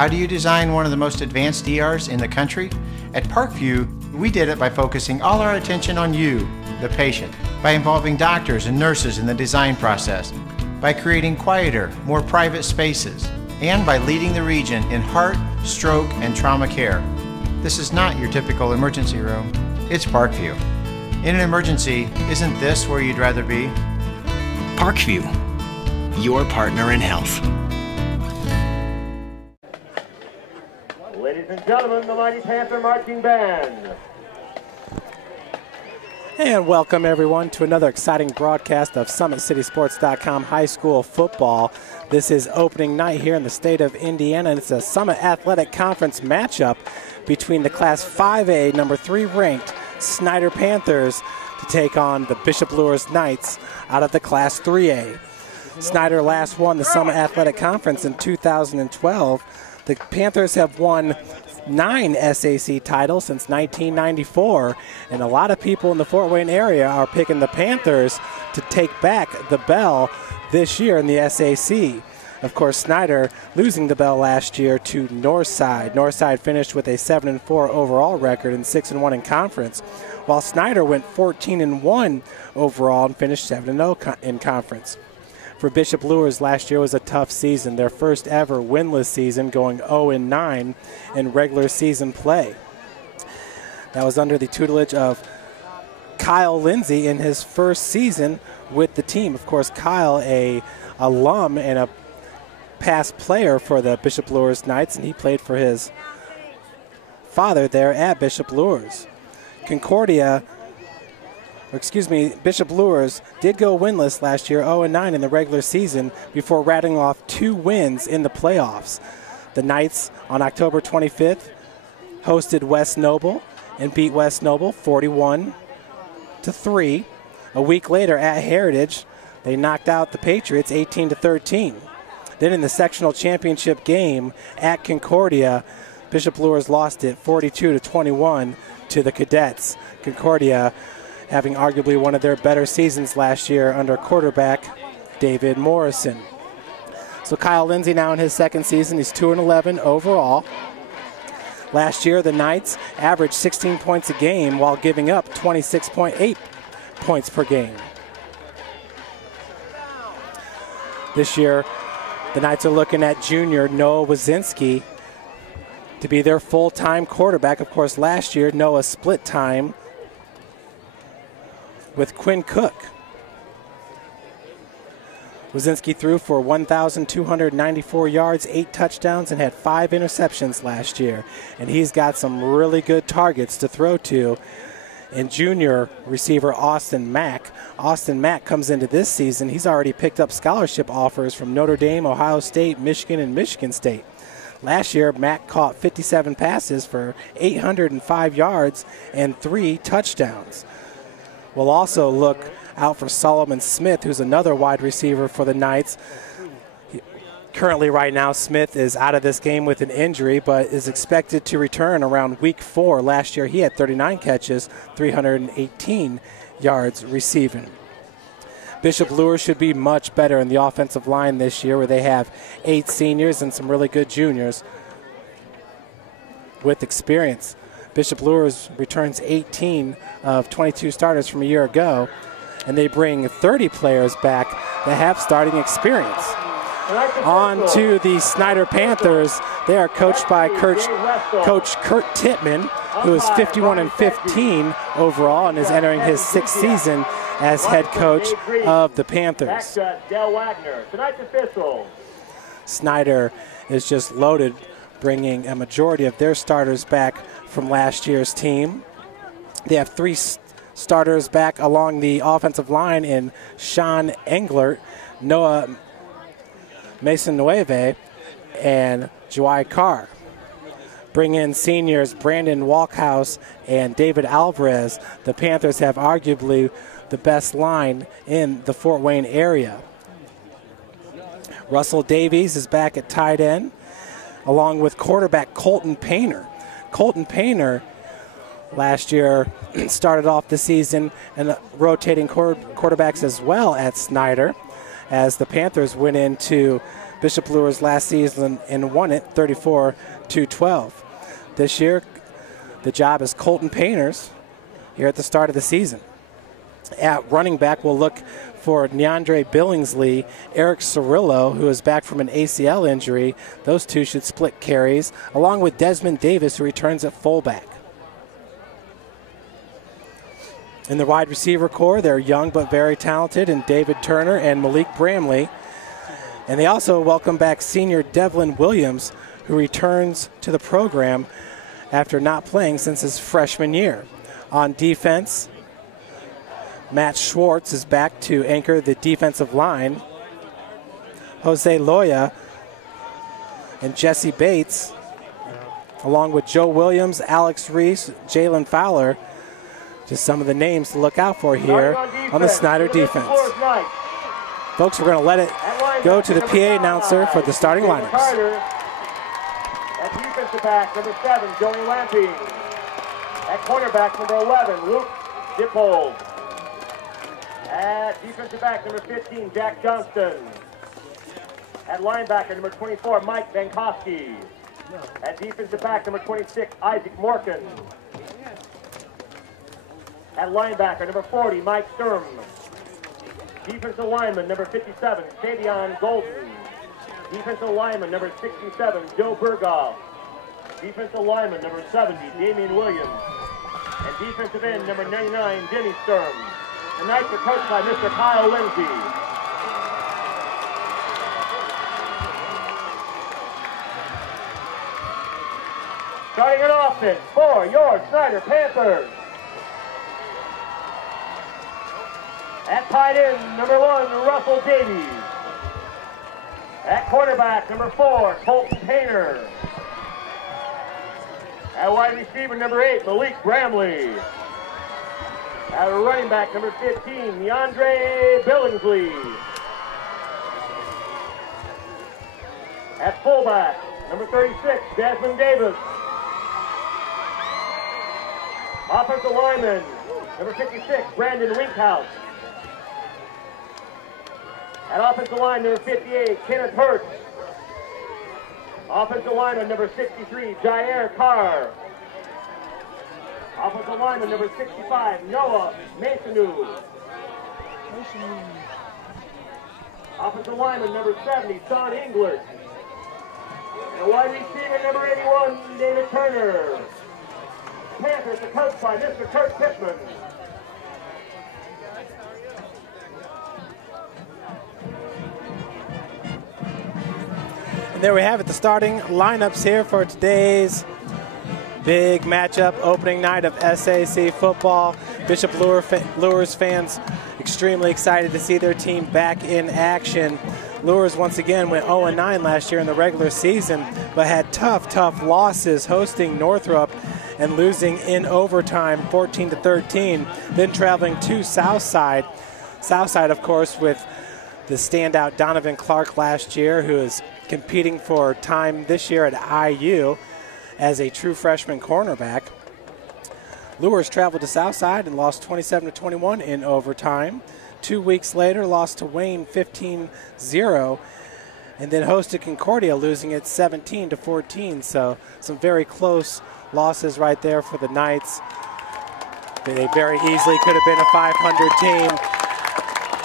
How do you design one of the most advanced ERs in the country? At Parkview, we did it by focusing all our attention on you, the patient, by involving doctors and nurses in the design process, by creating quieter, more private spaces, and by leading the region in heart, stroke, and trauma care. This is not your typical emergency room. It's Parkview. In an emergency, isn't this where you'd rather be? Parkview, your partner in health. Ladies and gentlemen, the Mighty Panther Marching Band. And welcome everyone to another exciting broadcast of SummitCitySports.com High School Football. This is opening night here in the state of Indiana, and it's a Summit Athletic Conference matchup between the Class 5A number 3 ranked Snider Panthers to take on the Bishop Luers Knights out of the Class 3A. Snider last won the Summit Athletic Conference in 2012. The Panthers have won 9 SAC titles since 1994, and a lot of people in the Fort Wayne area are picking the Panthers to take back the bell this year in the SAC. Of course, Snider losing the bell last year to Northside. Northside finished with a 7-4 overall record and 6-1 in conference, while Snider went 14-1 overall and finished 7-0 in conference. For Bishop Luers, last year was a tough season, their first ever winless season, going 0-9 in regular season play. That was under the tutelage of Kyle Lindsay in his first season with the team. Of course, Kyle, a alum and a past player for the Bishop Luers Knights, and he played for his father there at Bishop Luers. Bishop Luers did go winless last year, 0-9 in the regular season, before rattling off 2 wins in the playoffs. The Knights on October 25th hosted West Noble and beat West Noble 41-3. A week later at Heritage, they knocked out the Patriots 18-13. Then in the sectional championship game at Concordia, Bishop Luers lost it 42-21 to the Cadets. Concordia having arguably one of their better seasons last year under quarterback David Morrison. So Kyle Lindsay now in his second season, he's 2-11 overall. Last year, the Knights averaged 16 points a game while giving up 26.8 points per game. This year, the Knights are looking at junior Noah Wazinski to be their full-time quarterback. Of course, last year, Noah split time with Quinn Cook. Wazinski threw for 1,294 yards, 8 touchdowns, and had 5 interceptions last year. And he's got some really good targets to throw to. And junior receiver Austin Mack. Austin Mack comes into this season. He's already picked up scholarship offers from Notre Dame, Ohio State, Michigan, and Michigan State. Last year, Mack caught 57 passes for 805 yards and 3 touchdowns. We'll also look out for Solomon Smith, who's another wide receiver for the Knights. Currently, right now, Smith is out of this game with an injury, but is expected to return around week 4. Last year, he had 39 catches, 318 yards receiving. Bishop Luers should be much better in the offensive line this year, where they have 8 seniors and some really good juniors with experience. Bishop Luers returns 18 of 22 starters from a year ago, and they bring 30 players back that have starting experience. On to the Snider Panthers. They are coached by Coach Kurt Tittman, who is 51-15 overall and is entering his 6th season as head coach of the Panthers. Snider is just loaded, bringing a majority of their starters back from last year's team. They have 3 starters back along the offensive line in Sean Englert, Noah Mason Nueve, and Jawai Carr. Bring in seniors Brandon Walkhouse and David Alvarez. The Panthers have arguably the best line in the Fort Wayne area. Russell Davies is back at tight end, along with quarterback Colton Painter. Colton Painter last year started off the season and rotating quarterbacks as well at Snider, as the Panthers went into Bishop Luers last season and won it 34-12. This year, the job is Colton Painters here at the start of the season. At running back, we'll look for Neandre Billingsley, Eric Cirillo, who is back from an ACL injury. Those two should split carries, along with Desmond Davis, who returns at fullback. In the wide receiver core, they're young but very talented in David Turner and Malik Bramley. And they also welcome back senior Devlin Williams, who returns to the program after not playing since his freshman year. On defense, Matt Schwartz is back to anchor the defensive line. Jose Loya and Jesse Bates, along with Joe Williams, Alex Reese, Jalen Fowler, just some of the names to look out for here on the Snider defense. Folks, we're going to let it go to the PA announcer for the starting lineups. At defensive back, number 7, Joey Lampy. At cornerback, number 11, Luke Dippold. At defensive back, number 15, Jack Johnston. At linebacker, number 24, Mike Bankowski. At defensive back, number 26, Isaac Morgan. At linebacker, number 40, Mike Sturm. Defensive lineman, number 57, Savion Golden. Defensive lineman, number 67, Joe Berghoff. Defensive lineman, number 70, Damian Williams. And defensive end, number 99, Denny Sturm. The Knights are coached by Mr. Kyle Lindsay. Starting an offense for your Snider Panthers. At tight end, number 1, Russell Davies. At quarterback, number 4, Colton Painter. At wide receiver, number 8, Malik Bramley. At running back, number 15, Neandre Billingsley. At fullback, number 36, Desmond Davis. Offensive lineman, number 56, Brandon Winkhouse. At offensive line, number 58, Kenneth Hurts. Offensive lineman, number 63, Jair Carr. Offensive lineman, number 65, Noah Masonu. Offensive lineman, number 70, Sean English. And wide receiver, number 81, David Turner. Panthers are coached by Mr. Kurt Pittman. And there we have it, the starting lineups here for today's big matchup, opening night of SAC football. Bishop Luers fans extremely excited to see their team back in action. Luers once again went 0-9 last year in the regular season, but had tough losses, hosting Northrop and losing in overtime 14-13, then traveling to Southside. Southside, of course, with the standout Donovan Clark last year, who is competing for time this year at IU as a true freshman cornerback. Luers traveled to Southside and lost 27-21 in overtime. 2 weeks later, lost to Wayne 15-0, and then hosted Concordia, losing it 17-14. So some very close losses right there for the Knights. They very easily could have been a 500 team.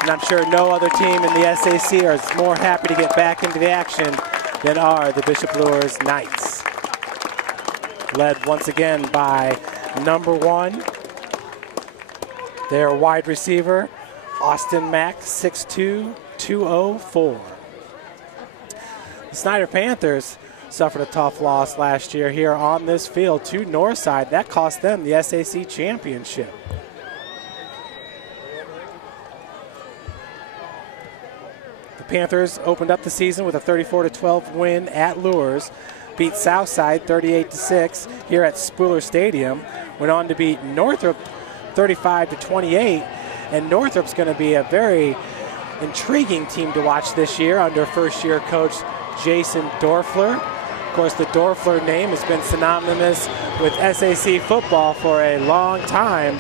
And I'm sure no other team in the SAC are more happy to get back into the action than are the Bishop Luers Knights. Led once again by number 1, their wide receiver, Austin Mack, 6'2", 204. The Snider Panthers suffered a tough loss last year here on this field to Northside. That cost them the SAC championship. Panthers opened up the season with a 34-12 win at Luers, beat Southside 38-6 here at Spooler Stadium, went on to beat Northrop 35-28, and Northrop's going to be a very intriguing team to watch this year under first-year coach Jason Dorfler. Of course, the Dorfler name has been synonymous with SAC football for a long time.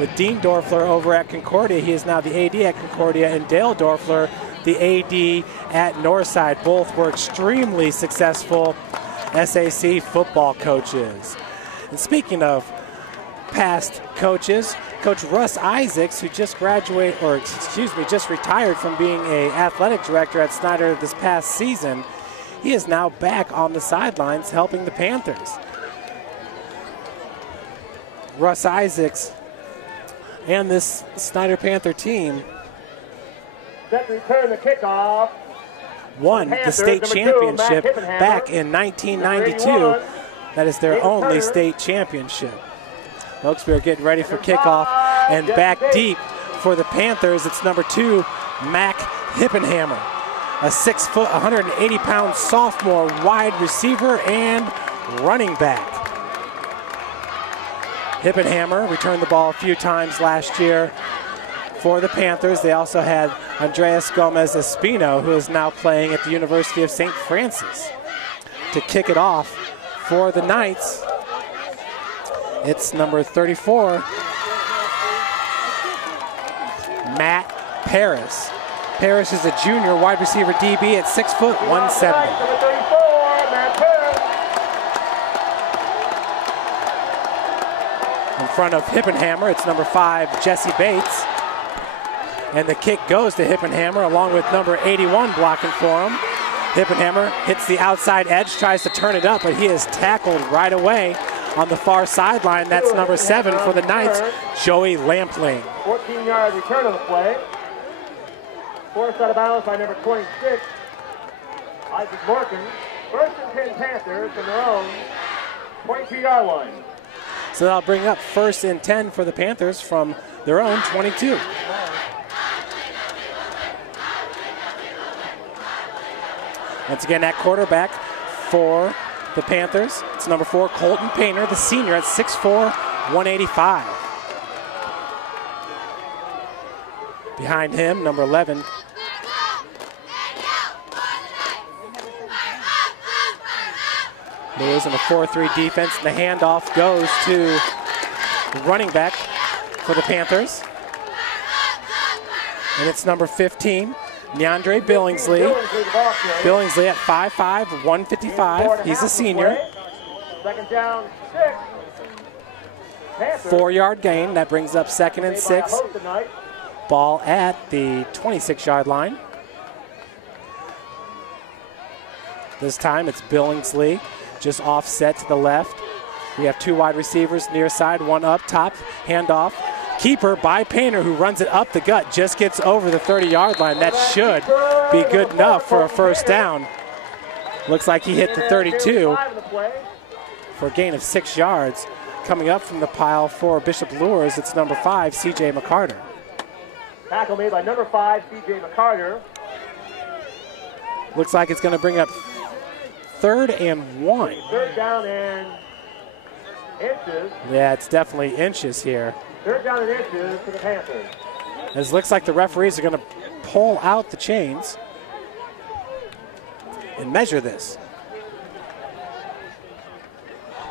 With Dean Dorfler over at Concordia, he is now the AD at Concordia, and Dale Dorfler, the AD at Northside. Both were extremely successful SAC football coaches. And speaking of past coaches, Coach Russ Isaacs, who just just retired from being an athletic director at Snider this past season, he is now back on the sidelines helping the Panthers. Russ Isaacs and this Snider Panther team Set to return the kickoff. won the state championship back in 1992. That is their only state championship. Folks, we are getting ready for kickoff, and back deep for the Panthers, it's number 2, Mac Hippenhammer, a 6 foot, 180-pound sophomore wide receiver and running back. Hippenhammer returned the ball a few times last year for the Panthers. They also had Andreas Gomez Espino, who is now playing at the University of St. Francis. To kick it off for the Knights, it's number 34, Matt Paris. Paris is a junior wide receiver DB at 6 foot, 170. Number 34, Matt Paris. In front of Hippenhammer, it's number 5, Jesse Bates. And the kick goes to Hippenhammer along with number 81 blocking for him. Hippenhammer hits the outside edge, tries to turn it up, but he is tackled right away on the far sideline. That's number 7 for the Knights, Joey Lampling. 14-yard return on the play. Forced out of bounds by number 26, Isaac Morgan. First and 10 Panthers from their own 22-yard line. So that'll bring up first and 10 for the Panthers from their own 22. Once again, at quarterback for the Panthers, it's number 4, Colton Painter, the senior at 6'4", 185. Behind him, number 11, Luers in a 4-3 defense. The handoff goes to the running back for the Panthers. And it's number 15, Neandre Billingsley. Billingsley at 5'5", 155. He's a senior. Second down, 6. 4-yard gain. That brings up second and 6. Ball at the 26-yard line. This time it's Billingsley, just offset to the left. We have 2 wide receivers near side, 1 up top, handoff. Keeper by Painter, who runs it up the gut, just gets over the 30-yard line. That should be good enough for a first down. Looks like he hit the 32 for a gain of 6 yards. Coming up from the pile for Bishop Luers, it's number 5, C.J. McCarter. Tackle made by number 5, C.J. McCarter. Looks like it's going to bring up 3rd and 1. 3rd down and inches. Yeah, it's definitely inches here. 3rd down and inches for the Panthers. It looks like the referees are going to pull out the chains and measure this.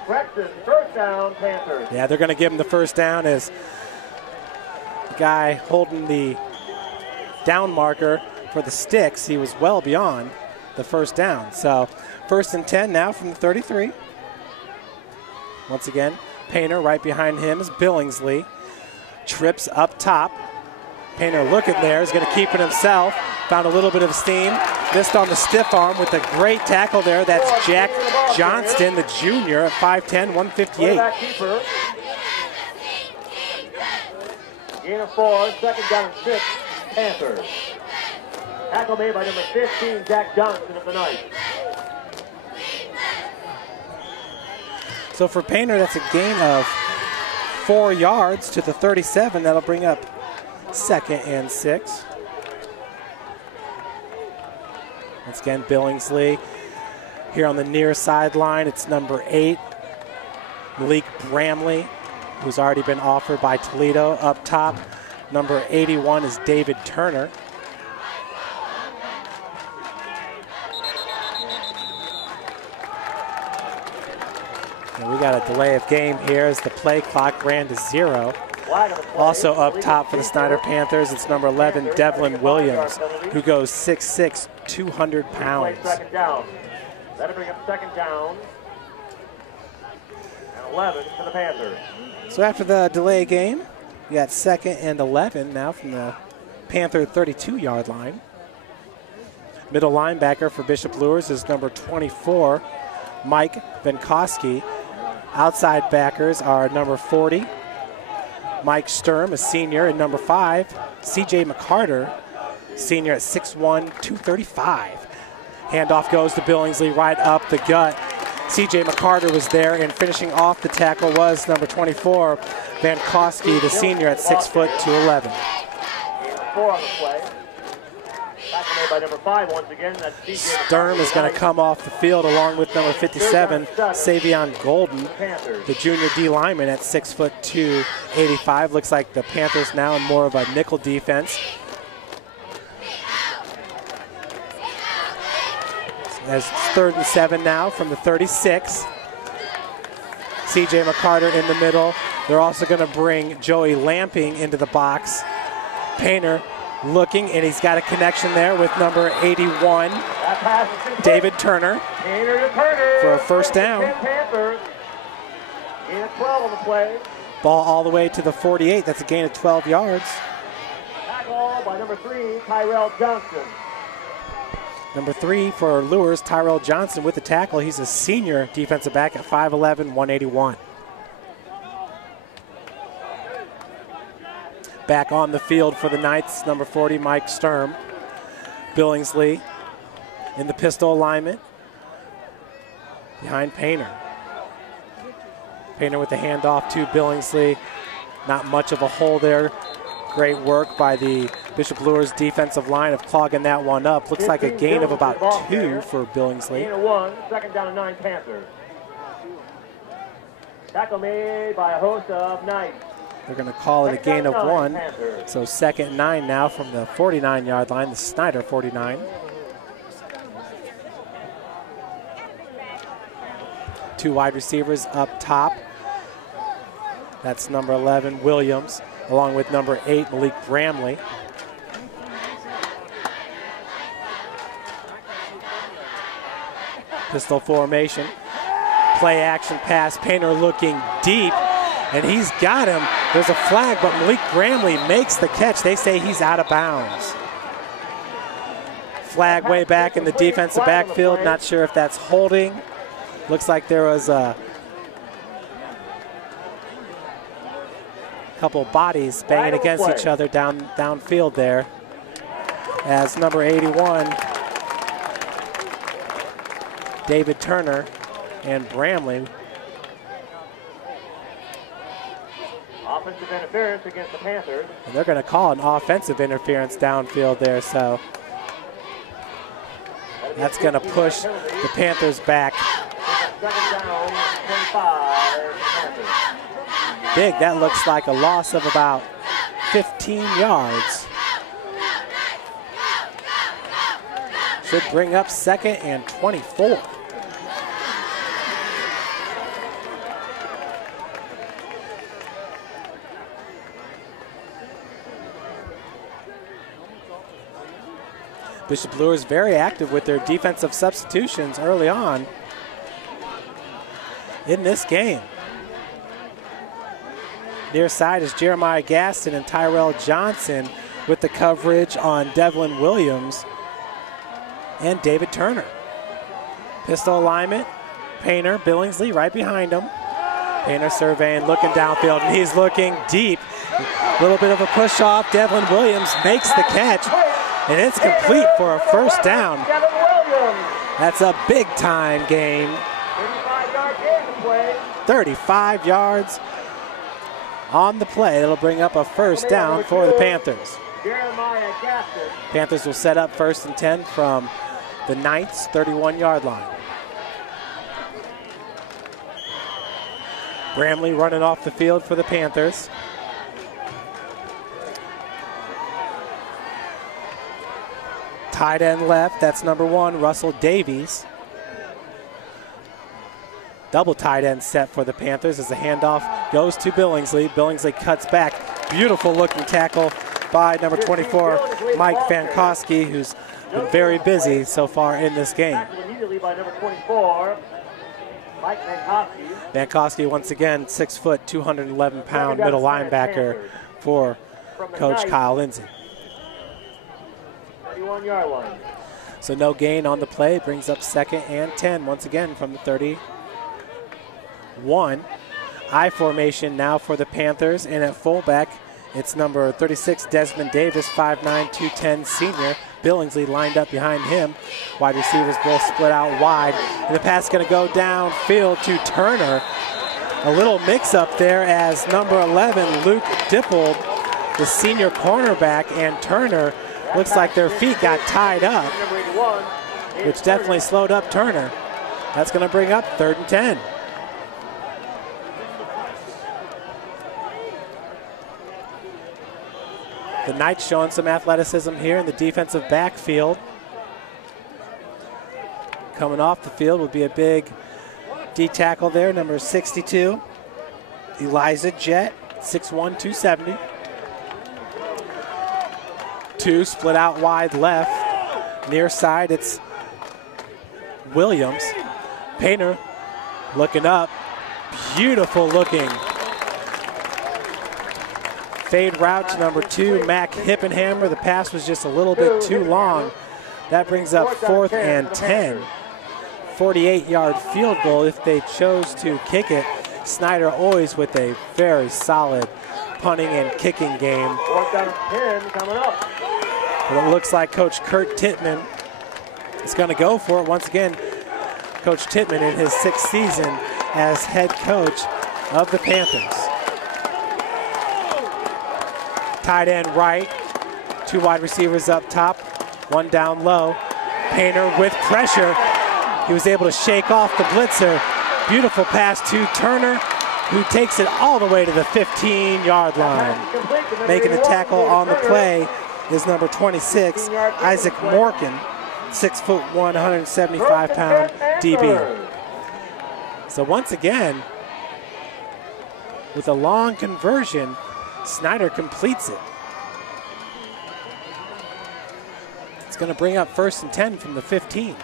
Brexton, 1st down, Panthers. Yeah, they're going to give him the first down as the guy holding the down marker for the sticks, he was well beyond the first down. So 1st and 10 now from the 33. Once again, Painter right behind him is Billingsley. Trips up top. Painter looking there, is going to keep it himself. Found a little bit of steam. Missed on the stiff arm with a great tackle there. That's Jack Johnston, the junior at 5'10", 158. Gain of 4, 2nd down and 6, Panthers. Tackle made by number 15, Jack Johnston of the Knights. So for Painter, that's a gain of 4 yards to the 37. That'll bring up 2nd and 6. Once again, Billingsley here on the near sideline. It's number 8, Malik Bramley, who's already been offered by Toledo. Up top, number 81 is David Turner. And we got a delay of game here as the play clock ran to 0. Also up top for the Snider Panthers, it's number 11, Devlin Williams, who goes 6'6", 200 pounds. Second down. That'll bring up second down. And 11 for the Panthers. So after the delay game, we got 2nd and 11 now from the Panther 32-yard line. Middle linebacker for Bishop Luers is number 24, Mike Benkowski. Outside backers are number 40, Mike Sturm, a senior, and number 5, C.J. McCarter, senior at 6'1", 235. Handoff goes to Billingsley right up the gut. C.J. McCarter was there, and finishing off the tackle was number 24, Benkowski, the senior at 6 foot 211. 4 on the play. Tackle made by number 5 once again. That's Sturm is going to come off the field along with number 57, Savion Golden, the junior D lineman at 6 foot 285. Looks like the Panthers now in more of a nickel defense. As it's 3rd and 7 now from the 36. C.J. McCarter in the middle. They're also going to bring Joey Lamping into the box. Painter looking, and he's got a connection there with number 81, David Turner, for a first down. Ball all the way to the 48. That's a gain of 12 yards. Tackle by number 3, Tyrell Johnson. Number 3 for Luers, Tyrell Johnson with the tackle. He's a senior defensive back at 5'11", 181. Back on the field for the Knights, number 40, Mike Sturm. Billingsley in the pistol alignment behind Painter. Painter with the handoff to Billingsley. Not much of a hole there. Great work by the Bishop Luers defensive line of clogging that one up. Looks like a gain of about 2 for Billingsley. Gain of 1, second down and 9 Panthers. Tackle made by a host of Knights. They're going to call it a gain of 1. So 2nd and 9 now from the 49-yard line, the Snider 49. Two wide receivers up top. That's number 11, Williams, along with number 8, Malik Bramley. Pistol formation. Play action pass. Painter looking deep, and he's got him. There's a flag, but Malik Bramley makes the catch. They say he's out of bounds. Flag way back in the defensive backfield. Not sure if that's holding. Looks like there was a couple bodies banging against each other downfield there. As number 81, David Turner and Bramley. Offensive interference against the Panthers. And they're going to call an offensive interference downfield there, so that's going to push the Panthers back. Second down, 25 Panthers. Big, that looks like a loss of about 15 yards. Should bring up 2nd and 24. Bishop Luers very active with their defensive substitutions early on in this game. Near side is Jeremiah Gaston and Tyrell Johnson with the coverage on Devlin Williams and David Turner. Pistol alignment, Painter, Billingsley right behind him. Painter surveying, looking downfield, and he's looking deep. A little bit of a push off. Devlin Williams makes the catch, and it's complete for a first down. That's a big time gain. 35 yards on the play. It'll bring up a first down for the Panthers. Panthers will set up 1st and 10 from the Knights' 31-yard line. Bramley running off the field for the Panthers. Tight end left, that's number 1, Russell Davies. Double tight end set for the Panthers as the handoff goes to Billingsley. Billingsley cuts back. Beautiful looking tackle by number 24, Mike Vankowski, who's been very busy so far in this game. Immediately by number 24, Mike Vankowski. Vankowski, once again, 6 foot, 211-pound middle linebacker for Coach Kyle Lindsay. 31-yard line. So no gain on the play. Brings up 2nd and 10 once again from the 31. I formation now for the Panthers, and at fullback, it's number 36, Desmond Davis, 5'9", 210 senior. Billingsley lined up behind him. Wide receivers both split out wide. And the pass is going to go downfield to Turner. A little mix-up there as number 11, Luke Dippold, the senior cornerback, and Turner, looks like their feet got tied up, which definitely slowed up Turner. That's going to bring up 3rd and 10. The Knights showing some athleticism here in the defensive backfield. Coming off the field will be a big D tackle there, number 62, Eliza Jett, 6'1", 270. 2 split out wide left. Near side, it's Williams. Painter looking up. Beautiful looking fade route to number 2, Mac Hippenhammer. The pass was just a little bit too long. That brings up 4th and 10. 48-yard field goal if they chose to kick it. Snider always with a very solid punting and kicking game. 4th down 10 coming up. But it looks like Coach Kurt Tittman is going to go for it once again. Coach Tittman in his 6th season as head coach of the Panthers. Tight end right, 2 wide receivers up top, 1 down low. Painter with pressure. He was able to shake off the blitzer. Beautiful pass to Turner, who takes it all the way to the 15-yard line. Making the tackle on the play is number 26, Isaac Morgan, 6'1", 175-pound DB. So once again, with a long conversion, Snider completes it. It's going to bring up 1st and 10 from the 15.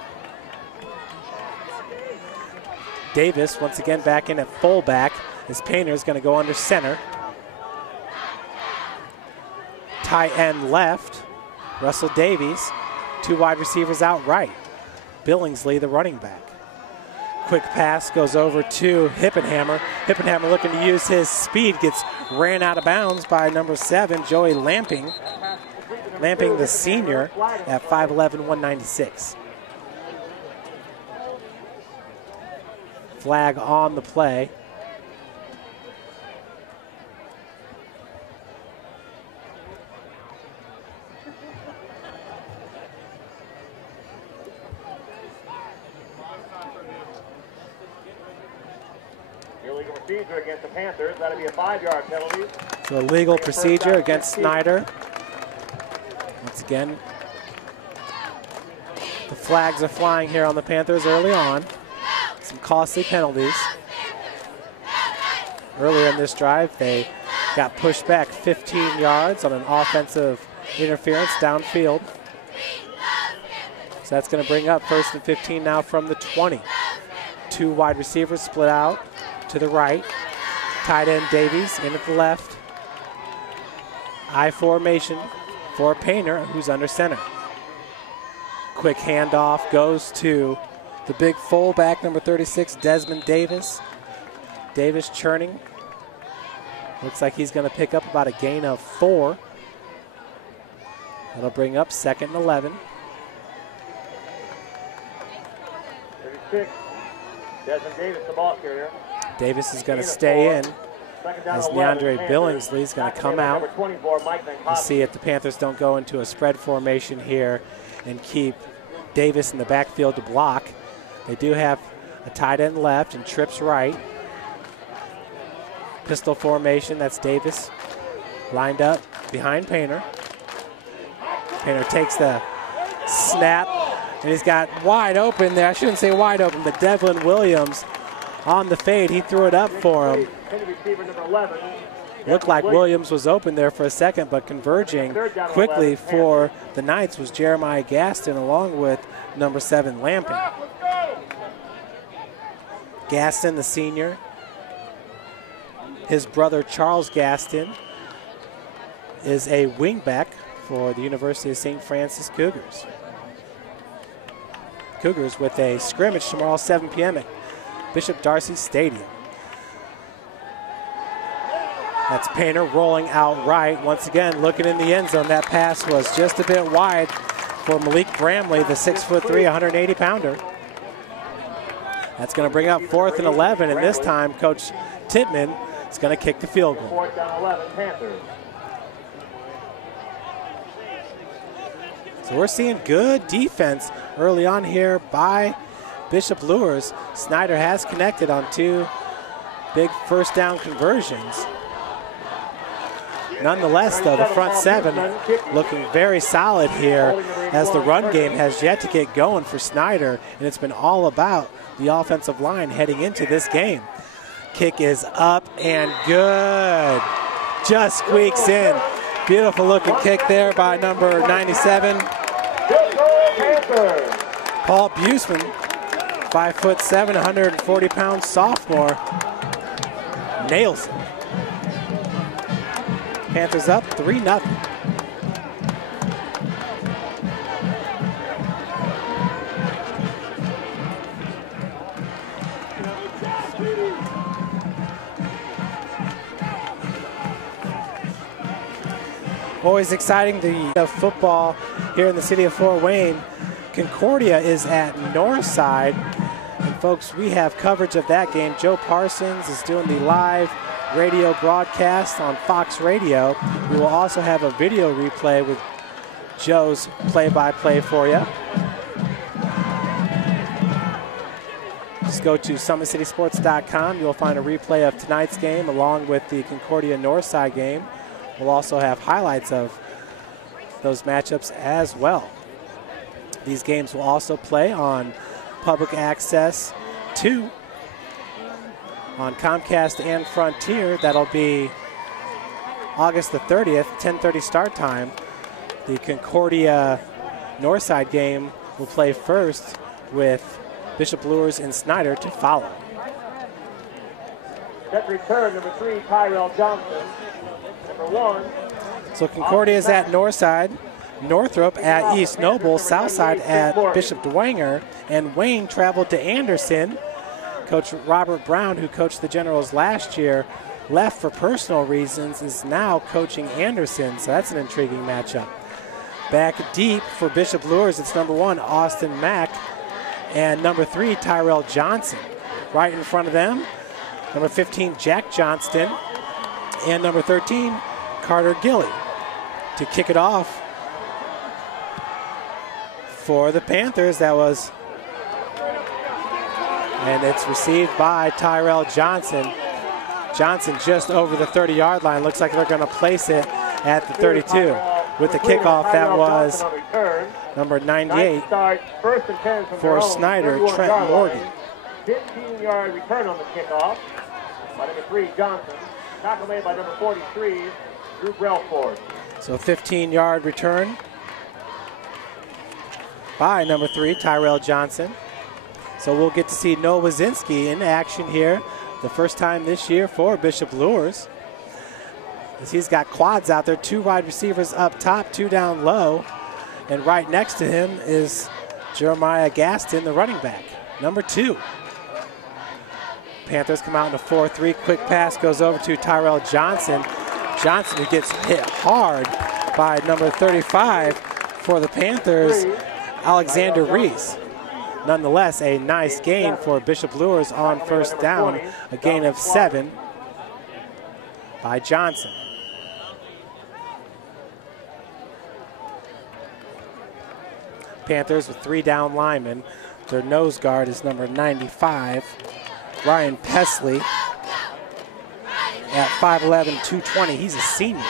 Davis once again back in at fullback as Painter is going to go under center. Tight end left, Russell Davies. 2 wide receivers out right. Billingsley, the running back. Quick pass goes over to Hippenhammer. Hippenhammer looking to use his speed, gets ran out of bounds by number 7, Joey Lamping. Lamping, the senior, at 5'11", 196. Flag on the play. Illegal procedure against the Panthers. That'll be a 5-yard penalty. So a legal procedure against Snider. Once again, the flags are flying here on the Panthers early on. Some costly penalties. Earlier in this drive, they got pushed back 15 yards on an offensive interference downfield. So that's going to bring up 1st and 15 now from the 20. 2 wide receivers split out to the right. Tight end Davies in at the left. I formation for Painter, who's under center. Quick handoff goes to the big fullback, number 36, Desmond Davis. Davis churning. Looks like he's going to pick up about a gain of 4. That'll bring up 2nd and 11. 36, Desmond Davis, the ball carrier. Davis is going to stay in as Neandre Billingsley is going to come out. You see if the Panthers don't go into a spread formation here and keep Davis in the backfield to block. They do have a tight end left and trips right. Pistol formation, that's Davis lined up behind Painter. Painter takes the snap, and he's got wide open there. I shouldn't say wide open, but Devlin Williams on the fade. He threw it up for him. Looked like Williams was open there for a second, but converging quickly for the Knights was Jeremiah Gaston along with number 7, Lamping. Gaston, the senior. His brother, Charles Gaston, is a wingback for the University of St. Francis Cougars. Cougars with a scrimmage tomorrow, 7 p.m. at Bishop Darcy Stadium. That's Painter rolling out right. Once again, looking in the end zone. That pass was just a bit wide for Malik Bramley, the 6'3", 180-pounder. That's going to bring up 4th and 11, and this time Coach Tittman is going to kick the field goal. 4th down 11, Panthers. So we're seeing good defense early on here by Bishop Luers. Snider has connected on 2 big first down conversions. Nonetheless, though, the front 7 looking very solid here as the run game has yet to get going for Snider, and it's been all about the offensive line heading into this game. Kick is up and good. Just squeaks in. Beautiful looking kick there by number 97. Paul Buseman, 5'7", 140-pound sophomore, nails it. Panthers up 3-0. Always exciting, the football here in the city of Fort Wayne. Concordia is at Northside. And folks, we have coverage of that game. Joe Parsons is doing the live radio broadcast on Fox Radio. We will also have a video replay with Joe's play-by-play for you. Just go to summitcitysports.com. You'll find a replay of tonight's game along with the Concordia Northside game. We'll also have highlights of those matchups as well. These games will also play on Public Access 2 on Comcast and Frontier. That'll be August the 30th, 10:30 start time. The Concordia Northside game will play first with Bishop Luers and Snider to follow. Set return, number 3, Tyrell Johnson. Number 1. So Concordia is at Northside, Northrop at East Noble, Southside at Bishop Dwenger, and Wayne traveled to Anderson. Coach Robert Brown, who coached the Generals last year, left for personal reasons, is now coaching Anderson, so that's an intriguing matchup. Back deep for Bishop Luers, it's number 1, Austin Mack, and number 3, Tyrell Johnson. Right in front of them, number 15, Jack Johnston, and number 13, Carter Gilly. To kick it off for the Panthers, and it's received by Tyrell Johnson. Johnson just over the 30-yard line. Looks like they're going to place it at the 32. With the kickoff, that was number 98 for Snider, Trent Morgan. 15-yard return on the kickoff by number 3, Johnson. Tackle made by number 43, Drew Brelford. So 15-yard return by number 3, Tyrell Johnson. So we'll get to see Noah Wazinski in action here the first time this year for Bishop Luers. As he's got quads out there, 2 wide receivers up top, 2 down low. And right next to him is Jeremiah Gaston, the running back, number 2. Panthers come out in a 4-3. Quick pass goes over to Tyrell Johnson. Johnson, who gets hit hard by number 35 for the Panthers, Alexander Reese. Nonetheless, a nice gain for Bishop Luers on first down, a gain of 7 by Johnson. Panthers with 3 down linemen. Their nose guard is number 95, Ryan Pesley, at 5'11", 220. He's a senior.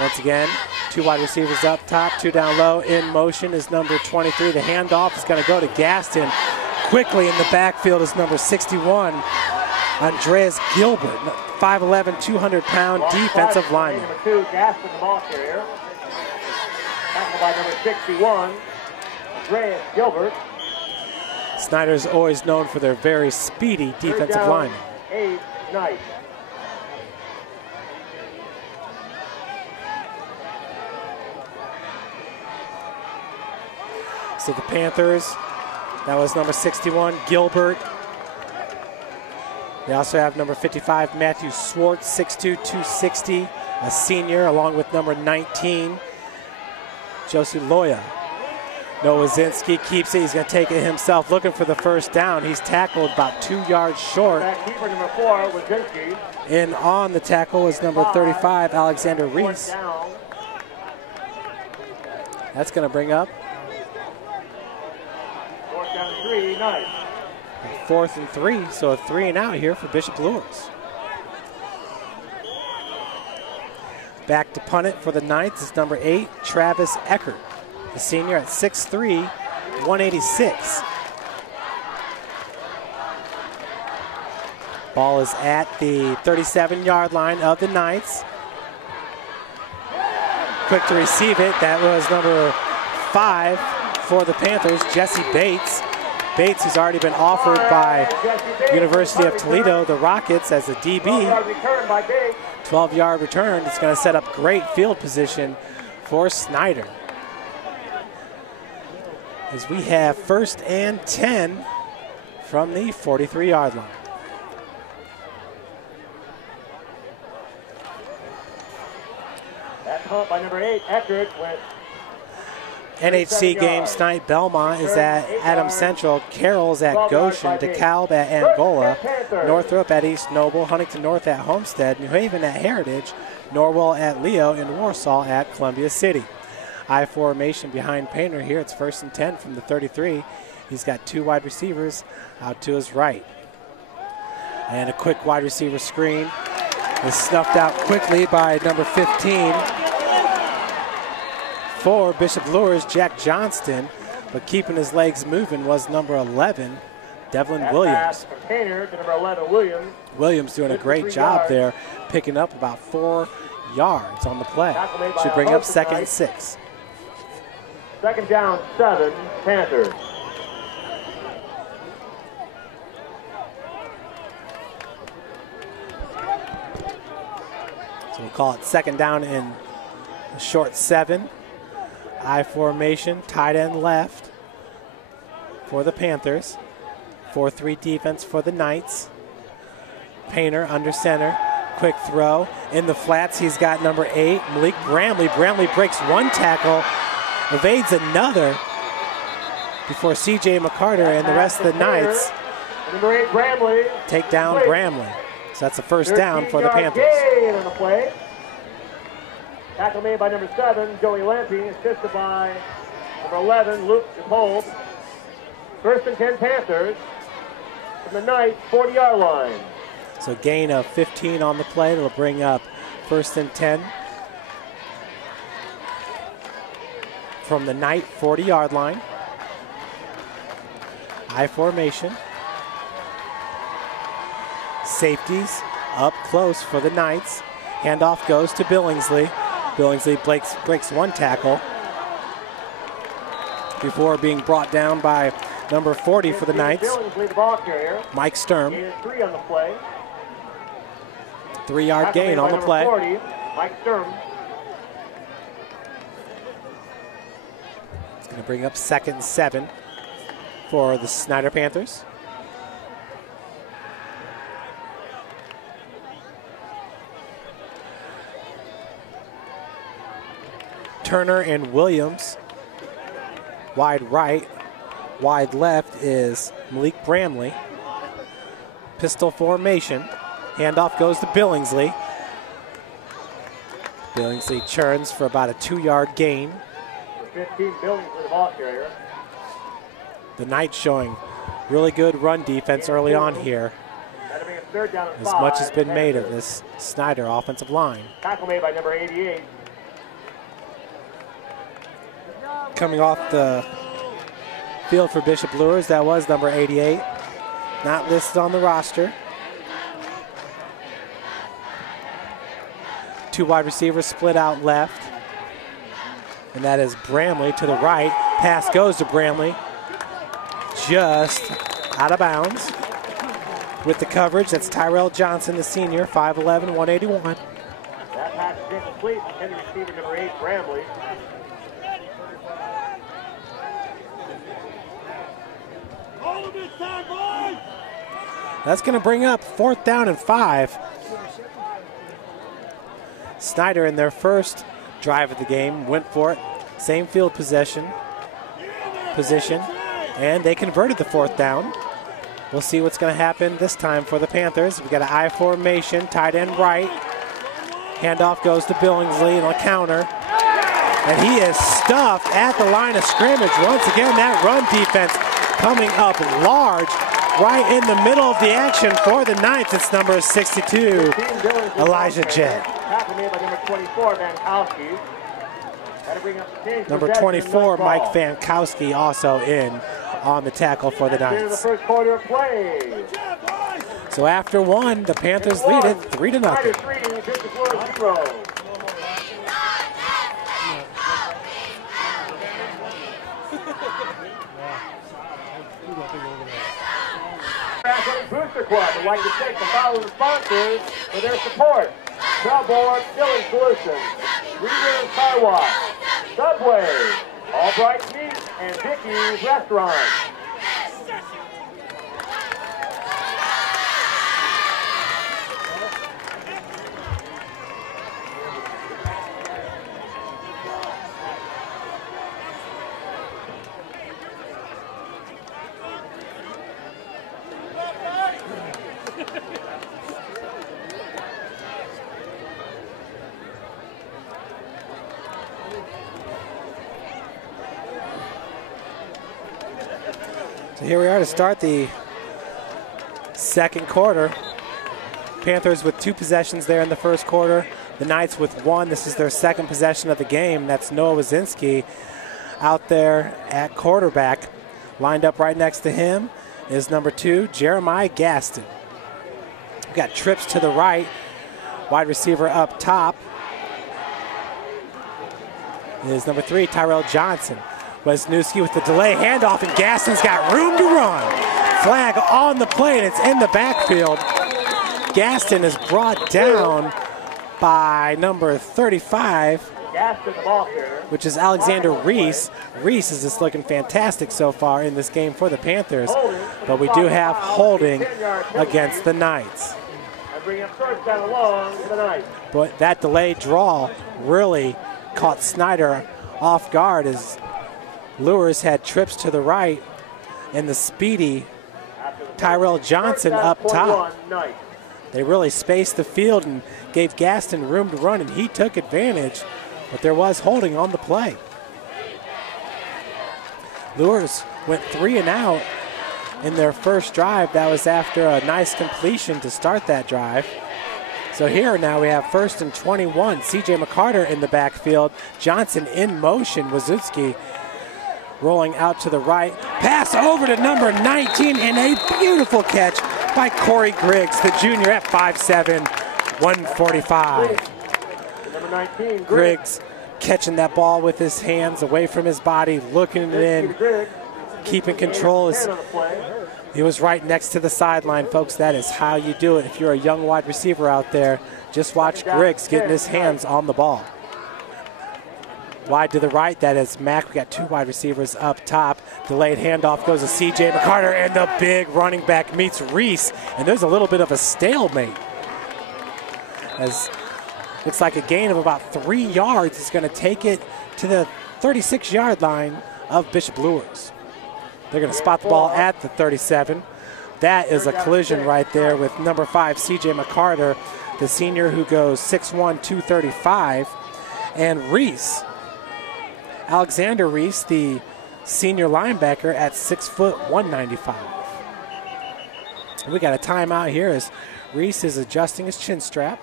Once again, 2 wide receivers up top, 2 down low. In motion is number 23. The handoff is going to go to Gaston. quickly in the backfield is number 61, Andreas Gilbert, 5'11", 200-pound defensive lineman. Number 2, Gaston, the ball carrier. Tackled by number 61, Andreas Gilbert. Snider's always known for their very speedy defensive linemen. 8, Knight. So the Panthers, that was number 61, Gilbert. They also have number 55, Matthew Swartz, 6'2", 260, a senior, along with number 19, Josie Loya. Nowazinski keeps it. He's going to take it himself, looking for the first down. He's tackled about 2 yards short. Keeper number 4, Wazinski. And on the tackle was number 35, Alexander Reese. That's going to bring up 4th down 3, Knight. 4th and 3, so a 3 and out here for Bishop Luers. Back to punt it for the Knights is number 8, Travis Eckert, the senior at 6'3", 186. Ball is at the 37-yard line of the Knights. Quick to receive it. That was number 5 for the Panthers, Jesse Bates. Bates, who's already been offered by University of Toledo, the Rockets, as a DB. 12-yard return. It's going to set up great field position for Snider. As we have 1st and 10 from the 43-yard line. That punt by number 8, Eckert, went. NHC games tonight. Belmont is at Adams Central, Carroll's at Goshen, DeKalb at Angola, Northrop at East Noble, Huntington North at Homestead, New Haven at Heritage, Norwell at Leo, and Warsaw at Columbia City. I formation behind Painter here. It's 1st and 10 from the 33. He's got 2 wide receivers out to his right. And a quick wide receiver screen is snuffed out quickly by number 15 for Bishop Luers, Jack Johnston, but keeping his legs moving was number 11, Devlin Williams. From Painter to number 11, Williams. Williams doing a great job there, picking up about 4 yards on the play. Should bring up 2nd and 6. 2nd down, 7, Panthers. So we'll call it 2nd down in a short 7. I formation, tight end left for the Panthers. 4-3 defense for the Knights. Painter under center. Quick throw in the flats. He's got number 8, Malik Bramley. Bramley breaks 1 tackle, evades another before C.J. McCarter and the rest of the Knights number 8, Bramley. take down Bramley. So that's a 1st down for the Panthers. On the play. Tackle made by number 7, Joey Lampy, assisted by number 11, Luke DePold. 1st and 10 Panthers from the Knights, 40-yard line. So gain of 15 on the play. It'll bring up 1st and 10 from the Knight 40-yard line. I formation. Safeties up close for the Knights. Handoff goes to Billingsley. Billingsley breaks 1 tackle before being brought down by number 40 for the Knights, Mike Sturm. 3 on the play. 3-yard gain on the play. 40, Mike Sturm. It's going to bring up 2nd and 7 for the Snider Panthers. Turner and Williams, wide right, wide left is Malik Bramley. Pistol formation, handoff goes to Billingsley. Billingsley churns for about a 2-yard gain. 15 Billingsley, the ball carrier. The Knights showing really good run defense early on here. That'll be a 3rd down and 5. As much has been made of this Snider offensive line. Tackle made by number 88. Coming off the field for Bishop Luers. That was number 88. Not listed on the roster. 2 wide receivers split out left. And that is Bramley to the right. Pass goes to Bramley. Just out of bounds. With the coverage, that's Tyrell Johnson, the senior, 5'11", 181. That pass is incomplete. Intended receiver number 8, Bramley. That's going to bring up 4th down and 5. Snider in their first drive of the game went for it. Same field position, and they converted the 4th down. We'll see what's going to happen this time for the Panthers. We've got an I formation, tight end right. Handoff goes to Billingsley on a counter. And he is stuffed at the line of scrimmage. Once again, that run defense coming up large right in the middle of the action for the Knights. It's number 62, Elijah Jett. Number 24, Mike Fankowski, also in on the tackle for the Knights. So after 1, the Panthers lead it 3-0. Booster Club would like to thank the following sponsors for their support. Trailborn Filling Solutions, Luers Car Wash, Subway, Albright Meat, and Dickey's Restaurant. So here we are to start the second quarter. Panthers with 2 possessions there in the first quarter. The Knights with 1. This is their second possession of the game. That's Noah Wazinski out there at quarterback. Lined up right next to him is number 2, Jeremiah Gaston. We've got trips to the right. Wide receiver up top is number 3, Tyrell Johnson. Wisniewski with the delay handoff, and Gaston's got room to run. Flag on the play, and it's in the backfield. Gaston is brought down by number 35, which is Alexander Reese. Reese is just looking fantastic so far in this game for the Panthers, but we do have holding against the Knights. But that delayed draw really caught Snider off guard as Luers had trips to the right and the speedy Tyrell Johnson up top. They really spaced the field and gave Gaston room to run, and he took advantage, but there was holding on the play. Luers went 3 and out in their first drive. That was after a nice completion to start that drive. So here now we have 1st and 21. C.J. McCarter in the backfield. Johnson in motion. Wazinski rolling out to the right. Pass over to number 19, and a beautiful catch by Corey Griggs, the junior, at 5'7", 145. Number 19, Griggs catching that ball with his hands away from his body, looking it in, keeping control. He was right next to the sideline, folks. That is how you do it. If you're a young wide receiver out there, just watch Griggs getting his hands on the ball. Wide to the right, that is Mack. We got 2 wide receivers up top. Delayed handoff goes to C.J. McCarter, and the big running back meets Reese. And there's a little bit of a stalemate. As looks like a gain of about 3 yards is going to take it to the 36-yard line of Bishop Luers. They're going to spot the ball at the 37. That is a collision right there with number 5, C.J. McCarter, the senior who goes 6'1", 235, and Reese. Alexander Reese, the senior linebacker, at 6 foot 195. We got a timeout here as Reese is adjusting his chin strap.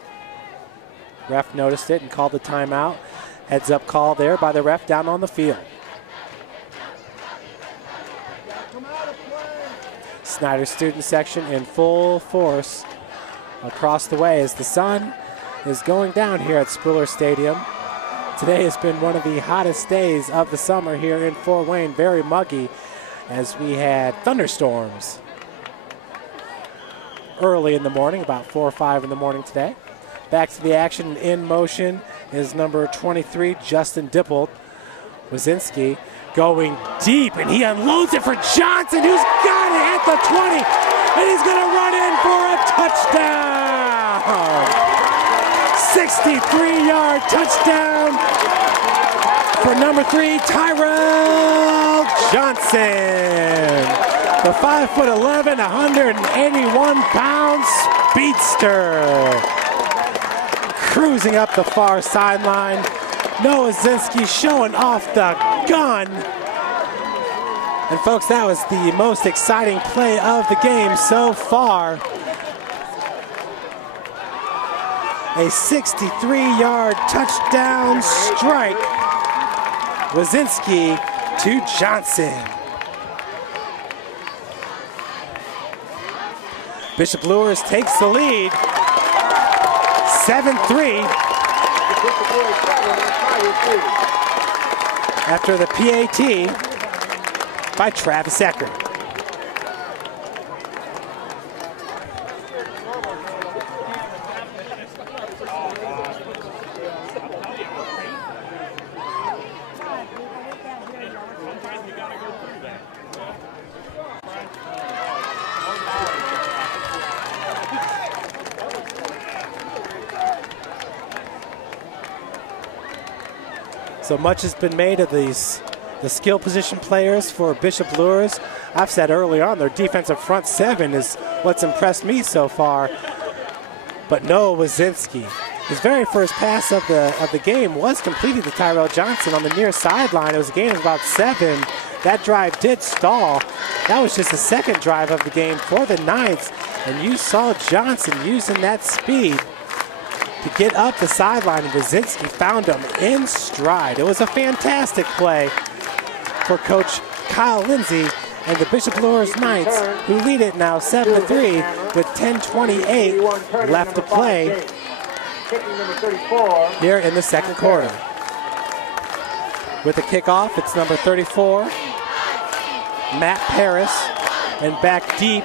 Ref noticed it and called the timeout. Heads up call there by the ref down on the field. Snider student section in full force across the way as the sun is going down here at Spruill Stadium. Today has been one of the hottest days of the summer here in Fort Wayne, very muggy as we had thunderstorms early in the morning, about 4 or 5 in the morning today. Back to the action, in motion is number 23, Justin Dippold. Wazinski going deep, and he unloads it for Johnson, who's got it at the 20, and he's going to run in for a touchdown. 63-yard touchdown for number 3, Tyrell Johnson. The 5'11", 181-pound speedster. Cruising up the far sideline. Noah Zinski showing off the gun. And folks, that was the most exciting play of the game so far. A 63-yard touchdown strike. Wazinski to Johnson. Bishop Luers takes the lead. 7-3 after the PAT by Travis Eckert. So much has been made of the skill position players for Bishop Luers. I've said early on their defensive front seven is what's impressed me so far. But Noah Wazinski, his very first pass of the game was completed to Tyrell Johnson on the near sideline. It was a gain of about 7. That drive did stall. That was just the second drive of the game for the Knights. And you saw Johnson using that speed to get up the sideline, and Wazinski found him in stride. It was a fantastic play for Coach Kyle Lindsay and the Bishop Luers Knights, who lead it now 7-3 with 10:28 left to play here in the second quarter. With the kickoff, it's number 34, Matt Paris, and back deep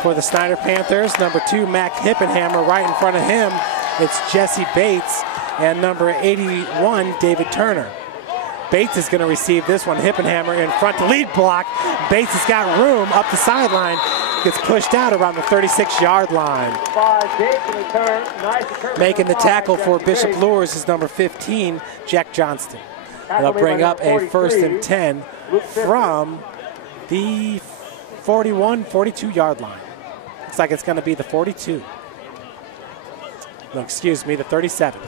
for the Snider Panthers, number 2, Mac Hippenhammer. Right in front of him, it's Jesse Bates and number 81, David Turner. Bates is going to receive this one. Hippenhammer in front to lead block. Bates has got room up the sideline. Gets pushed out around the 36-yard line. Making the tackle for Bishop Luers is number 15, Jack Johnston. They'll bring up a 1st and 10 from the 42-yard line. Looks like it's going to be the 42. No, excuse me, the 37.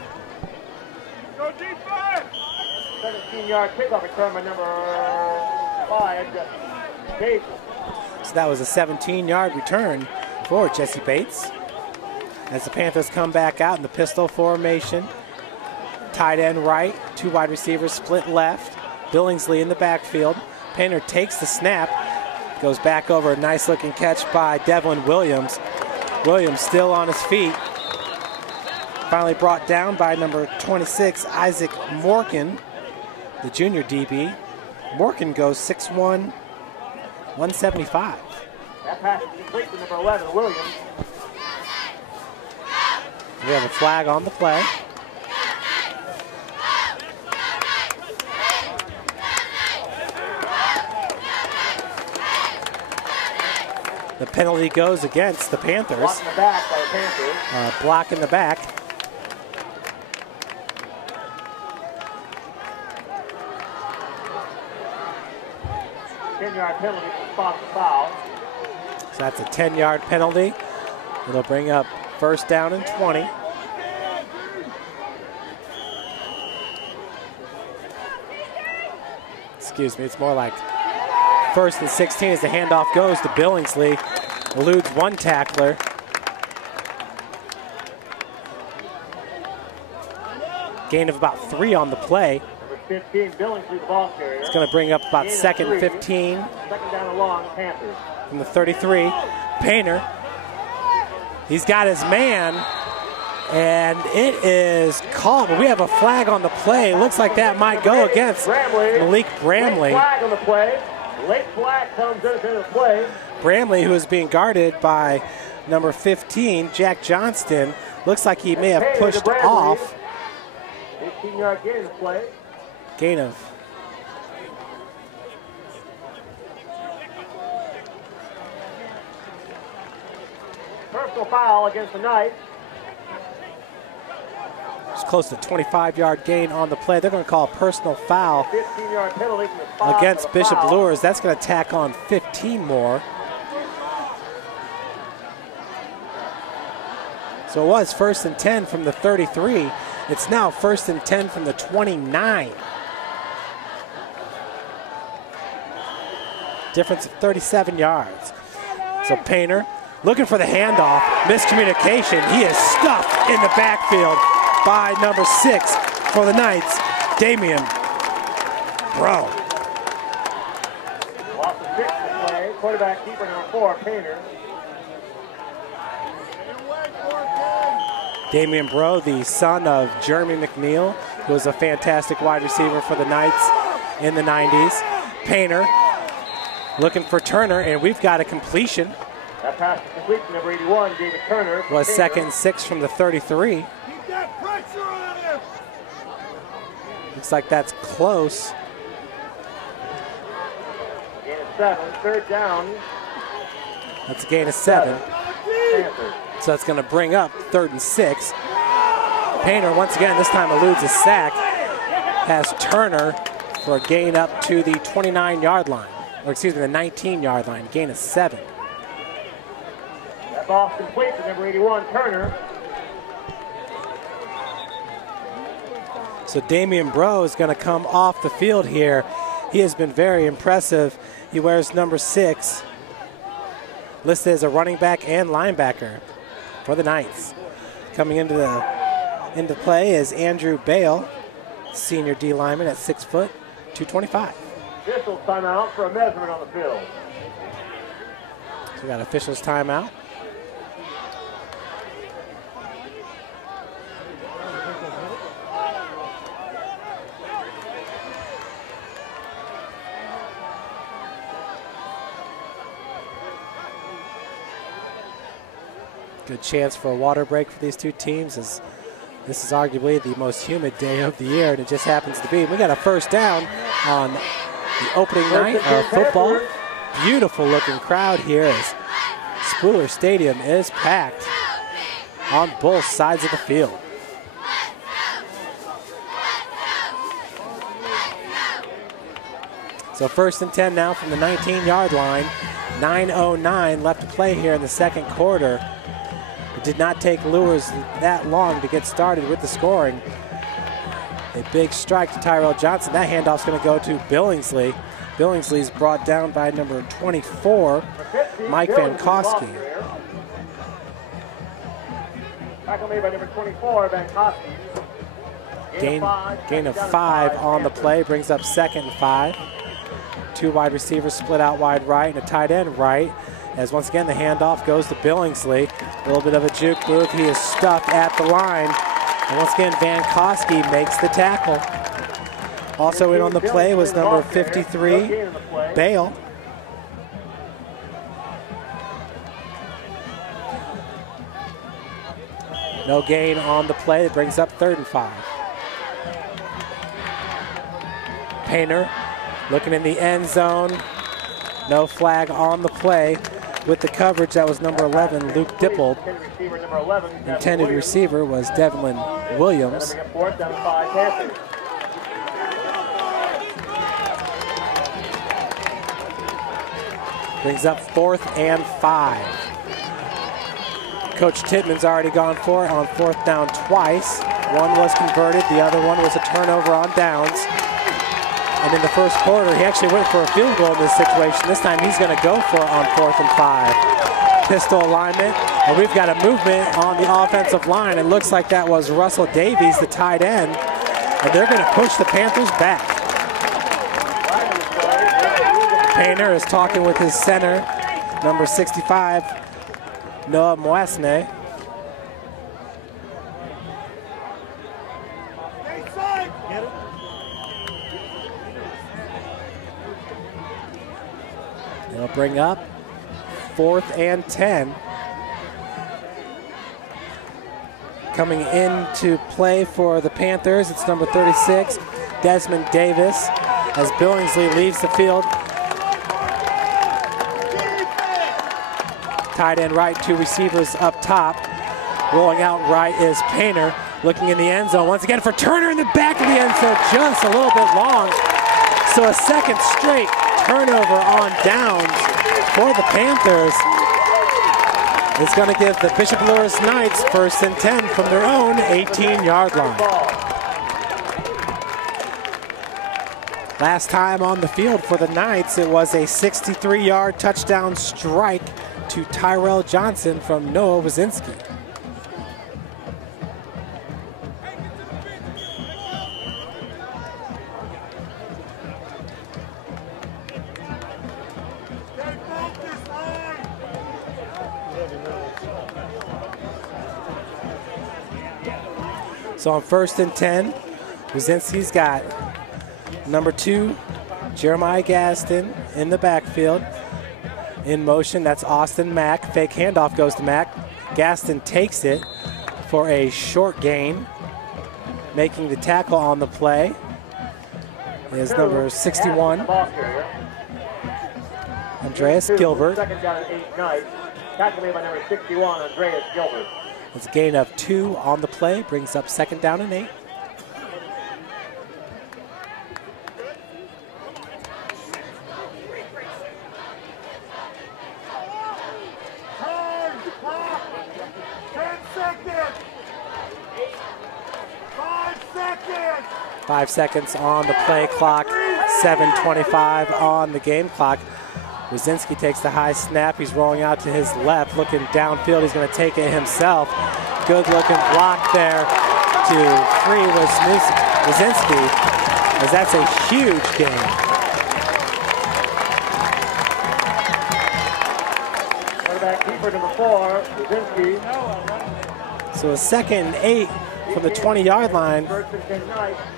17-yard kickoff return by number 5, Bates. So that was a 17-yard return for Jesse Bates. As the Panthers come back out in the pistol formation. Tight end right, 2 wide receivers split left. Billingsley in the backfield. Painter takes the snap. Goes back over, a nice looking catch by Devlin Williams. Williams still on his feet. Finally brought down by number 26, Isaac Morgan, the junior DB. Morgan goes 6'1", 175. That pass is complete to number 11, Williams. We have a flag on the play. The penalty goes against the Panthers. Block in the back by the Panthers. Block in the back. Penalty for spot foul. So that's a 10-yard penalty. It'll bring up 1st down and 20. Excuse me, it's more like 1st and 16 as the handoff goes to Billingsley. Eludes one tackler. Gain of about 3 on the play. Number 15, Billingsley, the ball carrier. It's going to bring up about 2nd and 15. 2nd down and long, Panthers. from the 33. Painter, he's got his man, and it is called, but we have a flag on the play. Looks like that might go against Malik Bramley. Late flag on the play. Late flag comes into the play. Bramley, who is being guarded by number 15, Jack Johnston. Looks like he may have pushed off. 18-yard gain in the play. Gain of. Personal foul against the Knights. It's close to 25-yard gain on the play. They're going to call a personal foul 15-yard penalty from the spot against Bishop Luers. That's going to tack on 15 more. So it was 1st and 10 from the 33. It's now 1st and 10 from the 29. Difference of 37 yards. So Painter looking for the handoff. Miscommunication. He is stuffed in the backfield by number 6 for the Knights, Damian Bro. Lost the 6 to play. Quarterback keeper number 4, Painter. Damian Bro, the son of Jeremy McNeil, who was a fantastic wide receiver for the Knights in the 90s. Painter looking for Turner, and we've got a completion. That pass is completion, number 81, David Turner. Was 2nd and 6 from the 33. Keep that pressure on him. Looks like that's close. Gain of 7, 3rd down. That's a gain of 7. Panthers. So that's going to bring up 3rd and 6. Painter, once again, this time eludes a sack. Has Turner for a gain up to the 29-yard line. Or excuse me, the 19-yard line. Gain of 7. That ball's complete to number 81, Turner. So Damian Bro is going to come off the field here. He has been very impressive. He wears number 6. Listed as a running back and linebacker for the Knights. Coming into play is Andrew Bale, senior D lineman at 6 foot, 225. Officials timeout for a measurement on the field. So we got officials timeout. Good chance for a water break for these two teams, as this is arguably the most humid day of the year, and it just happens to be. We got a 1st down on the opening night of football. Beautiful looking crowd here as Spooler Stadium is packed on both sides of the field. So 1st and 10 now from the 19-yard line. 9:09 left to play here in the 2nd quarter. It did not take Luers that long to get started with the scoring. A big strike to Tyrell Johnson. That handoff's going to go to Billingsley. Billingsley's brought down by number 24, Mike Van Koski. Tackle made by number 24, Van Koski. Gain of 5 on the play, brings up 2nd and 5. 2 wide receivers split out wide right and a tight end right. As once again the handoff goes to Billingsley. A little bit of a juke move. He is stuffed at the line. And once again Van Koski makes the tackle. Also in on the play was number 53, Bale. No gain on the play. It brings up 3rd and 5. Painter looking in the end zone. No flag on the play. With the coverage, that was number 11, Luke Dippold. Intended receiver was Devlin Williams. Brings up 4th and 5. Coach Tittman's already gone for it on 4th down twice. One was converted, the other one was a turnover on downs. And in the 1st quarter, he actually went for a field goal in this situation. This time he's going to go for it on 4th and 5. Pistol alignment, and we've got a movement on the offensive line. It looks like that was Russell Davies, the tight end, and they're going to push the Panthers back. Painter is talking with his center, number 65, Noah Moasne. They'll bring up 4th and 10. Coming into play for the Panthers, it's number 36, Desmond Davis, as Billingsley leaves the field. Tight end right, 2 receivers up top. Rolling out right is Painter, looking in the end zone once again for Turner in the back of the end zone, just a little bit long. So a second straight turnover on downs for the Panthers. It's going to give the Bishop Luers Knights 1st and 10 from their own 18-yard line. Last time on the field for the Knights, it was a 63-yard touchdown strike to Tyrell Johnson from Noah Wazinski. So on 1st and 10, Wazinski's got number 2, Jeremiah Gaston in the backfield. In motion, that's Austin Mack. Fake handoff goes to Mack. Gaston takes it for a short gain. Making the tackle on the play is number 61, Andreas Gilbert. Second down and 8 Knights. Tackle made by number 61, Andreas Gilbert. It's a gain of 2 on the play, brings up 2nd down and 8. Five seconds on the play clock, 7:25 on the game clock. Wazinski takes the high snap. He's rolling out to his left, looking downfield. He's going to take it himself. Good looking block there to free Wazinski, as that's a huge gain. Quarterback keeper number 4, Wazinski. So a 2nd and 8 from the 20-yard line.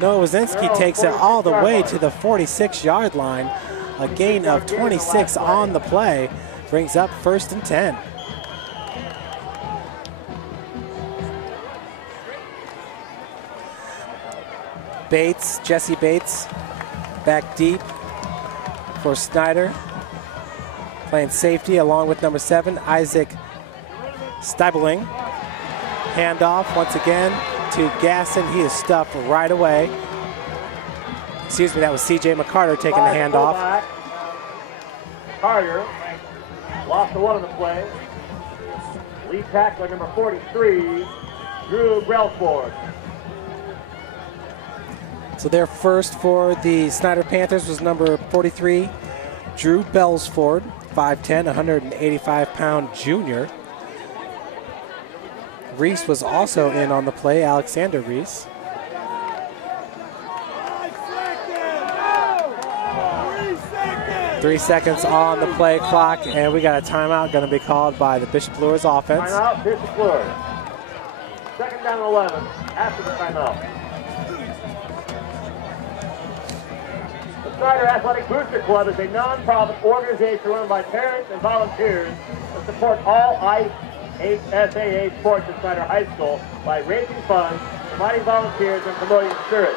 Noah Wazinski takes it all the way to the 46-yard line. A gain of 26 on the play brings up 1st and 10. Bates, Jesse Bates, back deep for Snider. Playing safety along with number 7, Isaac Stibling. Handoff once again to Gaston. He is stuffed right away. Excuse me, that was C.J. McCarter taking the handoff. Carter lost the 1 on the play. Lead tackler number 43, Drew Brelsford. So their first for the Snider Panthers was number 43, Drew Belsford, 5'10", 185-pound junior. Reese was also in on the play, Alexander Reese. Three seconds on the play clock, and we got a timeout going to be called by the Bishop Luers offense. Timeout, Bishop Luers. 2nd down and 11 after the timeout. The Snider Athletic Booster Club is a non-profit organization run by parents and volunteers to support all IHSAA sports at Snider High School by raising funds, providing volunteers, and promoting spirit.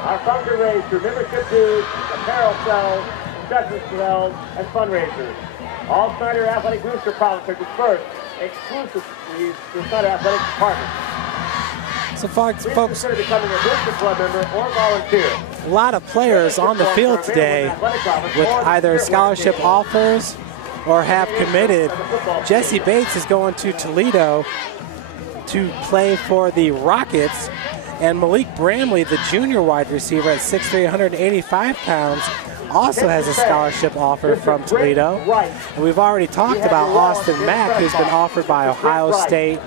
Our funds are raised through membership dues, apparel sales, concession sales, and fundraisers. All Snider Athletic Booster products are dispersed exclusively to the Snider Athletic Department. So folks, consider becoming a Booster Club member or volunteer. A lot of players on the field today with either scholarship offers or have committed. Jesse Bates is going to Toledo to play for the Rockets, and Malik Bramley, the junior wide receiver at 6'3", 185 pounds, also has a scholarship offer from Toledo. And we've already talked about Austin Mack, who's been offered by Ohio State,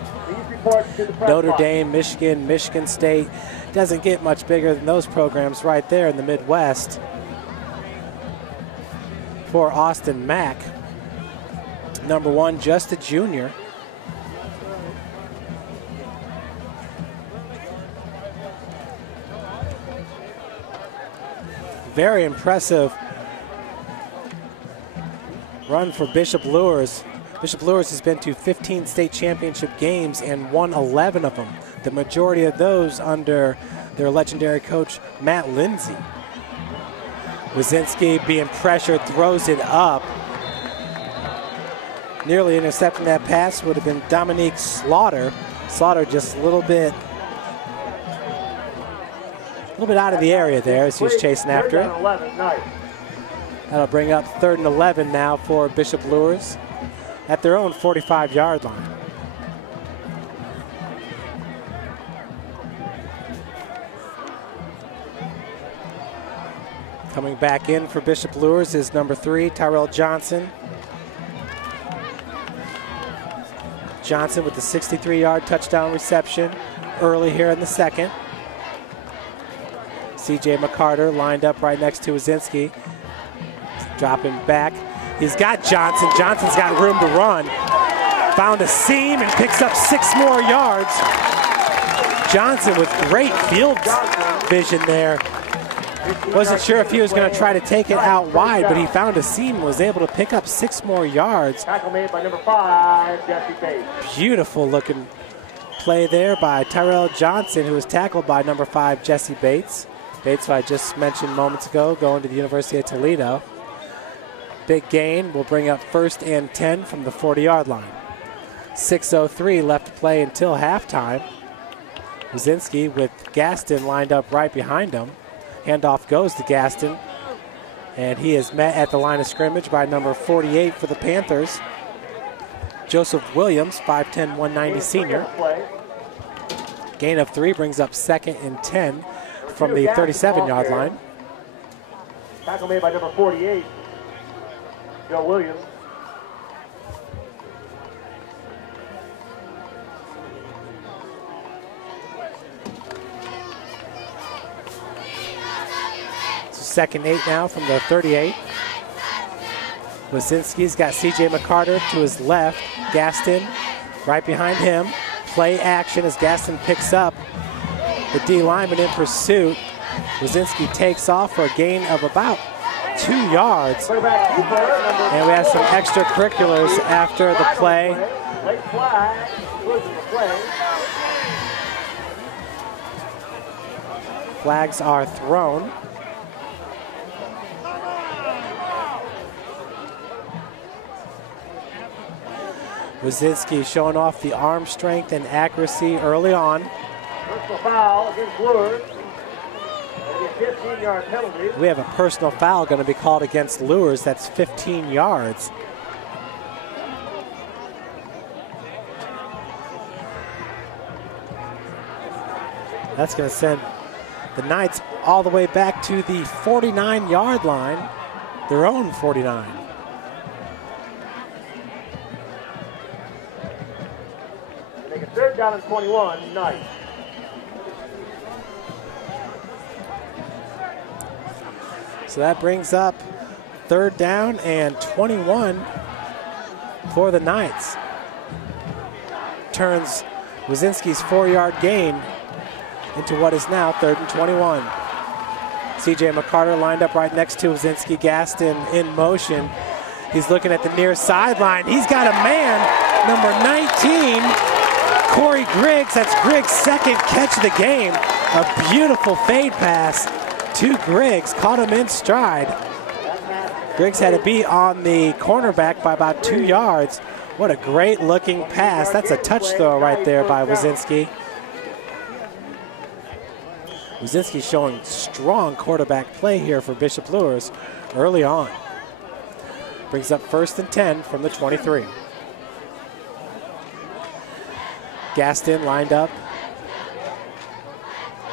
Notre Dame, Michigan, Michigan State. Doesn't get much bigger than those programs right there in the Midwest for Austin Mack. Number 1, just a junior. Very impressive run for Bishop Luers. Bishop Luers has been to 15 state championship games and won 11 of them. The majority of those under their legendary coach, Matt Lindsay. Wazinski being pressured, throws it up. Nearly intercepting that pass would have been Dominique Slaughter. Slaughter just a little bit out of the area there as he was chasing after it. That'll bring up 3rd and 11 now for Bishop Luers at their own 45-yard line. Coming back in for Bishop Luers is number 3, Tyrell Johnson. Johnson with the 63-yard touchdown reception early here in the second. C.J. McCarter lined up right next to Wazinski. Dropping back. He's got Johnson. Johnson's got room to run. Found a seam and picks up 6 more yards. Johnson with great field vision there. Wasn't sure if he was going to try to take it out wide, but he found a seam and was able to pick up 6 more yards. Tackle made by number 5, Jesse Bates. Beautiful looking play there by Tyrell Johnson, who was tackled by number 5, Jesse Bates. Bates, who I just mentioned moments ago, going to the University of Toledo. Big gain will bring up 1st and 10 from the 40-yard line. 6:03 left to play until halftime. Wazinski with Gaston lined up right behind him. Handoff goes to Gaston, and he is met at the line of scrimmage by number 48 for the Panthers, Joseph Williams, 5'10", 190 senior. Gain of 3 brings up 2nd and 10 from the 37-yard line. Tackle made by number 48, Joe Williams. So 2nd 8 now from the 38. Wazinski's got C.J. McCarter to his left. Gaston right behind him. Play action as Gaston picks up the D lineman in pursuit. Wazinski takes off for a gain of about 2 yards. And we have some extracurriculars after the play. Flags are thrown. Wazinski showing off the arm strength and accuracy early on. Personal foul against Luers. 15-yard penalty. We have a personal foul going to be called against Luers. That's 15 yards. That's going to send the Knights all the way back to the 49-yard line, their own 49. Make a 3rd down and 21, Knights. So that brings up 3rd down and 21 for the Knights. Turns Wazinski's 4-yard gain into what is now 3rd and 21. C.J. McCarter lined up right next to Wazinski. Gaston in motion. He's looking at the near sideline. He's got a man, number 19, Corey Griggs. That's Griggs' 2nd catch of the game. A beautiful fade pass to Griggs, caught him in stride. Griggs had to beat on the cornerback by about 2 yards. What a great looking pass. That's a touch throw right there by Wazinski. Wazinski showing strong quarterback play here for Bishop Luers early on. Brings up 1st and 10 from the 23. Gaston lined up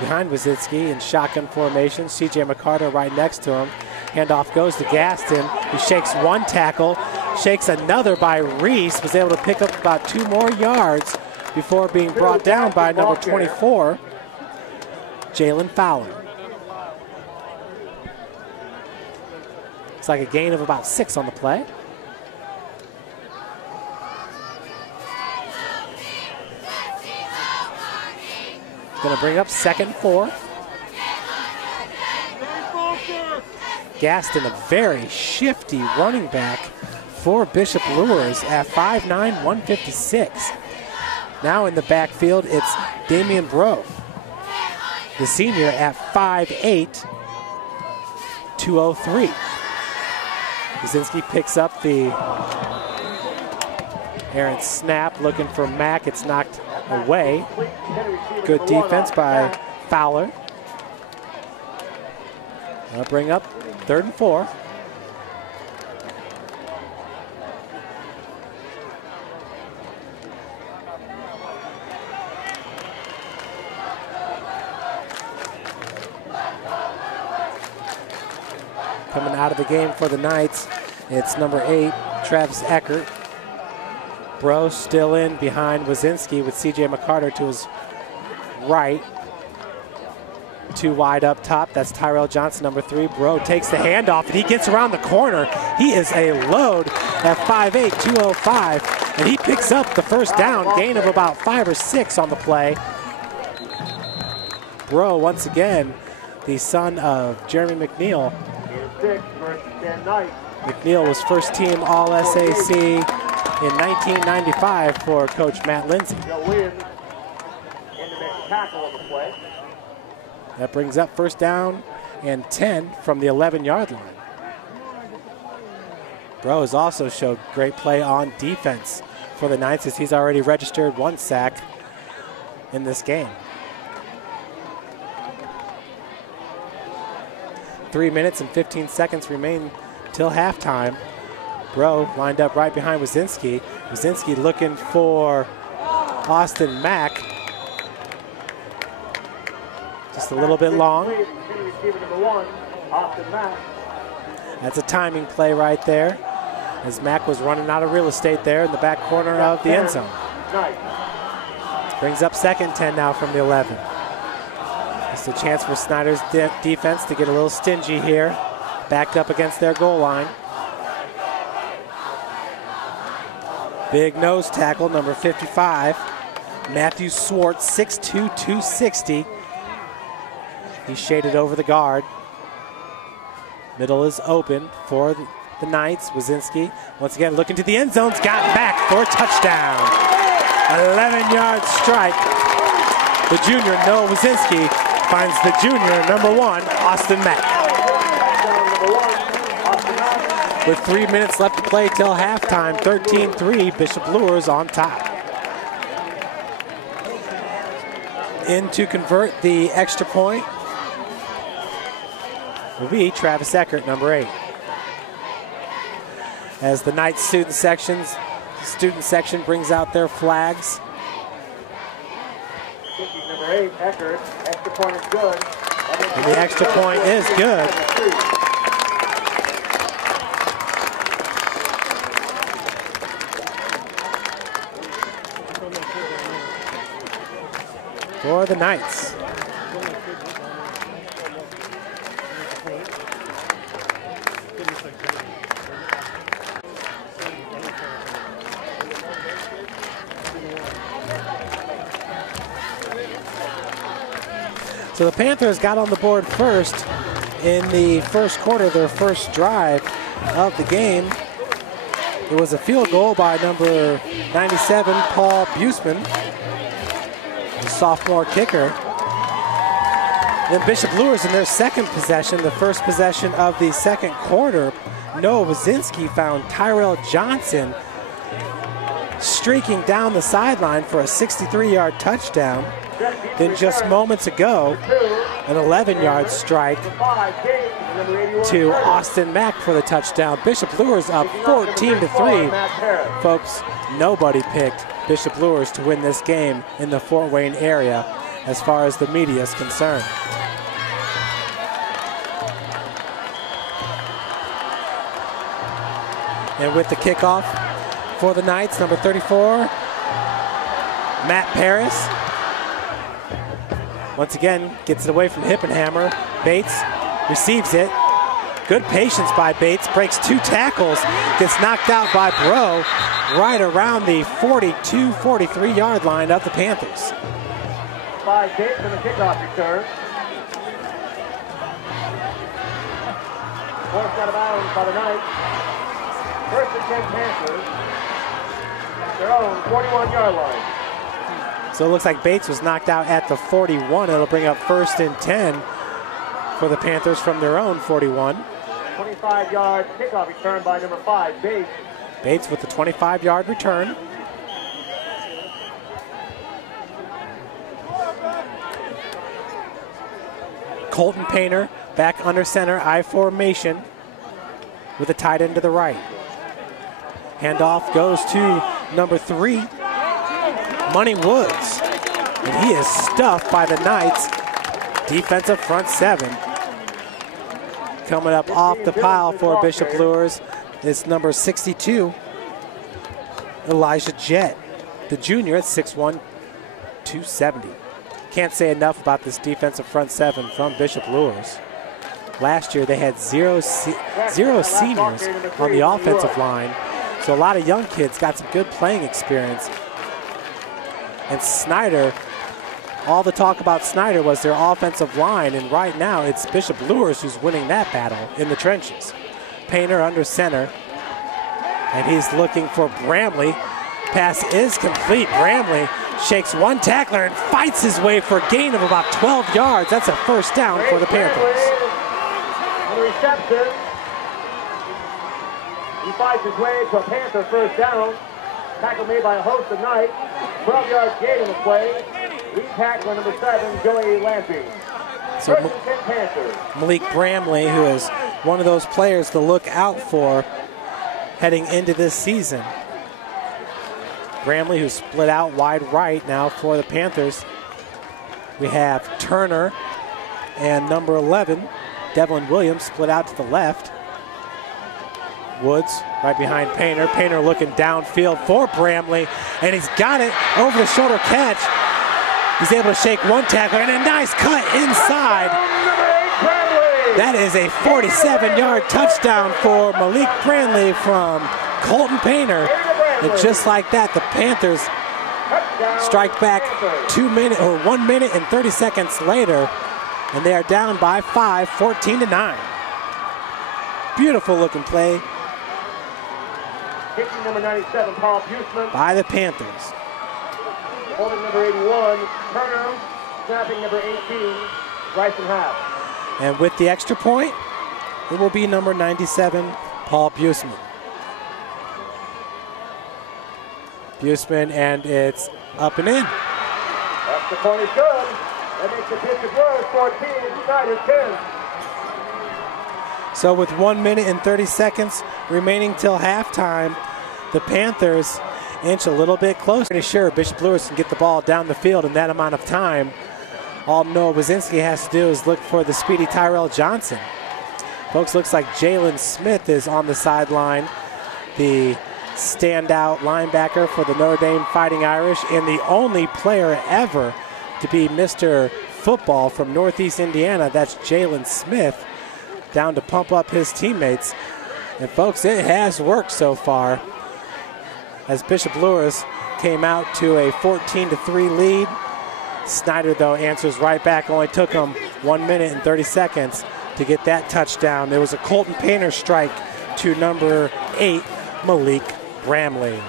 behind Wazinski in shotgun formation. C.J. McCarter right next to him. Handoff goes to Gaston. He shakes one tackle, shakes another by Reese. Was able to pick up about 2 more yards before being brought down by number 24, Jalen Fowler. It's like a gain of about 6 on the play. Going to bring up 2nd and 4. Gaston, a very shifty running back for Bishop Luers at 5'9", 156. Now in the backfield, it's Damian Bro, the senior, at 5'8", 203. Buzinski picks up the errant snap, looking for Mack. It's knocked away. Good defense by Fowler. I'll bring up 3rd and 4. Coming out of the game for the Knights, it's number 8, Travis Eckert. Bro still in behind Wazinski with C.J. McCarter to his right. 2 wide up top. That's Tyrell Johnson, number 3. Bro takes the handoff, and he gets around the corner. He is a load at 5'8", 205, and he picks up the first down, gain of about 5 or 6 on the play. Bro, once again, the son of Jeremy McNeil. McNeil was first team All-SAC in 1995 for Coach Matt Lindsay. That brings up 1st down and 10 from the 11-yard line. Bro has also showed great play on defense for the Knights, as he's already registered 1 sack in this game. 3 minutes and 15 seconds remain till halftime. Bro lined up right behind Wazinski. Wazinski looking for Austin Mack. Just a little bit long. That's a timing play right there, as Mack was running out of real estate there in the back corner of the end zone. Brings up 2nd and 10 now from the 11. It's a chance for Snider's defense to get a little stingy here, backed up against their goal line. Big nose tackle, number 55, Matthew Swartz, 6'2", 260. He's shaded over the guard. Middle is open for the Knights. Wazinski, once again, looking to the end zone's gotten back for a touchdown. 11-yard strike. The junior, Noah Wazinski, finds the junior, number 1, Austin Mack. With 3 minutes left to play till halftime, 13-3, Bishop Luers on top. In to convert the extra point will be Travis Eckert, number 8. As the Knights student section brings out their flags. Number 8, Eckert. Extra point is good. And the extra point is good. For the Knights. So the Panthers got on the board first in the first quarter, their first drive of the game. It was a field goal by number 97, Paul Buseman, the sophomore kicker. Then Bishop Luers in their second possession, the first possession of the second quarter, Noah Wazinski found Tyrell Johnson streaking down the sideline for a 63-yard touchdown. Then just moments ago, an 11-yard strike to Austin Mack for the touchdown. Bishop Luers up 14-3. Folks, nobody picked Bishop Luers to win this game in the Fort Wayne area as far as the media is concerned. And with the kickoff for the Knights, number 34, Matt Paris. Once again, gets it away from Hippenhammer. Bates receives it. Good patience by Bates, breaks 2 tackles, gets knocked out by Bro right around the 42, 43-yard line of the Panthers. 5 Bates and a kickoff return. Forced out of bounds by the Knights. First and 10 Panthers. Their own 41-yard line. So it looks like Bates was knocked out at the 41. It'll bring up first and 10 for the Panthers from their own 41. 25-yard kickoff return by number 5, Bates. Bates with the 25-yard return. Colton Painter back under center, I formation with a tight end to the right. Handoff goes to number 3, Money Woods. And he is stuffed by the Knights. Defensive front 7. Coming up off the pile for Bishop Luers is number 62, Elijah Jett, the junior at 6'1", 270. Can't say enough about this defensive front 7 from Bishop Luers. Last year they had zero seniors on the offensive line, so a lot of young kids got some good playing experience. And Snider, all the talk about Snider was their offensive line, and right now it's Bishop Luers who's winning that battle in the trenches. Painter under center, and he's looking for Bramley. Pass is complete. Bramley shakes one tackler and fights his way for a gain of about 12 yards. That's a first down for the Panthers. On the reception, he fights his way to a Panther first down. Tackle made by a host of Knights. 12 yards gain in the play. Lead tackler number 7, Joey Lampy. So First and 10 Panthers. Malik Bramley, who is one of those players to look out for heading into this season. Bramley, who's split out wide right now for the Panthers. We have Turner and number 11, Devlin Williams, split out to the left. Woods right behind Painter. Painter looking downfield for Bramley, and he's got it over the shoulder catch. He's able to shake one tackler, and a nice cut inside. That is a 47-yard touchdown for Malik Bramley from Colton Painter. And just like that, the Panthers strike back 1 minute and 30 seconds later, and they are down by 5, 14-9. Beautiful looking play Kicking number 97, Paul Buseman. by the Panthers. Holding number 81, Turner. Snapping number 18, Bryson Happ. And with the extra point, it will be number 97, Paul Buseman. Buseman, and it's up and in. That's the point is good. That makes the Bishop Luers 14, Snider 10. So with 1 minute and 30 seconds remaining till halftime, the Panthers inch a little bit closer. Pretty sure Bishop Luers can get the ball down the field in that amount of time. All Noah Wazinski has to do is look for the speedy Tyrell Johnson. Folks, looks like Jalen Smith is on the sideline, the standout linebacker for the Notre Dame Fighting Irish, and the only player ever to be Mr. Football from Northeast Indiana. That's Jalen Smith, down to pump up his teammates. And folks, it has worked so far, as Bishop Luers came out to a 14-3 lead. Snider, though, answers right back. Only took him 1 minute and 30 seconds to get that touchdown. There was a Colton Painter strike to number 8, Malik Bramley.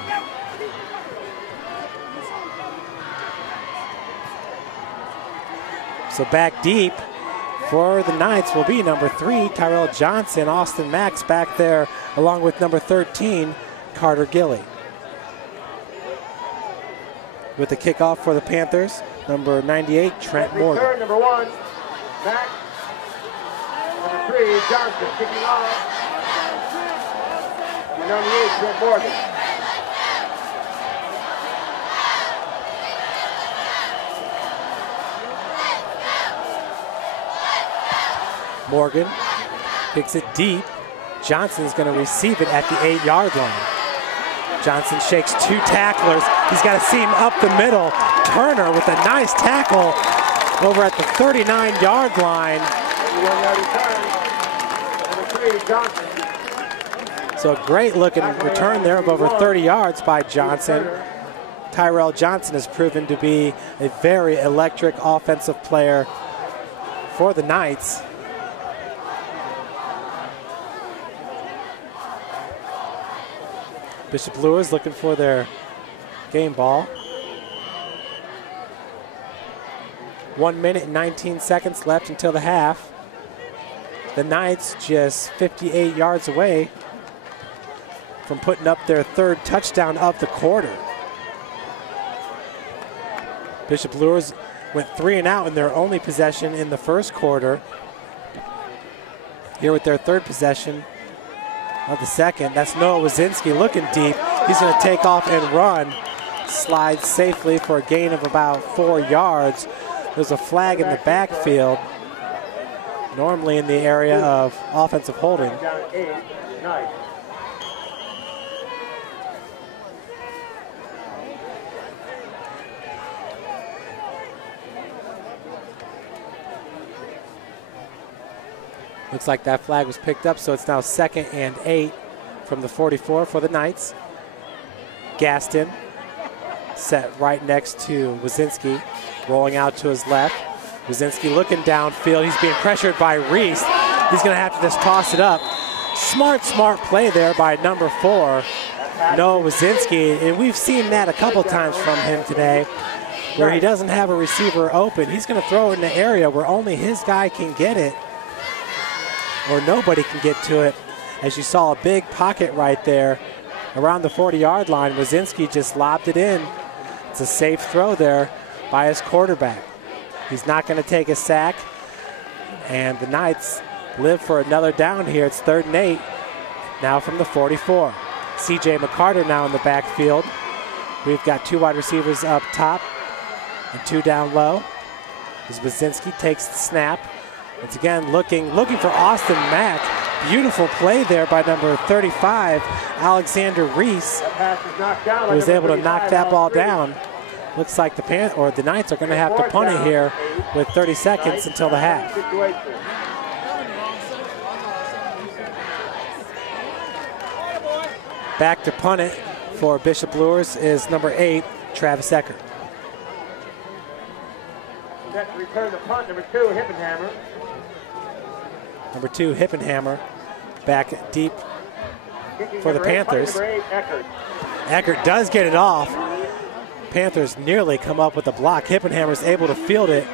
So back deep for the Knights will be number 3, Tyrell Johnson. Austin Max back there along with number 13, Carter Gilly. With the kickoff for the Panthers, number 98, Trent Morgan. Return number 1, Max. Number 3, Johnson kicking off. And number 8, Trent Morgan. Morgan kicks it deep. Johnson's going to receive it at the 8-yard line. Johnson shakes 2 tacklers. He's got a seam up the middle. Turner with a nice tackle over at the 39-yard line. 31-yard return. Number 3, Johnson. So a great looking return there of over 30 yards by Johnson. Tyrell Johnson has proven to be a very electric offensive player for the Knights. Bishop Luers looking for their game ball. 1 minute and 19 seconds left until the half. The Knights just 58 yards away from putting up their third touchdown of the quarter. Bishop Luers went 3 and out in their only possession in the first quarter. Here with their third possession of the second. That's Noah Wazinski looking deep. He's going to take off and run. Slides safely for a gain of about 4 yards. There's a flag in the backfield, normally in the area of offensive holding. Looks like that flag was picked up, so it's now 2nd and 8 from the 44 for the Knights. Gaston set right next to Wazinski, rolling out to his left. Wazinski looking downfield. He's being pressured by Reese. He's going to have to just toss it up. Smart play there by number 4, Noah Wazinski. And we've seen that a couple times from him today, where he doesn't have a receiver open. He's going to throw it in the area where only his guy can get it, or nobody can get to it. As you saw, a big pocket right there around the 40-yard line. Wazinski just lobbed it in. It's a safe throw there by his quarterback. He's not going to take a sack, and the Knights live for another down here. It's 3rd and 8 now from the 44. C.J. McCarter now in the backfield. We've got 2 wide receivers up top and 2 down low. As Wazinski takes the snap. Once again, looking for Austin Mack. Beautiful play there by number 35, Alexander Reese, who was able to knock that ball down. Looks like the Knights are going to have to punt it here with 30 seconds until the half. Back to punt it for Bishop Luers is number 8, Travis Eckert. Set to return the punt, number 2, Hippenhammer. Number 2, Hippenhammer, back deep for the Panthers. Eckert does get it off. Panthers nearly come up with a block. Hippenhammer's able to field it,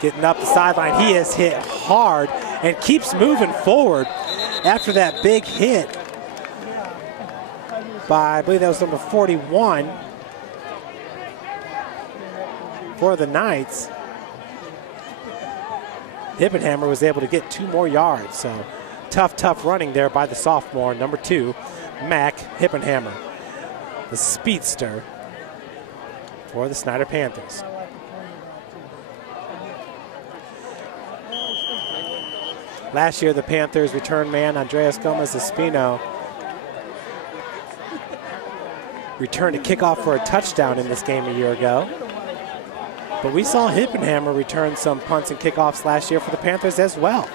getting up the sideline. He is hit hard and keeps moving forward after that big hit by, I believe that was number 41 for the Knights. Hippenhammer was able to get 2 more yards, so tough running there by the sophomore, number 2, Mac Hippenhammer, the speedster for the Snider Panthers. Last year, the Panthers return man Andreas Gomez-Espino returned a kickoff for a touchdown in this game a year ago. But we saw Hippenhammer return some punts and kickoffs last year for the Panthers as well.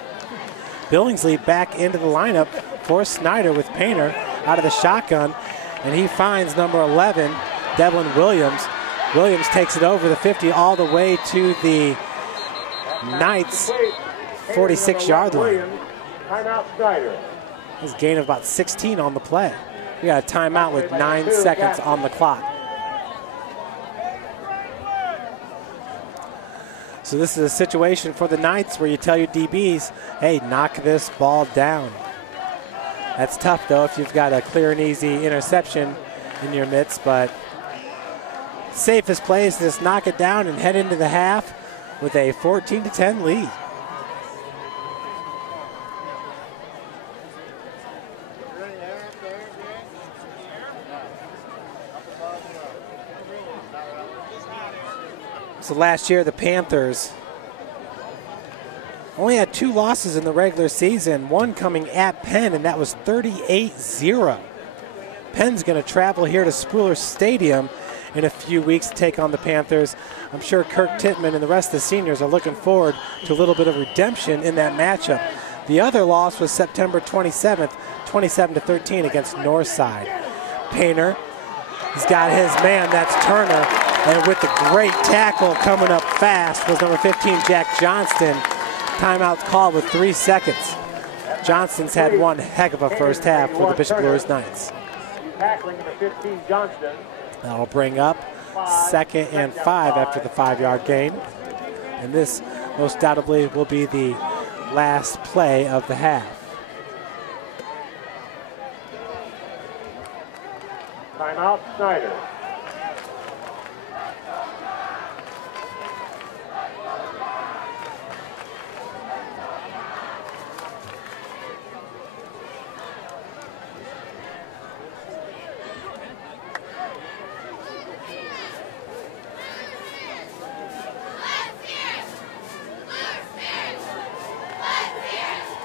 Billingsley back into the lineup for Snider with Painter out of the shotgun, and he finds number 11, Devlin Williams. Williams takes it over the 50 all the way to the Knights' 46-yard line. Timeout, Snider. His gain of about 16 on the play. We got a timeout with 9 seconds on the clock. So this is a situation for the Knights where you tell your DBs, hey, knock this ball down. That's tough, though, if you've got a clear and easy interception in your midst, but safest play is to just knock it down and head into the half with a 14-10 lead. So last year, the Panthers only had 2 losses in the regular season, one coming at Penn, and that was 38-0. Penn's going to travel here to Spruill Stadium in a few weeks to take on the Panthers. I'm sure Kirk Tittman and the rest of the seniors are looking forward to a little bit of redemption in that matchup. The other loss was September 27th, 27-13 against Northside. Painter He's got his man, that's Turner. And with the great tackle coming up fast was number 15, Jack Johnston. Timeout called with 3 seconds. Johnston's had one heck of a first half for the Bishop Luers Knights. Tackling number 15, Johnston. That'll bring up 2nd and 5 after the 5-yard gain. And this most doubtably will be the last play of the half. Timeout, Snider.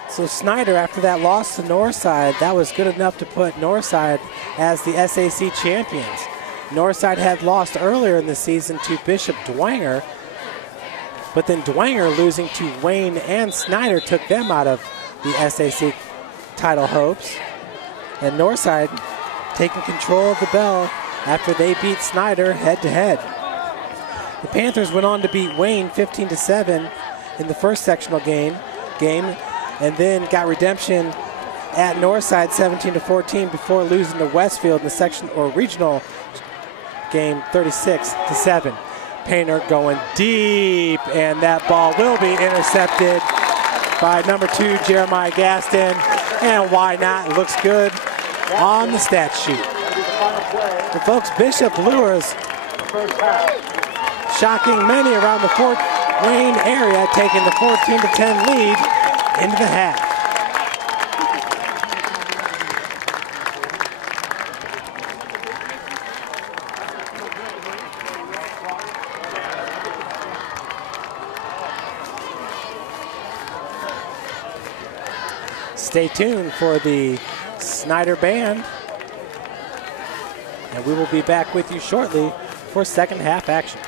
So Snider, after that loss to Northside, that was good enough to put Northside as the SAC champions. Northside had lost earlier in the season to Bishop Dwenger, but then Dwenger losing to Wayne and Snider took them out of the SAC title hopes. And Northside taking control of the bell after they beat Snider head-to-head. The Panthers went on to beat Wayne 15-7 in the first sectional game, and then got redemption at Northside 17-14 before losing to Westfield in the section or regional game 36-7. Painter going deep, and that ball will be intercepted by number 2, Jeremiah Gaston. And why not? It looks good on the stat sheet. The folks, Bishop Luers shocking many around the Fort Wayne area, taking the 14-10 lead into the half. Stay tuned for the Snider Band, and we will be back with you shortly for second half action.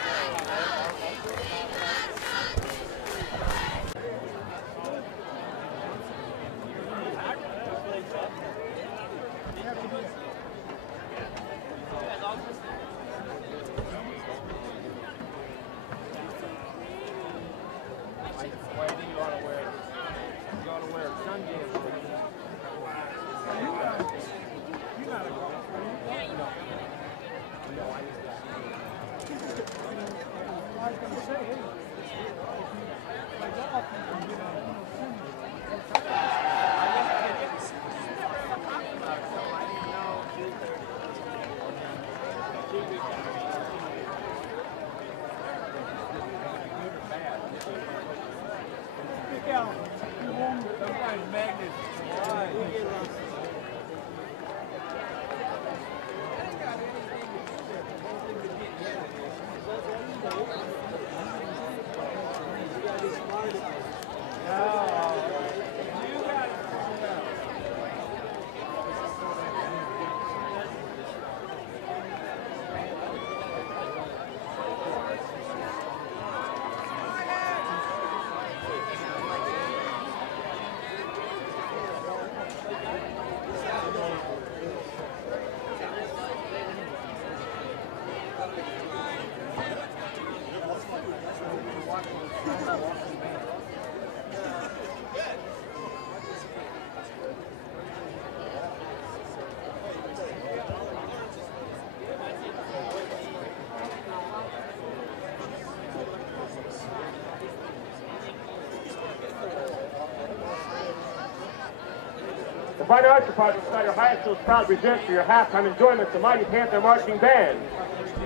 The Fine Arts Department of Snider High School is proud to present for your halftime enjoyment the Mighty Panther Marching Band.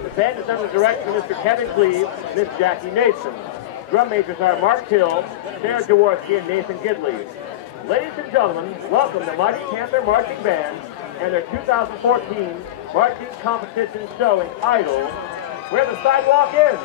The band is under the direction of Mr. Kevin Cleve, Miss Jackie Nason. Drum majors are Mark Hill, Sarah Jaworski, and Nathan Gidley. Ladies and gentlemen, welcome the Mighty Panther Marching Band and their 2014 marching competition show entitled Where the Sidewalk Ends.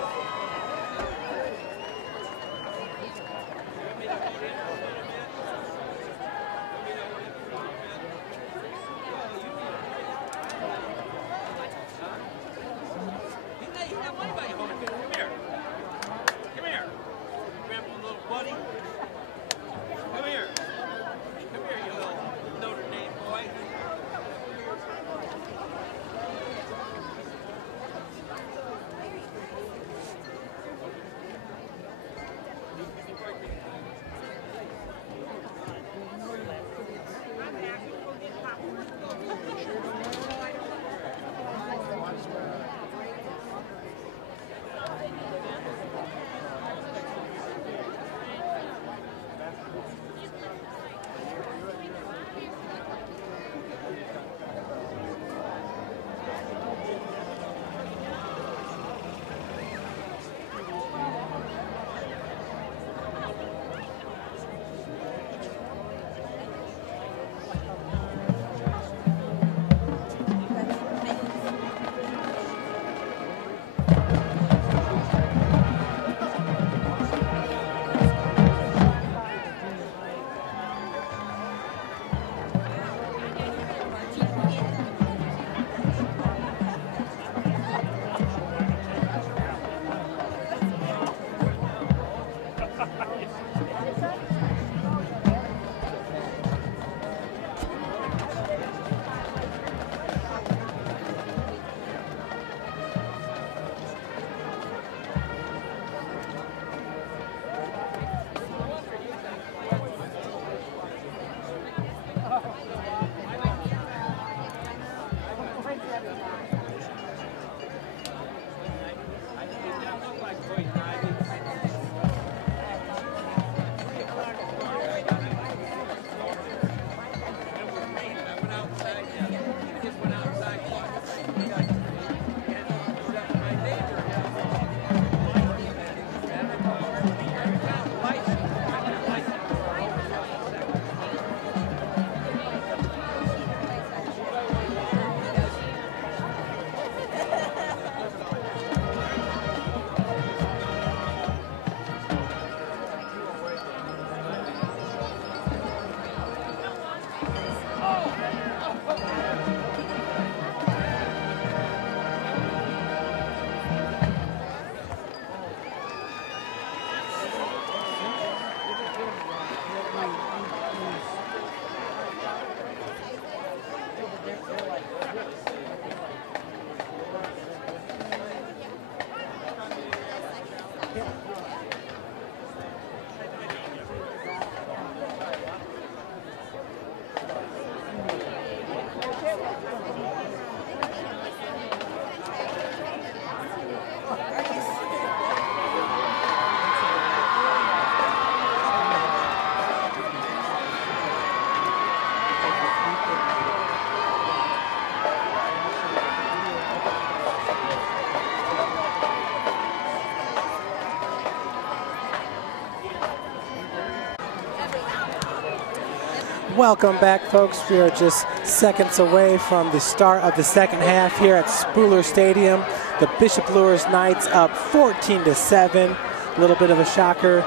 Welcome back, folks. We are just seconds away from the start of the second half here at Spooler Stadium. The Bishop Luers Knights up 14-7. A little bit of a shocker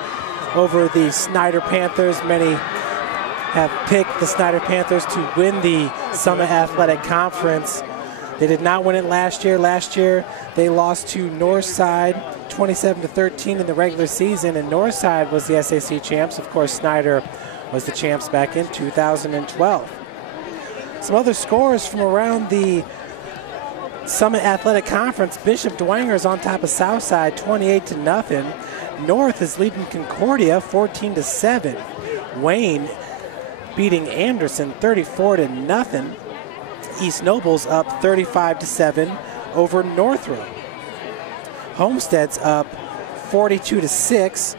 over the Snider Panthers. Many have picked the Snider Panthers to win the Summit Athletic Conference. They did not win it last year. Last year, they lost to Northside 27-13 in the regular season, and Northside was the SAC champs. Of course, Snider was the champs back in 2012. Some other scores from around the Summit Athletic Conference. Bishop Dwenger is on top of Southside 28-0. North is leading Concordia 14-7. Wayne beating Anderson 34-0. East Noble's up 35-7 over Northrop. Homestead's up 42-6.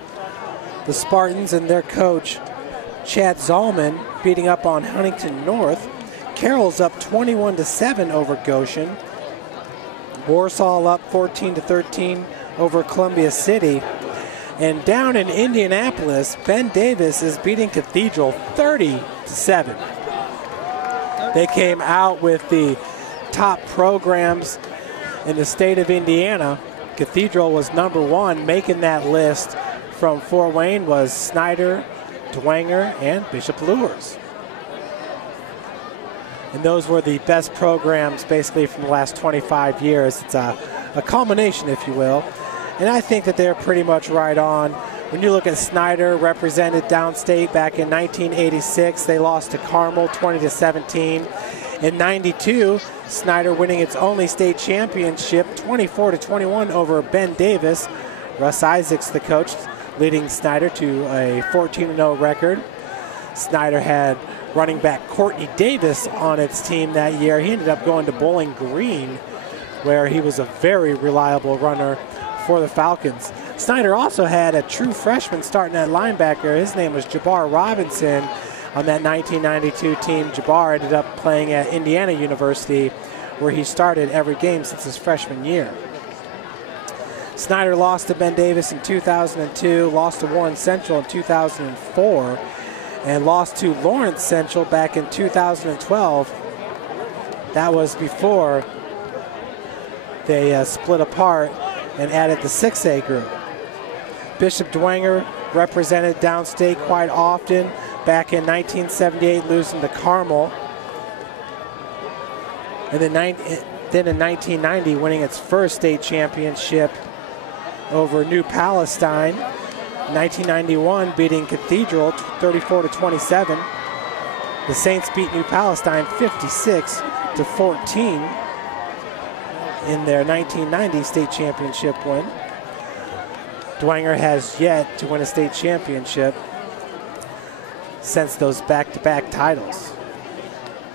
The Spartans and their coach Chad Zalman beating up on Huntington North. Carroll's up 21-7 over Goshen. Warsaw up 14-13 over Columbia City. And down in Indianapolis, Ben Davis is beating Cathedral 30-7. They came out with the top programs in the state of Indiana. Cathedral was #1. Making that list from Fort Wayne was Snider, Dwenger, and Bishop Luers. And those were the best programs basically from the last 25 years. It's a culmination, if you will. And I think that they're pretty much right on. When you look at Snider, represented downstate back in 1986, they lost to Carmel 20-17. In 92, Snider winning its only state championship 24-21 over Ben Davis. Russ Isaacs, the coach, leading Snider to a 14-0 record. Snider had running back Courtney Davis on its team that year. He ended up going to Bowling Green, where he was a very reliable runner for the Falcons. Snider also had a true freshman starting at linebacker. His name was Jabbar Robinson on that 1992 team. Jabbar ended up playing at Indiana University, where he started every game since his freshman year. Snider lost to Ben Davis in 2002, lost to Warren Central in 2004, and lost to Lawrence Central back in 2012. That was before they split apart and added the 6A group. Bishop Dwenger represented downstate quite often. Back in 1978, losing to Carmel. And then in 1990, winning its first state championship over New Palestine. 1991, beating Cathedral 34-27. The Saints beat New Palestine 56-14 in their 1990 state championship win. Dwenger has yet to win a state championship since those back-to-back titles.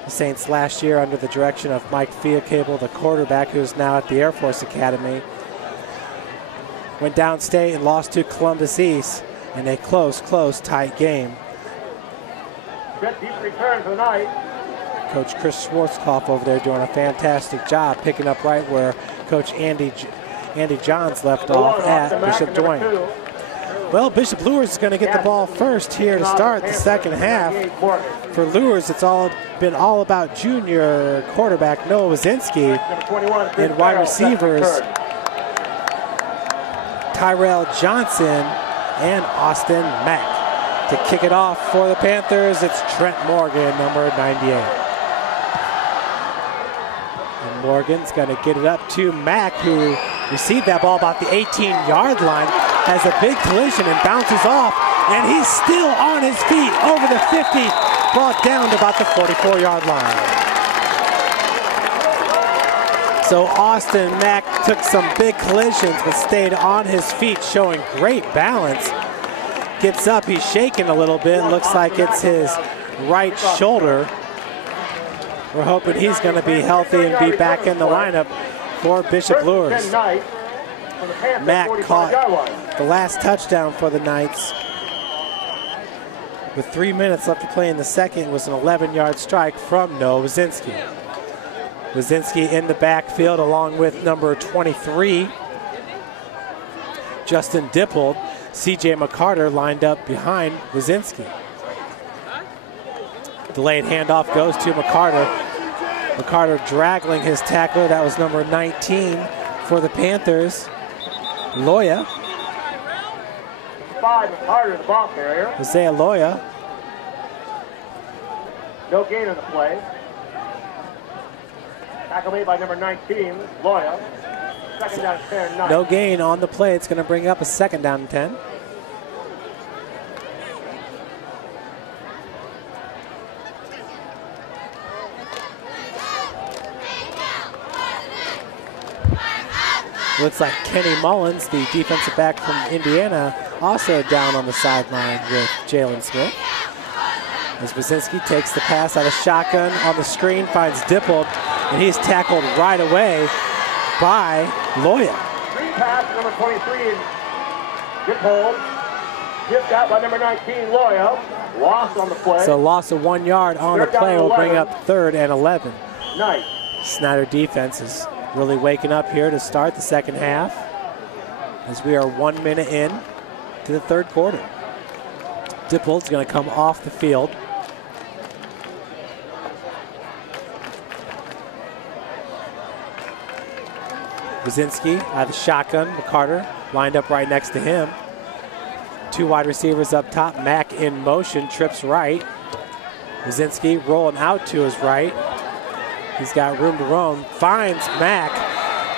The Saints last year, under the direction of Mike Fiacable, the quarterback, who's now at the Air Force Academy, went downstate and lost to Columbus East in a close, tight game. Good deep return tonight. Coach Chris Schwarzkopf over there doing a fantastic job, picking up right where Coach Andy Johns left off at Bishop Dwenger. Well, Bishop Luers is going to get the ball first here to start the second half. For Luers, it's been all about junior quarterback Noah Wazinski and wide receivers Tyrell Johnson and Austin Mack. To kick it off for the Panthers, it's Trent Morgan, number 98. And Morgan's going to get it up to Mack, who received that ball about the 18-yard line, has a big collision and bounces off, and he's still on his feet over the 50, brought down to about the 44-yard line. So Austin Mack took some big collisions but stayed on his feet, showing great balance. Gets up, he's shaking a little bit. Looks like it's his right shoulder. We're hoping he's going to be healthy and be back in the lineup for Bishop Luers. Mack caught the last touchdown for the Knights. With 3 minutes left to play in the second, it was an 11-yard strike from Noah Wazinski. Wazinski in the backfield along with number 23, Justin Dippold. C.J. McCarter lined up behind Wazinski. Delayed handoff goes to McCarter. McCarter draggling his tackler. That was number 19 for the Panthers, Loya. 5, McCarter, the ball carrier. Isaiah Loya. No gain on the play. Tackle made by number 19, Loya. Second down, 10, 9. No gain on the play. It's going to bring up a second down and 10. Looks like Kenny Mullins, the defensive back from Indiana, also down on the sideline with Jalen Smith. As Wazinski takes the pass out of shotgun on the screen, finds Dippold, and he's tackled right away by Loya. Screen pass, number 23, Dippold. Tipped out by number 19, Loya. Loss on the play. So loss of 1 yard on the play will bring up 3rd and 11. Nice. Snider defense is really waking up here to start the second half as we are 1 minute in to the third quarter. Dippold's going to come off the field. Wazinski out of the shotgun. McCarter lined up right next to him. 2 wide receivers up top. Mack in motion, trips right. Wazinski rolling out to his right. He's got room to roam. Finds Mack.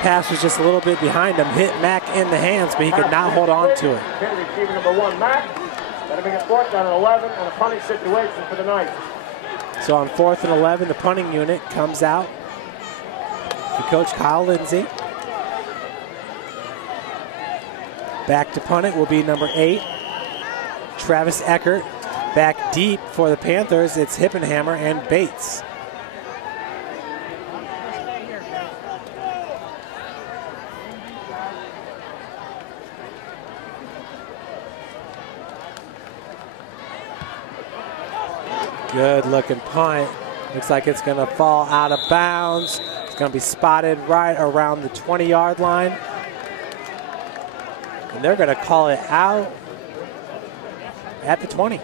Pass was just a little bit behind him. Hit Mack in the hands, but he could not hold on to it. Receiver number 1, Mack. That'll bring a 4th down and 11 on a punting situation for the Knights. So on 4th and 11, the punting unit comes out for Coach Kyle Lindsay. Back to punt it will be number 8, Travis Eckert. Back deep for the Panthers, it's Hippenhammer and Bates. Good looking punt. Looks like it's going to fall out of bounds. It's going to be spotted right around the 20-yard line. And they're going to call it out at the 20.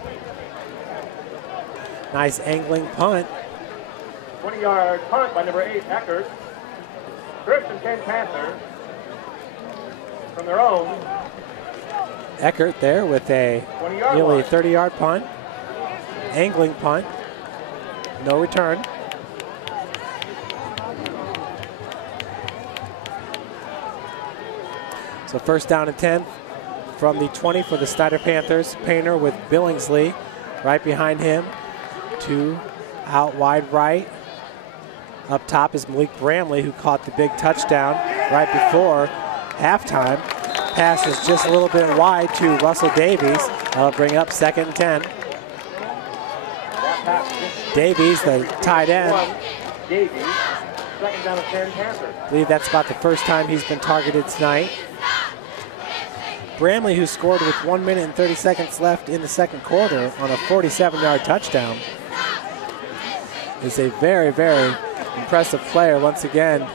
Nice angling punt. 20-yard punt by number 8, Eckert. First and 10 Panthers from their own. Eckert there with a nearly 30-yard punt. Angling punt. No return. So first down and 10 from the 20 for the Snider Panthers. Painter with Billingsley right behind him. 2 out wide right. Up top is Malik Bramley, who caught the big touchdown right before halftime. Pass is just a little bit wide to Russell Davies. That'll bring up 2nd and 10. Davies, the tight end. Davies, 2nd down and 10 Panthers. I believe that's about the first time he's been targeted tonight. Bramley, who scored with 1 minute and 30 seconds left in the second quarter on a 47-yard touchdown, is a very, very impressive player once again.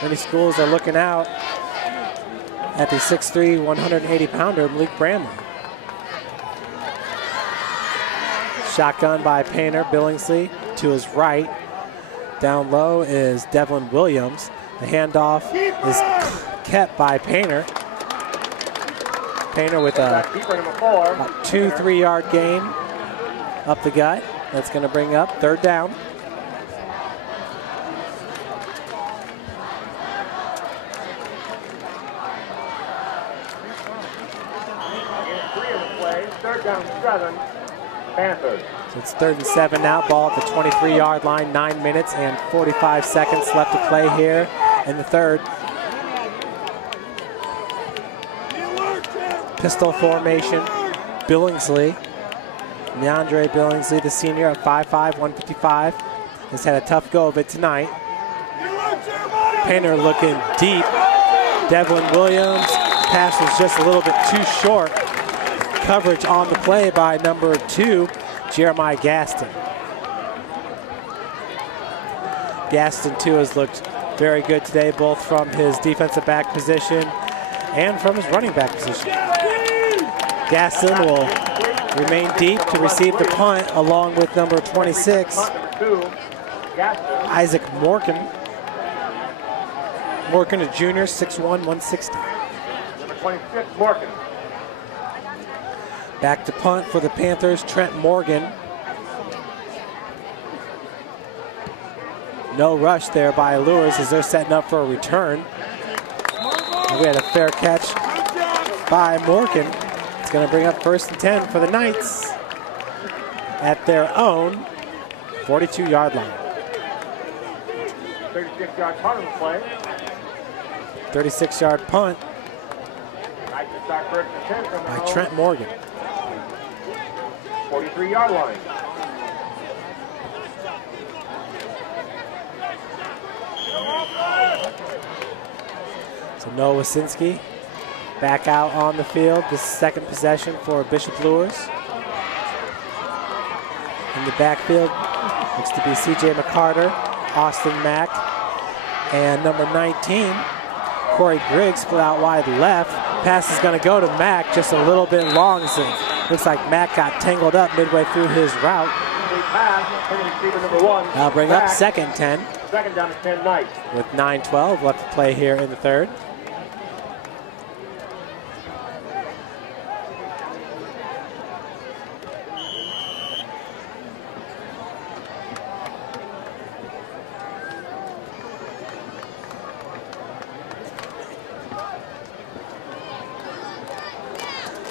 Many schools are looking out at the 6'3", 180-pounder Malik Bramley. Shotgun by Painter, Billingsley to his right. Down low is Devlin Williams. The handoff is kept by Painter. Painter with a 2-3 yard gain up the gut. That's going to bring up 3rd down. Third down, 7. Panthers. So it's 3rd and 7 now. Ball at the 23-yard line. 9 minutes and 45 seconds left to play here in the third. Pistol formation. Billingsley. Neandre Billingsley, the senior at 5'5", 155. Has had a tough go of it tonight. Painter looking deep. Devlin Williams. Pass was just a little bit too short. Coverage on the play by number 2, Jeremiah Gaston. Gaston, too, has looked very good today, both from his defensive back position and from his running back position. Gaston will remain deep to receive the punt, along with number 26, Isaac Morgan. Morgan, a junior, 6'1", 160. Number 26, Morgan. Back to punt for the Panthers, Trent Morgan. No rush there by Luers as they're setting up for a return. And we had a fair catch by Morgan. It's going to bring up 1st and 10 for the Knights at their own 42-yard line. 36-yard punt on the play. 36-yard punt Knights to start 1st and 10 from by Trent Morgan. 43-yard line. So Noah Wasinski back out on the field. This is second possession for Bishop Luers. In the backfield looks to be C.J. McCarter, Austin Mack, and number 19, Corey Griggs, split out wide left. Pass is going to go to Mack, just a little bit long. So looks like Mack got tangled up midway through his route. That'll bring up 2nd 10. 2nd down to 10 Knights. With 9:12 left to play here in the third.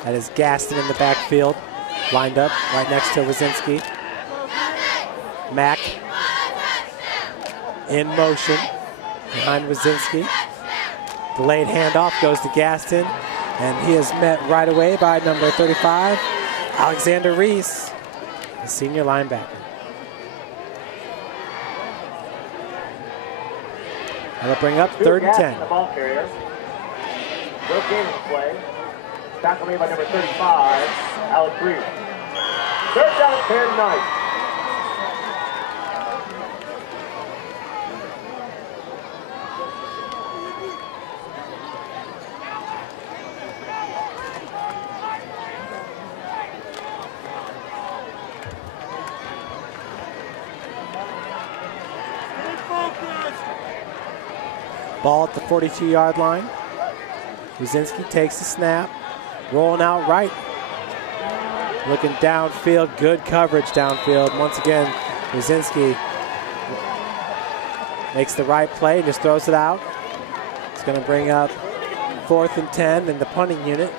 That is Gaston in the backfield, lined up right next to Wasinski. Mack in motion behind Wasinski. Delayed handoff goes to Gaston, and he is met right away by number 35, Alexander Reese, the senior linebacker. That'll bring up 3rd and 10. The ball carrier. Will Gaines play. Tackle made by number 35, Alex Reese. 3rd down at 10 Knights. Ball at the 42-yard line. Wasinski takes the snap, rolling out right. Looking downfield, good coverage downfield. Once again, Wasinski makes the right play, just throws it out. It's going to bring up 4th and 10 in the punting unit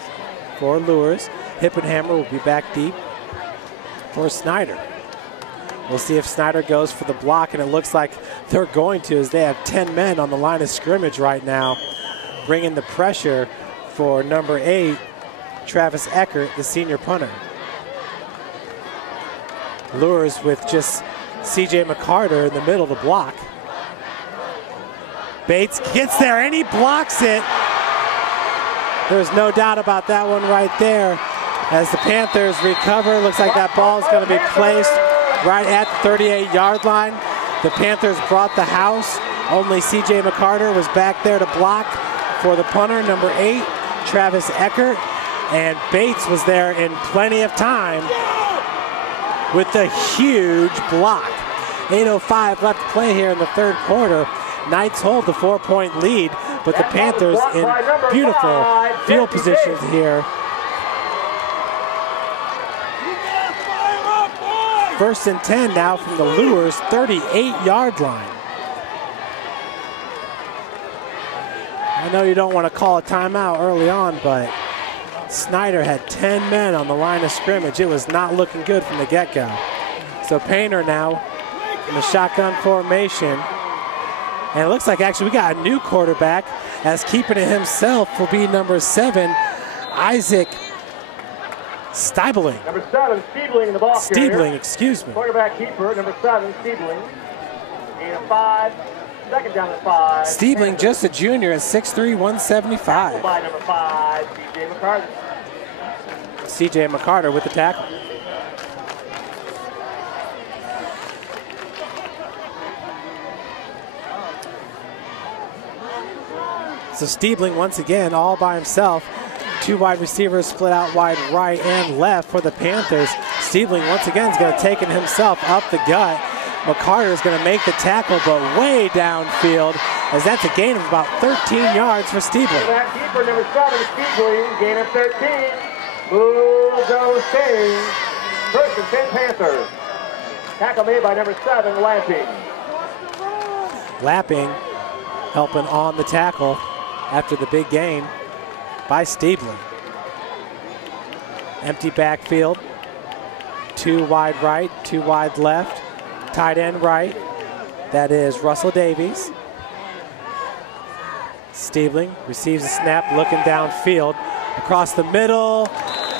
for Luers. Hippenhammer will be back deep for Snider. We'll see if Snider goes for the block, and it looks like they're going to, as they have 10 men on the line of scrimmage right now, bringing the pressure for number 8, Travis Eckert, the senior punter. Luers with just C.J. McCarter in the middle of the block. Bates gets there, and he blocks it. There's no doubt about that one right there. As the Panthers recover, looks like that ball is going to be placed right at the 38-yard line. The Panthers brought the house. Only C.J. McCarter was back there to block for the punter, number 8, Travis Eckert. And Bates was there in plenty of time with the huge block. 8:05 left to play here in the third quarter. Knights hold the 4-point lead, but the Panthers in beautiful field positions here. First and 10 now from the Luers 38-yard line. I know you don't want to call a timeout early on, but Snider had 10 men on the line of scrimmage. It was not looking good from the get-go. So Painter now in the shotgun formation. And it looks like actually we got a new quarterback, as keeping it himself will be number 7, Isaac Stiebling. Number 7, Stiebling in the ball carrier. Stiebling, excuse me. Quarterback keeper, number 7, Stiebling. And 5, second down at 5. Stiebling, just a junior at 6'3", 175. By number 5, C.J. McCarter. C.J. McCarter with the tackle. So Stiebling once again all by himself. 2 wide receivers split out wide right and left for the Panthers. Stiebling once again is going to take it himself up the gut. McCarter is going to make the tackle, but way downfield, as that's a gain of about 13 yards for Stiebling. That keeper, number 7, Stiebling, gain of 13. Move those things. First and 10 Panthers. Tackle made by number 7, Lapping. Lapping helping on the tackle after the big gain by Stiebling. Empty backfield. 2 wide right, 2 wide left. Tight end right. That is Russell Davies. Stiebling receives a snap, looking downfield. Across the middle,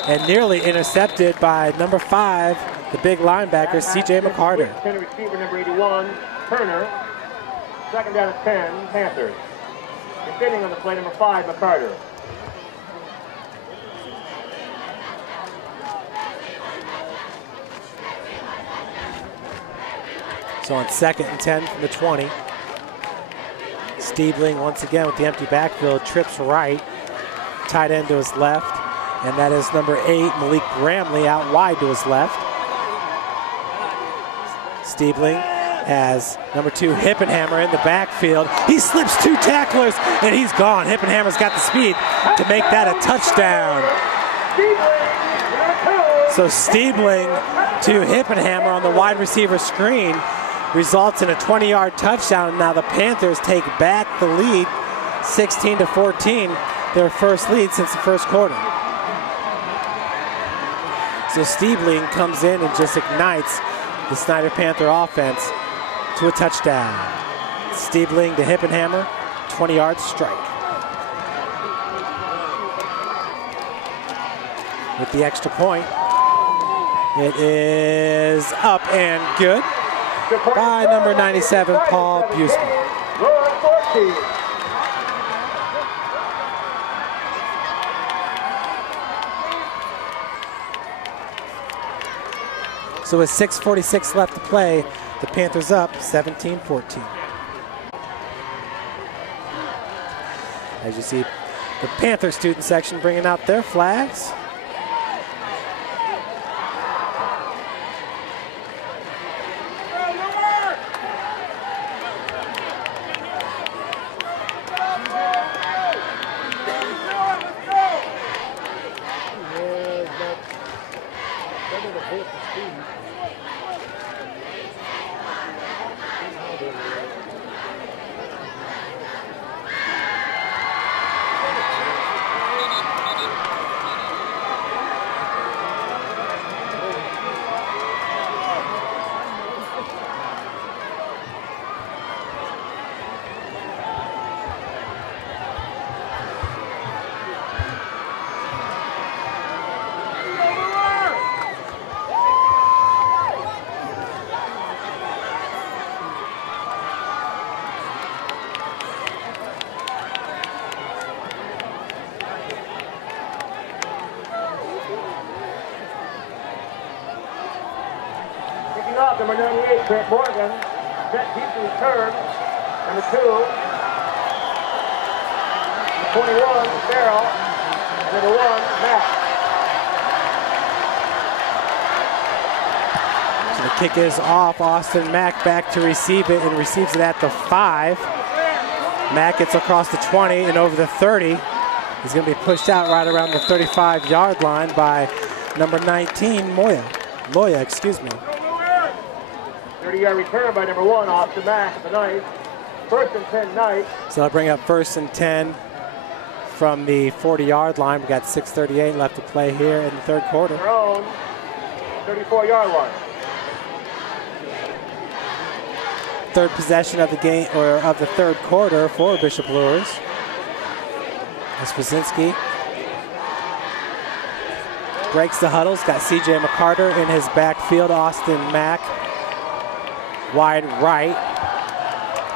and nearly intercepted by number 5, the big linebacker, C.J. McCarter. Receiver number 81, Turner. Second down at 10, Panthers. Defending on the play, number 5, McCarter. So on 2nd and 10 from the 20. Stiebling once again with the empty backfield, trips right. Tight end to his left. And that is number 8, Malik Bramley, out wide to his left. Stiebling has number 2, Hippenhammer in the backfield. He slips 2 tacklers, and he's gone. Hippenhammer's got the speed to make that a touchdown. So Stiebling to Hippenhammer on the wide receiver screen results in a 20-yard touchdown. Now the Panthers take back the lead, 16-14, their first lead since the first quarter. So Stiebling comes in and just ignites the Snider Panther offense to a touchdown. Stiebling to Hippenhammer, 20-yard strike. With the extra point, it is up and good by number 97, Paul Buseman. Luers 14. So with 6:46 left to play, the Panthers up 17-14. As you see, the Panther student section bringing out their flags. Number 98, Brett Morgan. Set keeps the return. Number 2. Number 21, Farrell. And number 1, Matt. So the kick is off. Austin Mack back to receive it and receives it at the 5. Mack gets across the 20 and over the 30. He's going to be pushed out right around the 35-yard line by number 19, Loya, excuse me. 30-yard return by number 1, Austin Mack at the 9th. First and 10, Knight. So I'll bring up 1st and 10 from the 40-yard line. We got 6:38 left to play here in the third quarter. Their own 34-yard line. Third possession of the game, or of the third quarter for Bishop Luers. As Wazinski breaks the huddles, got C.J. McCarter in his backfield. Austin Mack wide right.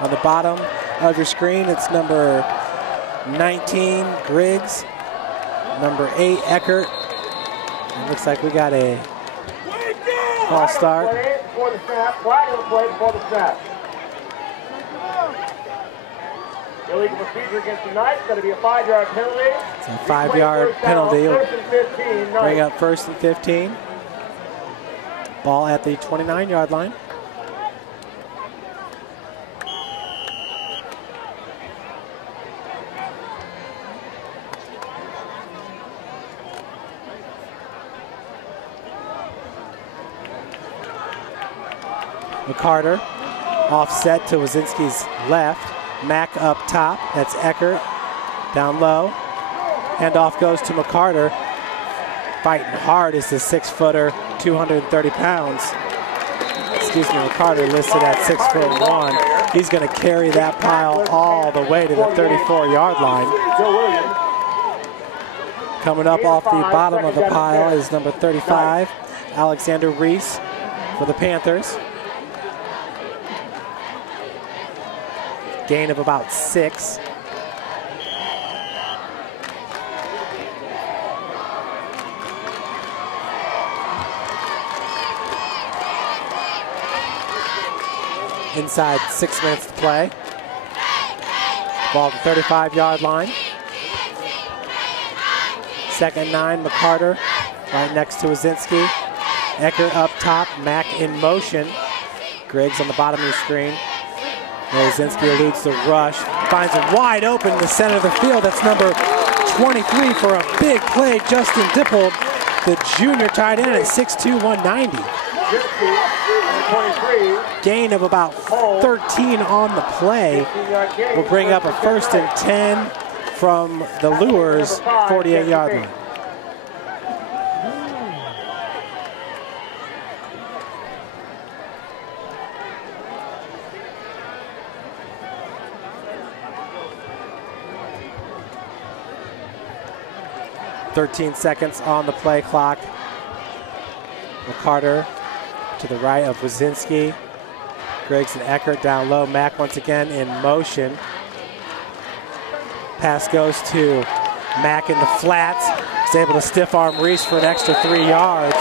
On the bottom of your screen, it's number 19, Griggs. Number 8, Eckert. It looks like we got a false start. Play before the snap. Flag on the play before the snap. Illegal procedure against the Knights. Going to be a 5-yard penalty. It's a 5-yard penalty. First and 15. Bring up 1st and 15. Ball at the 29-yard line. McCarter offset to Wazinski's left. Mack up top. That's Eckert. Down low. Handoff goes to McCarter. Fighting hard is the 6-footer, 230 pounds. Excuse me, McCarter listed at 6'1". He's going to carry that pile all the way to the 34-yard line. Coming up off the bottom of the pile is number 35, Alexander Reese for the Panthers. Gain of about 6. Inside 6 minutes to play. Ball at the 35-yard line. 2nd and 9, McCarter right next to Wazinski. Eckert up top, Mack in motion. Griggs on the bottom of the screen. Wazinski eludes the rush, finds it wide open in the center of the field. That's number 23 for a big play, Justin Dippold, the junior tight end at 6'2", 190. Gain of about 13 on the play. Will bring up a 1st and 10 from the Luers 48-yard line. .13 seconds on the play clock. McCarter to the right of Wazinski. Griggs and Eckert down low. Mack once again in motion. Pass goes to Mack in the flats. He's able to stiff arm Reese for an extra 3 yards.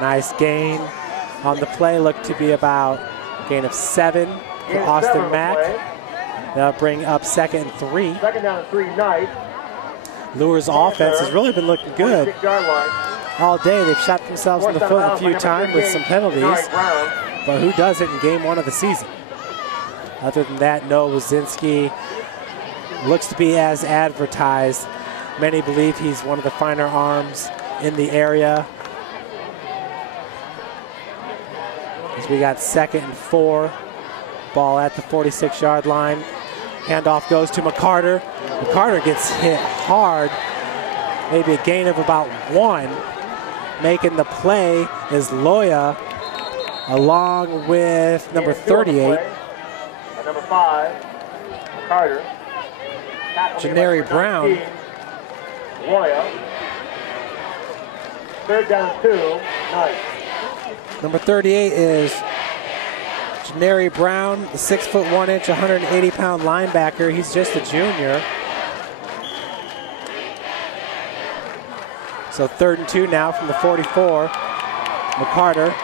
Nice gain on the play. Looked to be about a gain of 7 for Austin Mack. That'll bring up 2nd and 3. 2nd down and 3, Knight. Luers' offense has really been looking good all day. They've shot themselves in the foot a few times with some penalties, but who does it in game 1 of the season? Other than that, Noah Wazinski looks to be as advertised. Many believe he's one of the finer arms in the area. As we got 2nd and 4. Ball at the 46-yard line. Handoff goes to McCarter. McCarter gets hit hard. Maybe a gain of about 1. Making the play is Loya, along with number 38. Number 5, McCarter. Janari Brown. Loya. 3rd down and 2, Knight. Number 38 is Janari Brown, the 6'1", 180-pound linebacker. He's just a junior. So 3rd and 2 now from the 44. McCarter,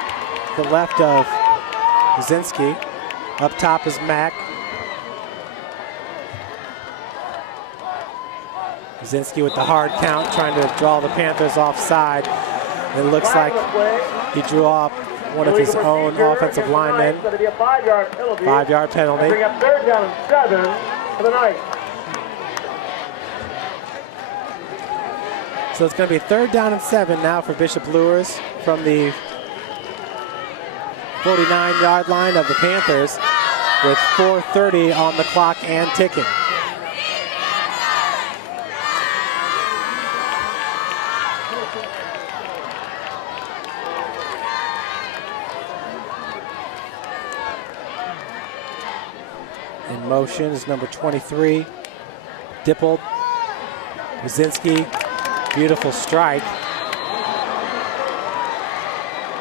to the left of Wazinski. Up top is Mack. Wazinski with the hard count, trying to draw the Panthers offside. It looks like he drew up one of his own offensive linemen. 5-yard penalty. Bring up 3rd down and 7 for the Knights. So it's going to be 3rd down and 7 now for Bishop Luers from the 49-yard line of the Panthers. with 4:30 on the clock and ticking. In motion is number 23, Dippold. Wazinski, beautiful strike.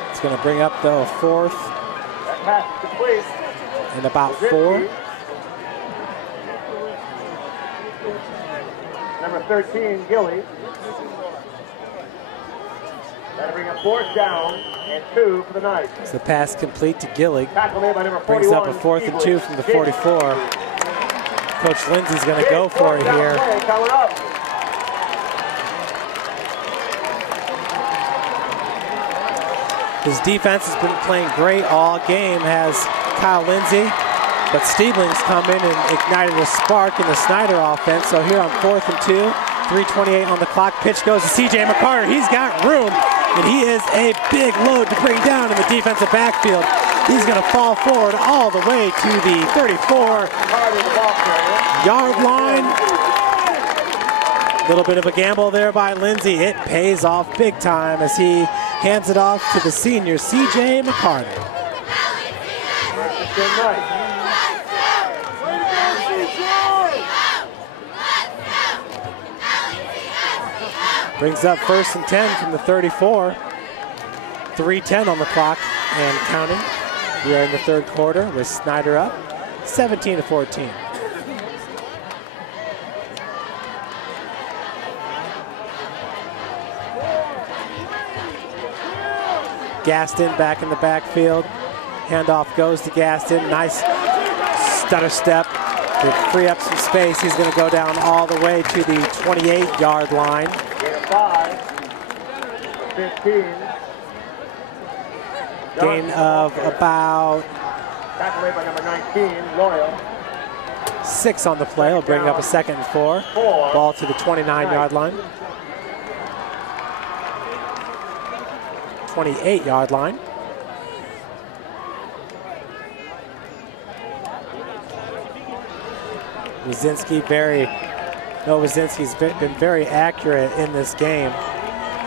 It's going to bring up the fourth and about 4. Number 13, Gilly. That'll bring up 4th down and 2 for the night. So the pass complete to Gillig. Tackle made by number 41. Brings up a 4th and 2 from the 44. Coach Lindsay's going to go for it here. His defense has been playing great all game, has Kyle Lindsay, but Stiebling's come in and ignited a spark in the Snider offense. So here on 4th and 2, 3:28 on the clock. Pitch goes to C.J. McCarter. He's got room, and he is a big load to bring down in the defensive backfield. He's going to fall forward all the way to the 34-yard line. A little bit of a gamble there by Lindsay. It pays off big time as he hands it off to the senior, C.J. McCarter. Brings up 1st and 10 from the 34. 3:10 on the clock and counting. We are in the 3rd quarter with Snider up 17-14. Gaston back in the backfield. Handoff goes to Gaston. Nice stutter step to free up some space. He's going to go down all the way to the 28-yard line. 15. Gain of about Tackle made by number 19, Loyal. 6 on the play. Will bring up a 2nd and 4. Ball to the 29-yard line. 28-yard line. Wazinski's been very accurate in this game.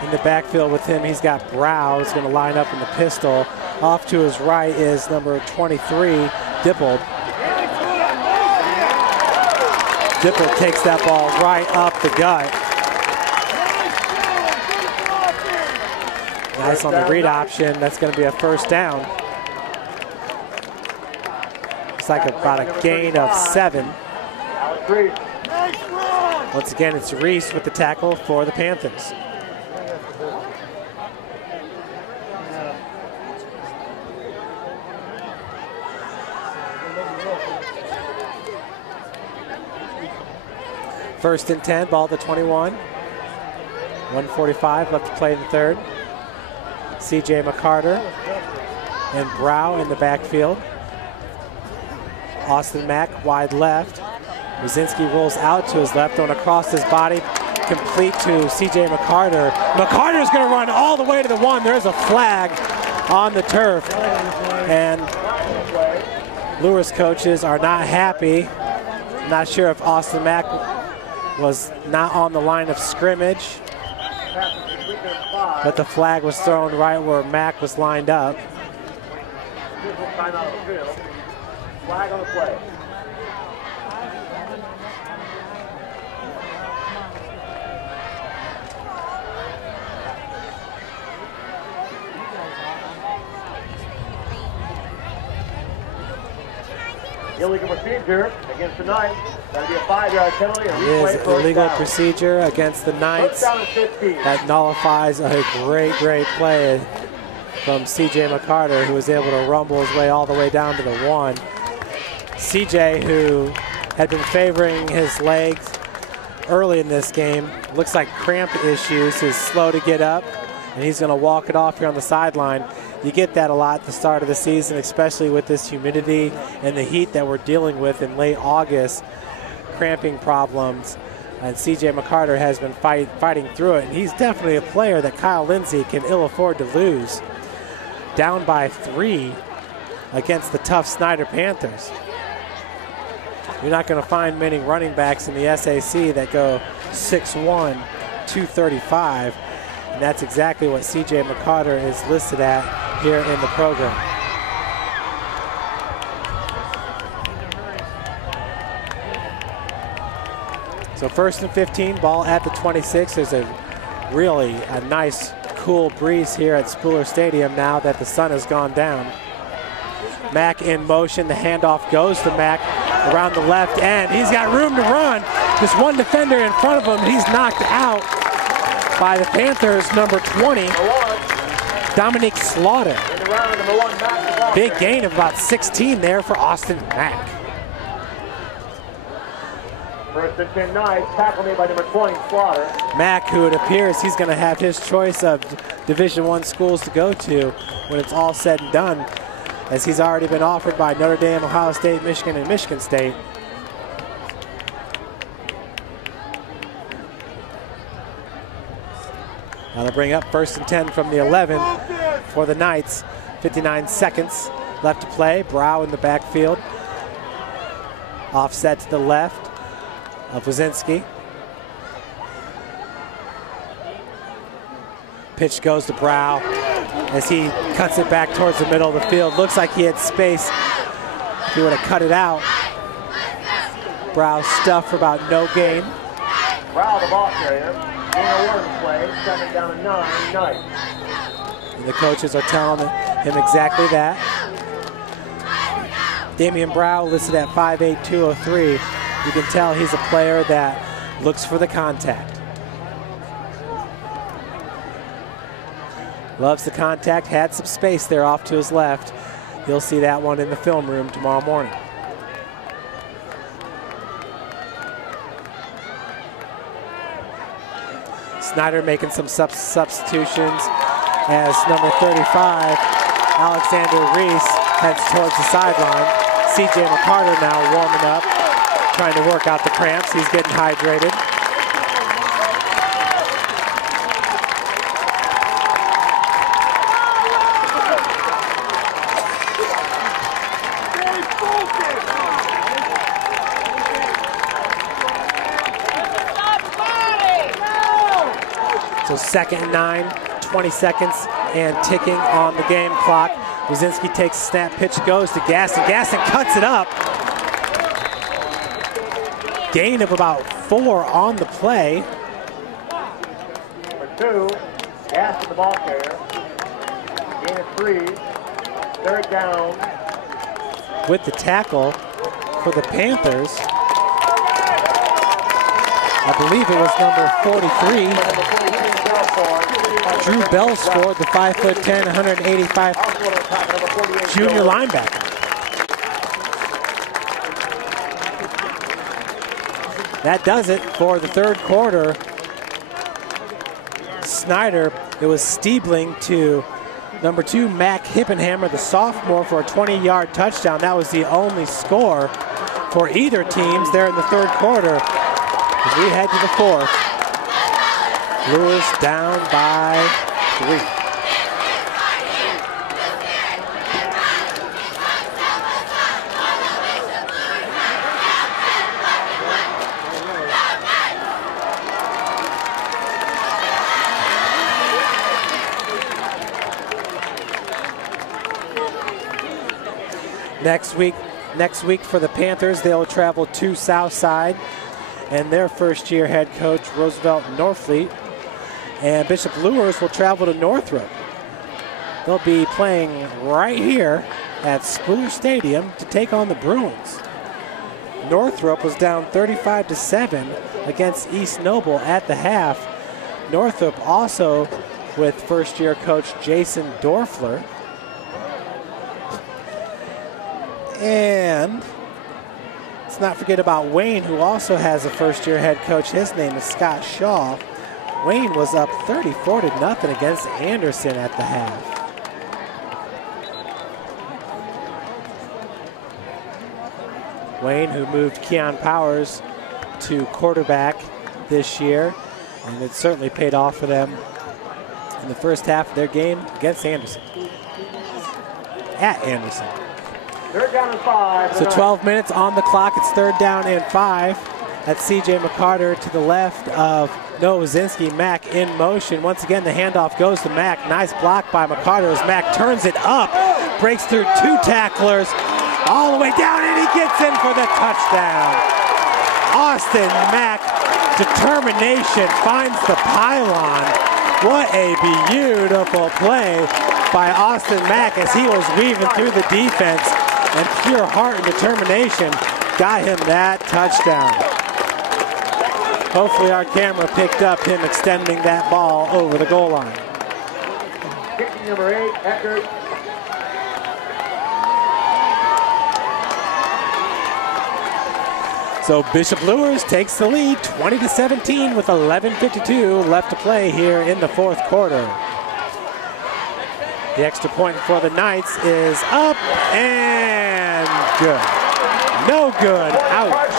In the backfield with him, he's got Brow. He's going to line up in the pistol. Off to his right is number 23, Dippold. Dippold takes that ball right up the gut. Nice on the read option. That's going to be a 1st down. It's like about a gain of 7. Once again, it's Reese with the tackle for the Panthers. First and 10, ball to 21. 1:45 left to play in the 3rd. C.J. McCarter and Brow in the backfield. Austin Mack wide left. Wazinski rolls out to his left, going across his body, complete to C.J. McCarter. McCarter's going to run all the way to the 1. There's a flag on the turf, and Luers coaches are not happy. Not sure if Austin Mack was not on the line of scrimmage, but the flag was thrown right where Mack was lined up. Flag on the play. Illegal procedure against the Knights. That'll be a 5-yard penalty. It is illegal procedure against the Knights. That nullifies a great play from C.J. McCarter, who was able to rumble his way all the way down to the 1. C.J., who had been favoring his legs early in this game, looks like cramp issues, is slow to get up, and he's going to walk it off here on the sideline. You get that a lot at the start of the season, especially with this humidity and the heat that we're dealing with in late August, cramping problems. And C.J. McCarter has been fighting through it, and he's definitely a player that Kyle Lindsay can ill afford to lose. Down by 3 against the tough Snider Panthers. You're not going to find many running backs in the SAC that go 6'1", 235, and that's exactly what C.J. McCarter is listed at here in the program. So 1st and 15, ball at the 26. There's a nice cool breeze here at Spooler Stadium now that the sun has gone down. Mack in motion, the handoff goes to Mack around the left end. He's got room to run. Just one defender in front of him. He's knocked out by the Panthers, number 20, Dominique Slaughter. Big gain of about 16 there for Austin Mack. 1st and 10, nice. Tackle made by number 20, Slaughter. Mack, who it appears he's going to have his choice of Division I schools to go to when it's all said and done, as he's already been offered by Notre Dame, Ohio State, Michigan, and Michigan State. Now they'll bring up 1st and 10 from the 11 for the Knights. 59 seconds left to play. Brow in the backfield. Offset to the left of Wazinski. Pitch goes to Brow as he cuts it back towards the middle of the field. Looks like he had space if he would have cut it out. Brow stuffed for about no gain. Brow, the ball carrier. Gain of 1 play, 7 down to 9, Knights. And the coaches are telling him exactly that. Damian Brow listed at 5'8", 203. You can tell he's a player that looks for the contact. Loves the contact, had some space there off to his left. You'll see that one in the film room tomorrow morning. Snider making some substitutions as number 35, Alexander Reese, heads towards the sideline. C.J. McCarter now warming up, trying to work out the cramps. He's getting hydrated. So 2nd and 9, 20 seconds and ticking on the game clock. Wazinski takes a snap, pitch goes to Gaston. Gaston cuts it up. Gain of about 4 on the play. Number 2, Gaston the ball carrier. Gain of 3, 3rd down. With the tackle for the Panthers, I believe it was number 43. Drew Bell scored, the 5'10", 185 junior linebacker. That does it for the 3rd quarter. Snider, it was Stiebling to number 2, Mac Hippenhammer, the sophomore, for a 20-yard touchdown. That was the only score for either teams there in the 3rd quarter. As we head to the 4th, Luers down by 3. Next week for the Panthers, they'll travel to Southside, and their first-year head coach, Roosevelt Norfleet, and Bishop Luers will travel to Northrop. They'll be playing right here at Spooler Stadium to take on the Bruins. Northrop was down 35-7 against East Noble at the half. Northrop also with first-year coach Jason Dorfler. And let's not forget about Wayne, who also has a first-year head coach. His name is Scott Shaw. Wayne was up 34-0 against Anderson at the half. Wayne, who moved Keon Powers to quarterback this year, and it certainly paid off for them in the first half of their game against Anderson. At Anderson. Third down and 5. So 12 minutes on the clock. It's 3rd down and 5. That's C.J. McCarter to the left of Noah Wazinski. Mack in motion. Once again, the handoff goes to Mack. Nice block by McCarter as Mack turns it up, breaks through 2 tacklers, all the way down, and he gets in for the touchdown. Austin Mack, determination, finds the pylon. What a beautiful play by Austin Mack as he was weaving through the defense, and pure heart and determination got him that touchdown. Hopefully our camera picked up him extending that ball over the goal line. Kicking number 8, Eckert. So Bishop Luers takes the lead 20-17 with 11:52 left to play here in the 4th quarter. The extra point for the Knights is up and good. No good. Out.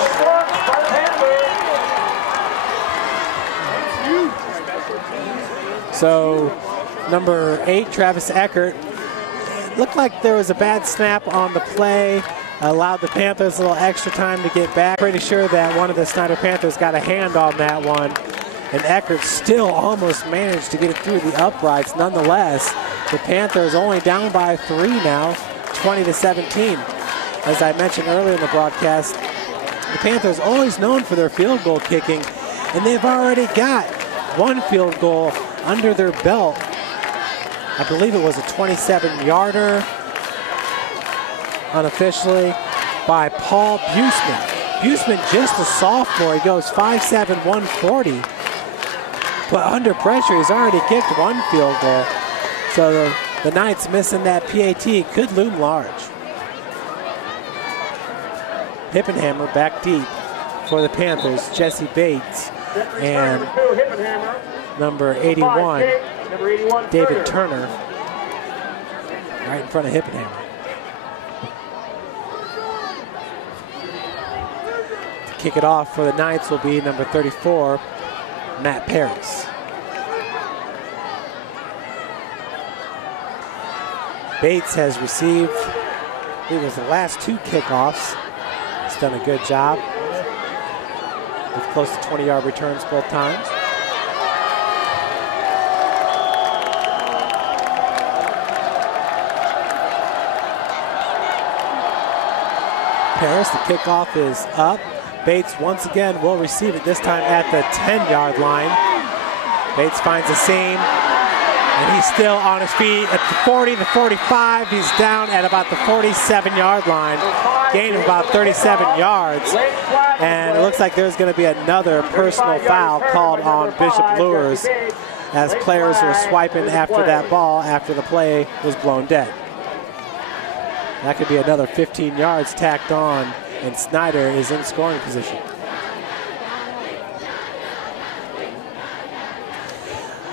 So number 8, Travis Eckert. Looked like there was a bad snap on the play. Allowed the Panthers a little extra time to get back. Pretty sure that one of the Snider Panthers got a hand on that one. And Eckert still almost managed to get it through the uprights. Nonetheless, the Panthers only down by 3 now, 20-17. As I mentioned earlier in the broadcast, the Panthers always known for their field goal kicking, and they've already got 1 field goal under their belt. I believe it was a 27-yarder. Unofficially by Paul Buseman. Buseman, just a sophomore, he goes 5'7", 140. But under pressure, he's already kicked 1 field goal. So the Knights missing that PAT could loom large. Hippenhammer back deep for the Panthers. Jesse Bates and number 81, David Turner, right in front of Hippenhammer. Kick it off for the Knights will be number 34, Matt Paris. Bates has received, I believe it was the last 2 kickoffs. He's done a good job with close to 20-yard returns both times. Paris, the kickoff is up. Bates once again will receive it, this time at the 10-yard line. Bates finds a seam, and he's still on his feet at the 40, the 45. He's down at about the 47-yard line, gain of about 37 yards. And it looks like there's going to be another personal foul called on Bishop Luers as players were swiping after that ball after the play was blown dead. That could be another 15 yards tacked on, and Snider is in scoring position.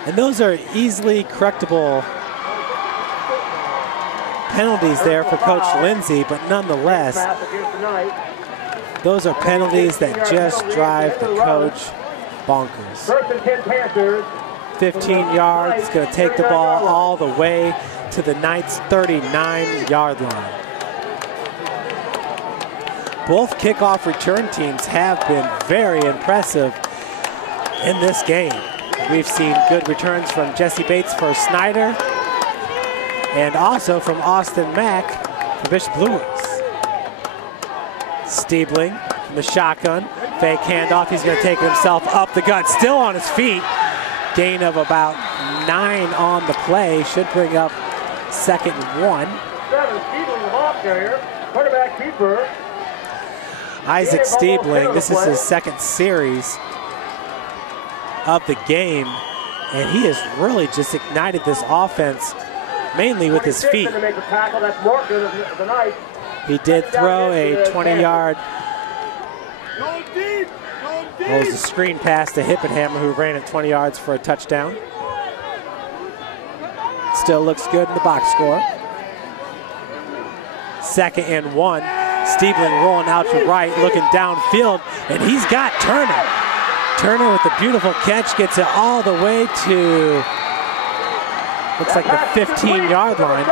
And those are easily correctable penalties there for Coach Lindsay, but nonetheless, those are penalties that just drive the coach bonkers. 15 yards, going to take the ball all the way to the Knights' 39-yard line. Both kickoff return teams have been very impressive in this game. We've seen good returns from Jesse Bates for Snider and also from Austin Mack for Bishop Luers. Stiebling from the shotgun, fake handoff. He's going to take himself up the gut, still on his feet. Gain of about 9 on the play, should bring up 2nd and 1. Stiebling, the ball carrier, quarterback keeper. Isaac Stiebling, this is his 2nd series of the game, and he has really just ignited this offense, mainly with his feet. He did throw a 20-yard, it was a screen pass to Hippenhammer, who ran it 20 yards for a touchdown. Still looks good in the box score. 2nd and 1. Stiebling rolling out to right, looking downfield, and he's got Turner. Turner with a beautiful catch, gets it all the way to, looks like the 15-yard line.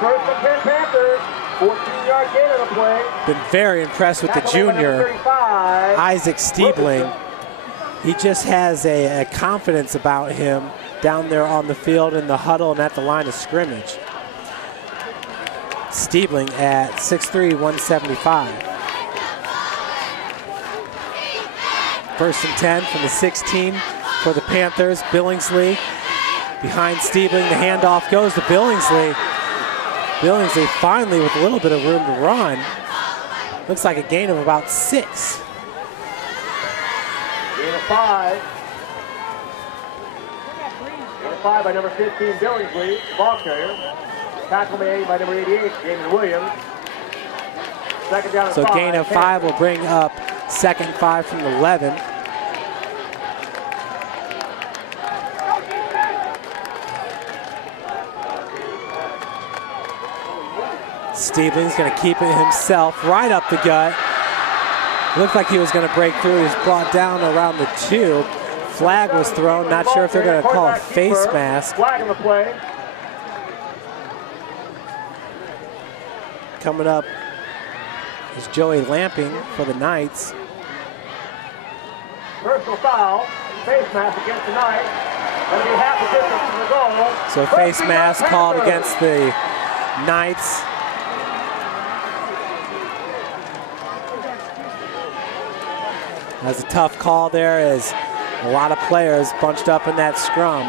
First and 10 Panthers. 14-yard gain on the play. Been very impressed with the junior, Isaac Stiebling. He just has a confidence about him down there on the field in the huddle and at the line of scrimmage. Stiebling at 6'3", 175. First and 10 from the 16 for the Panthers. Billingsley behind Stiebling. The handoff goes to Billingsley. Billingsley finally with a little bit of room to run. Looks like a gain of about 6. Gain of 5. Gain of 5 by number 15, Billingsley, ball carrier. Tackle made by number 88, Damon Williams. Second down and 5. So gain of 5 will bring up second 5 from the 11. Stiebling's going to keep it himself right up the gut. Looked like he was going to break through. He was brought down around the 2. Flag was thrown. Not sure if they're going to call a face mask. Flag in the play. Coming up is Joey Lamping for the Knights. Personal foul. Face mask against the Knights. Going to be half the distance from the goal. So face mask called against the Knights. That's a tough call there as a lot of players bunched up in that scrum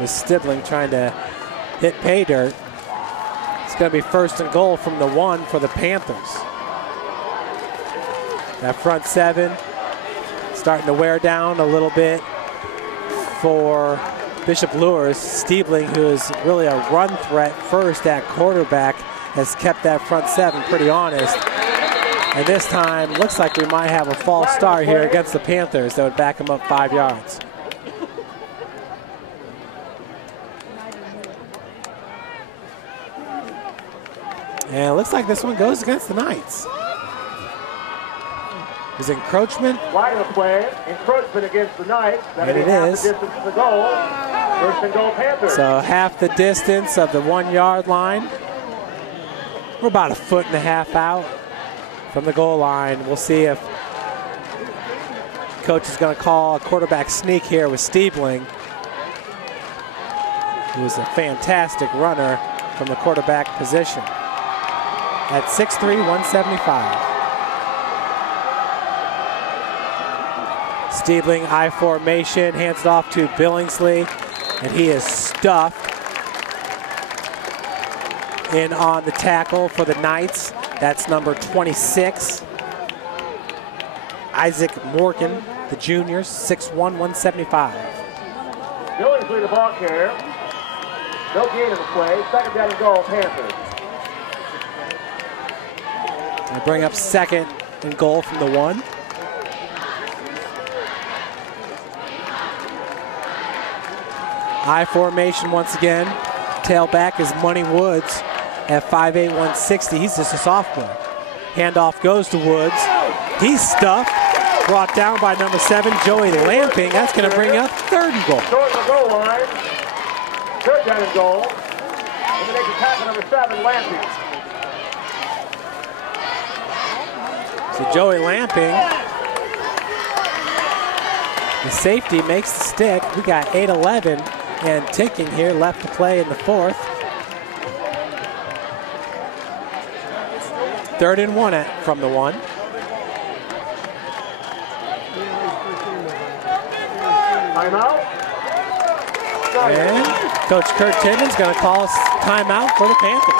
with Stiebling trying to hit pay dirt. It's going to be first and goal from the 1 for the Panthers. That front 7 starting to wear down a little bit for Bishop Luers. Stiebling, who is really a run threat first at quarterback, has kept that front 7 pretty honest. And this time, looks like we might have a false start here against the Panthers that would back them up 5 yards. And it looks like this one goes against the Knights. Is encroachment? Wide of the play, encroachment against the Knights. And it is. The distance to the goal. First and goal Panthers. So half the distance of the 1 yard line. We're about 1.5 feet out from the goal line. We'll see if coach is going to call a quarterback sneak here with Stiebling, who is a fantastic runner from the quarterback position. At 6'3", 175. Stiebling, I formation, hands it off to Billingsley, and he is stuffed in on the tackle for the Knights. That's number 26. Isaac Morgan, the junior, 6'1", 175. Billingsley, the ball carrier. No gain in the play. Second down and goal, Panthers. I bring up second and goal from the 1. I formation once again. Tailback is Money Woods at 5'8", 160. He's just a sophomore. Handoff goes to Woods. He's stuffed. Brought down by number 7, Joey Lamping. That's going to bring up third and goal. Short of the goal line. Third down and goal. And the next tackle, number 7, Lamping. So Joey Lamping, the safety, makes the stick. We got 8:11 and ticking here left to play in the 4th. 3rd and 1 from the 1. Timeout. And Coach Kurt Timmons going to call a timeout for the Panthers.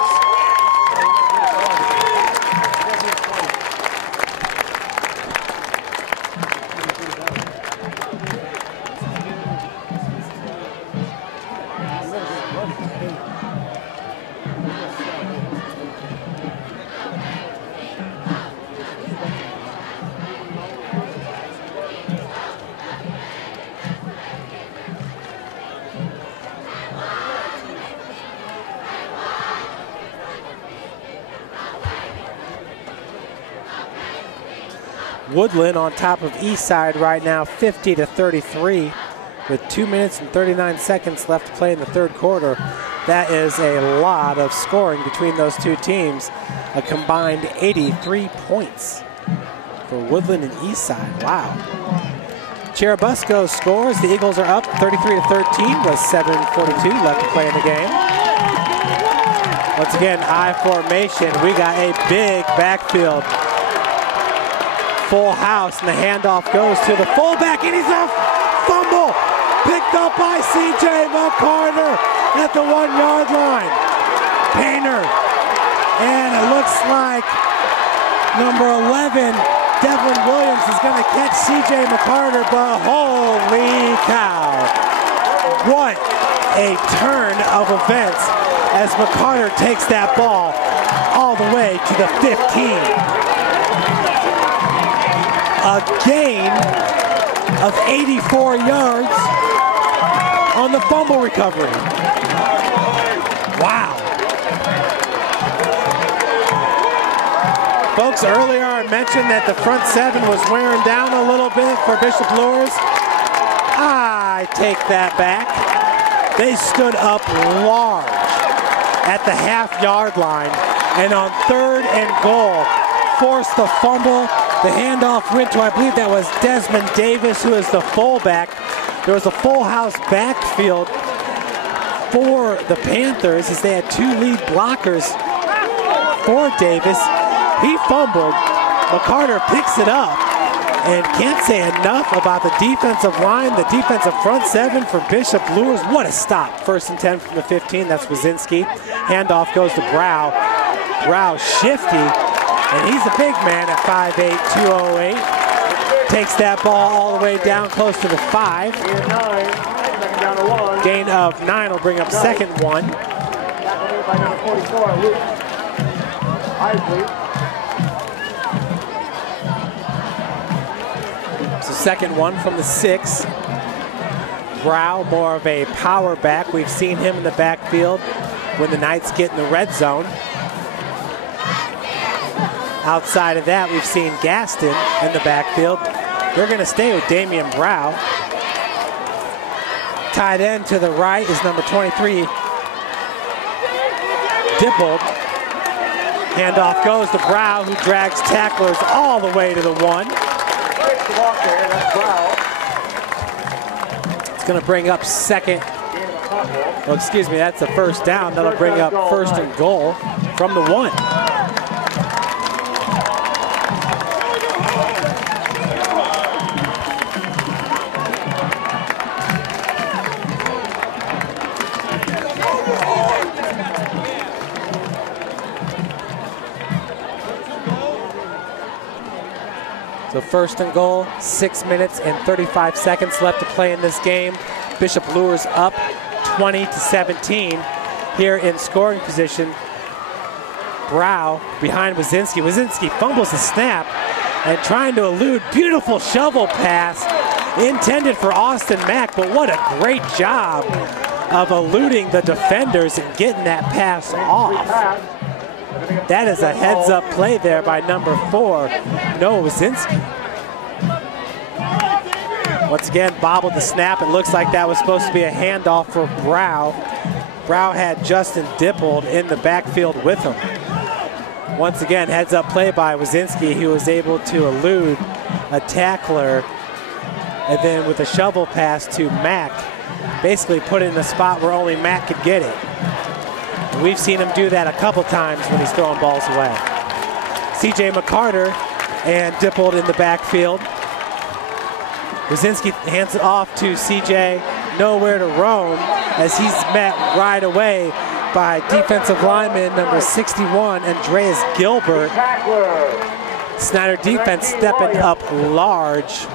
Woodland on top of Eastside right now, 50-33, with 2 minutes and 39 seconds left to play in the 3rd quarter. That is a lot of scoring between those two teams. A combined 83 points for Woodland and Eastside. Wow. Cherubusco scores. The Eagles are up 33-13 with 7:42 left to play in the game. Once again, I formation. We got a big backfield. Full house, and the handoff goes to the fullback, and he's a fumble. Picked up by C.J. McCarter at the 1-yard line. Painter. And it looks like number 11, Devlin Williams, is going to catch C.J. McCarter, but holy cow. What a turn of events as McCarter takes that ball all the way to the 15. A gain of 84 yards on the fumble recovery. Wow. Folks, earlier I mentioned that the front seven was wearing down a little bit for Bishop Luers. I take that back. They stood up large at the half-yard line, and on 3rd and goal, forced the fumble. The handoff went to, I believe that was Desmond Davis, who is the fullback. There was a full house backfield for the Panthers as they had 2 lead blockers for Davis. He fumbled. McCarter picks it up, and can't say enough about the defensive line, the defensive front seven for Bishop Luers. What a stop. 1st and 10 from the 15. That's Wazinski. Handoff goes to Brow. Brow shifty. And he's a big man at 5'8", 208. Takes that ball all the way down close to the 5. Gain of 9 will bring up 2nd 1. So 2nd 1 from the 6. Brow, more of a power back. We've seen him in the backfield when the Knights get in the red zone. Outside of that, we've seen Gaston in the backfield. They're going to stay with Damian Brow. Tight end to the right is number 23, Dippold. Handoff goes to Brow, who drags tacklers all the way to the 1. It's going to bring up 2nd. Oh, excuse me, that's a 1st down. That'll bring up 1st and goal from the 1. So 1st and goal, 6 minutes and 35 seconds left to play in this game. Bishop Luers up 20-17 here in scoring position. Brow behind Wazinski. Wazinski fumbles the snap and trying to elude. Beautiful shovel pass intended for Austin Mack, but what a great job of eluding the defenders and getting that pass off. That is a heads-up play there by number 4, Noah Wazinski. Once again, bobbled the snap. It looks like that was supposed to be a handoff for Brow. Brow had Justin Dippold in the backfield with him. Once again, heads-up play by Wazinski. He was able to elude a tackler, and then with a shovel pass to Mack, basically put it in a spot where only Mack could get it. We've seen him do that a couple times when he's throwing balls away. C.J. McCarter and Dippold in the backfield. Wazinski hands it off to C.J. Nowhere to roam as he's met right away by defensive lineman number 61, Andreas Gilbert. Snider defense stepping up large.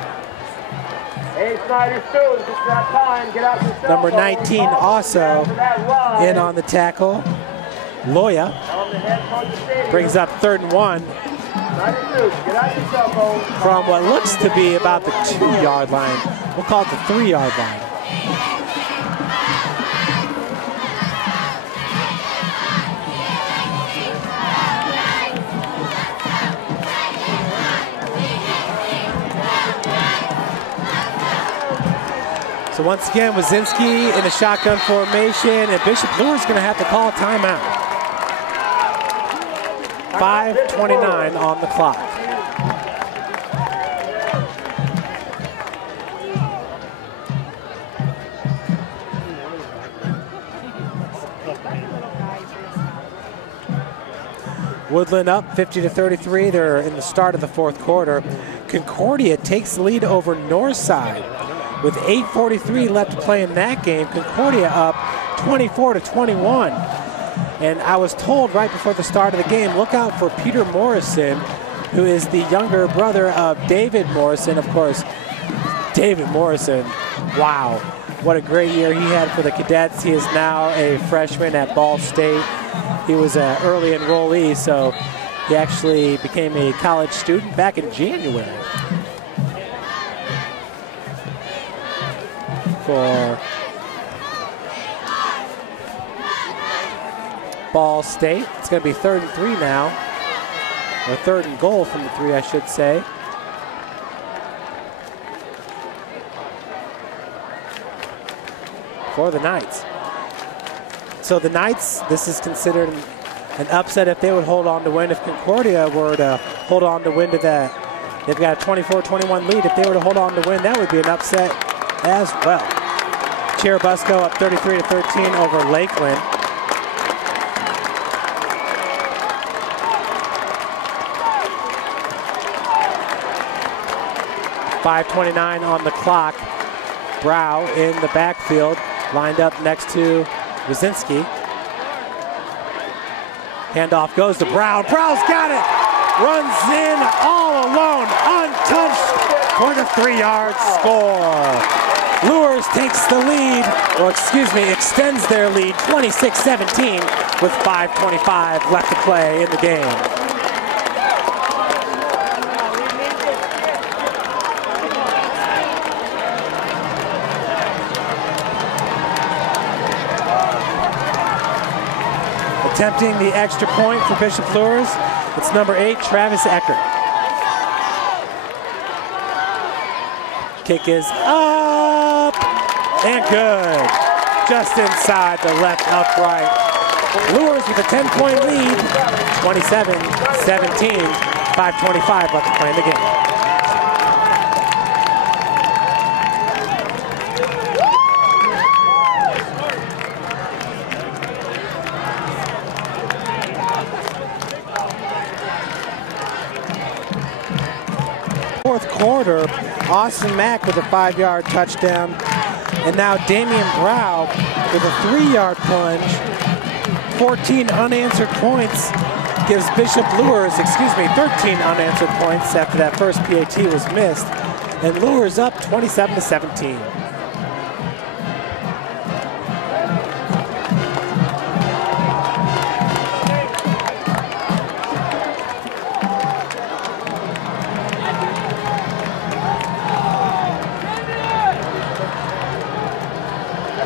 Number 19 also in on the tackle. Loya brings up 3rd and 1 from what looks to be about the 2-yard line. We'll call it the 3-yard line. So once again, Wazinski in the shotgun formation, and Bishop Luers is going to have to call a timeout. 5:29 on the clock. Woodland up 50-33. They're in the start of the fourth quarter. Concordia takes the lead over Northside. With 8:43 left to play in that game, Concordia up 24-21. And I was told right before the start of the game, look out for Peter Morrison, who is the younger brother of David Morrison. Of course, David Morrison, wow, what a great year he had for the Cadets. He is now a freshman at Ball State. He was an early enrollee, so he actually became a college student back in January. For Ball State. It's going to be 3rd and 3 now, or 3rd and goal from the 3, I should say. For the Knights. So the Knights, this is considered an upset if they would hold on to win. If Concordia were to hold on to win to that, they've got a 24-21 lead. If they were to hold on to win, that would be an upset as well. Cherubusco up 33-13 over Lakeland. .5:29 on the clock. Brow in the backfield, lined up next to Wazinski. Handoff goes to Brown. Brown's got it. Runs in all alone, untouched for the 3-yard score. Luers takes the lead, or excuse me, extends their lead 26-17 with 5:25 left to play in the game. Attempting the extra point for Bishop Luers, it's number 8, Travis Eckert. Kick is up and good. Just inside the left upright. Luers with a 10-point lead, 27-17, 5:25 left to play in the game. Fourth quarter, Austin Mack with a 5-yard touchdown, and now Damian Brow with a 3-yard plunge. 14 unanswered points gives Bishop Luers, 13 unanswered points after that first PAT was missed, and Luers up 27-17.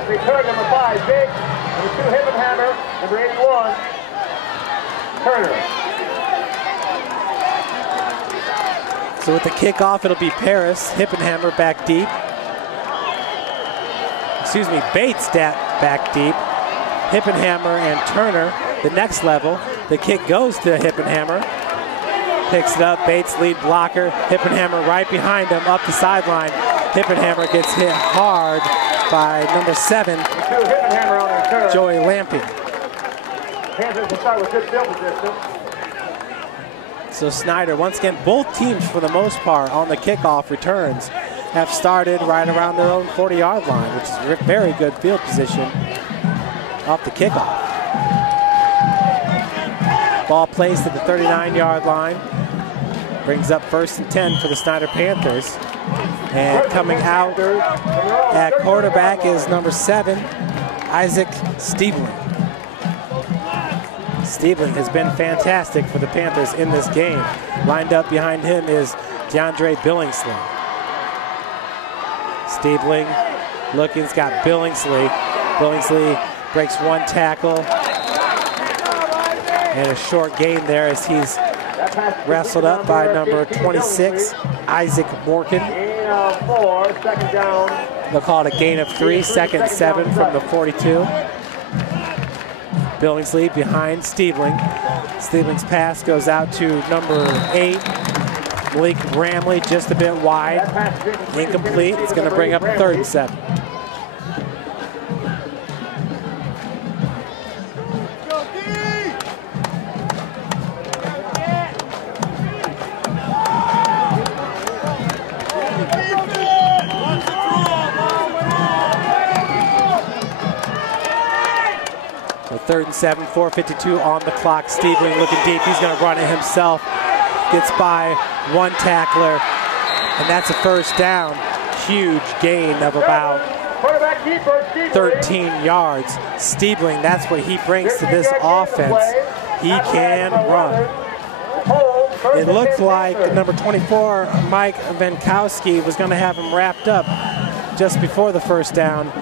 Return number 5, Big. Number 2, Hippenhammer. Number 81, Turner. So with the kickoff, it'll be Paris. Hippenhammer back deep. Bates back deep. Hippenhammer and Turner, the next level. The kick goes to Hippenhammer. Picks it up, Bates lead blocker. Hippenhammer right behind him, up the sideline. Hippenhammer gets hit hard by number 7, Joey Lampy. Panthers will start with good field position. So Snider, once again, both teams for the most part on the kickoff returns have started right around their own 40-yard line, which is a very good field position off the kickoff. Ball placed at the 39-yard line. Brings up 1st and 10 for the Snider Panthers. And coming out at quarterback is number 7, Isaac Stiebling. Stiebling has been fantastic for the Panthers in this game. Lined up behind him is DeAndre Billingsley. Stiebling looking's got Billingsley. Billingsley breaks 1 tackle. And a short gain there as he's wrestled up by number 26, Isaac Morgan. 4, 2nd down They'll call it a gain of 3, 2nd and 7 from the 42. Billingsley behind Stiebling. Stiebling's pass goes out to number 8. Malik Bramley just a bit wide. Incomplete. It's going to bring up 3rd and 7. So 3rd and 7, 4:52 on the clock. Stiebling looking deep. He's going to run it himself. Gets by one tackler, and that's a 1st down. Huge gain of about 13 yards. Stiebling, that's what he brings to this offense. He can run. It looked like number 24, Mike Vankowski, was going to have him wrapped up just before the 1st down,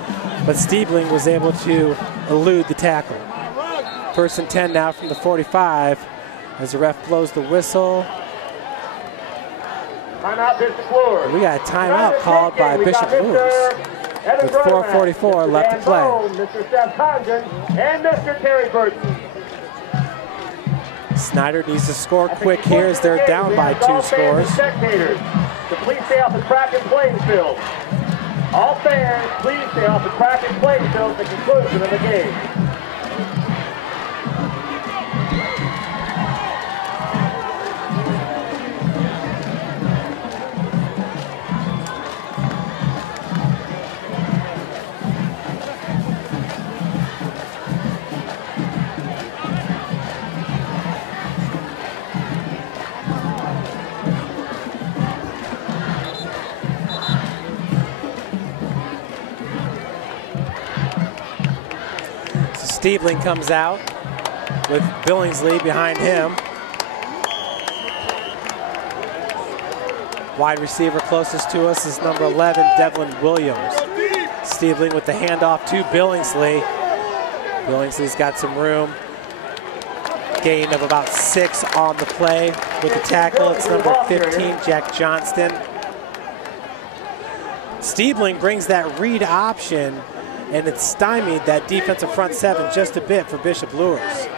but Stiebling was able to elude the tackle. 1st and 10 now from the 45 as the ref blows the whistle. Timeout, Bishop Luers. We got a timeout called by Bishop Luers with 4:44 left to play. Mr. Seth Condon and Mr. Terry Burton. Snider needs to score quick here as they're down by 2 scores. Spectators, to please stay off the track and playing field. All fans, please stay off the track and playing field at the conclusion of the game. Stiebling comes out with Billingsley behind him. Wide receiver closest to us is number 11, Devlin Williams. Stiebling with the handoff to Billingsley. Billingsley's got some room. Gain of about 6 on the play with the tackle. It's number 15, Jack Johnston. Stiebling brings that read option, and it's stymied that defensive front 7 just a bit for Bishop Luers.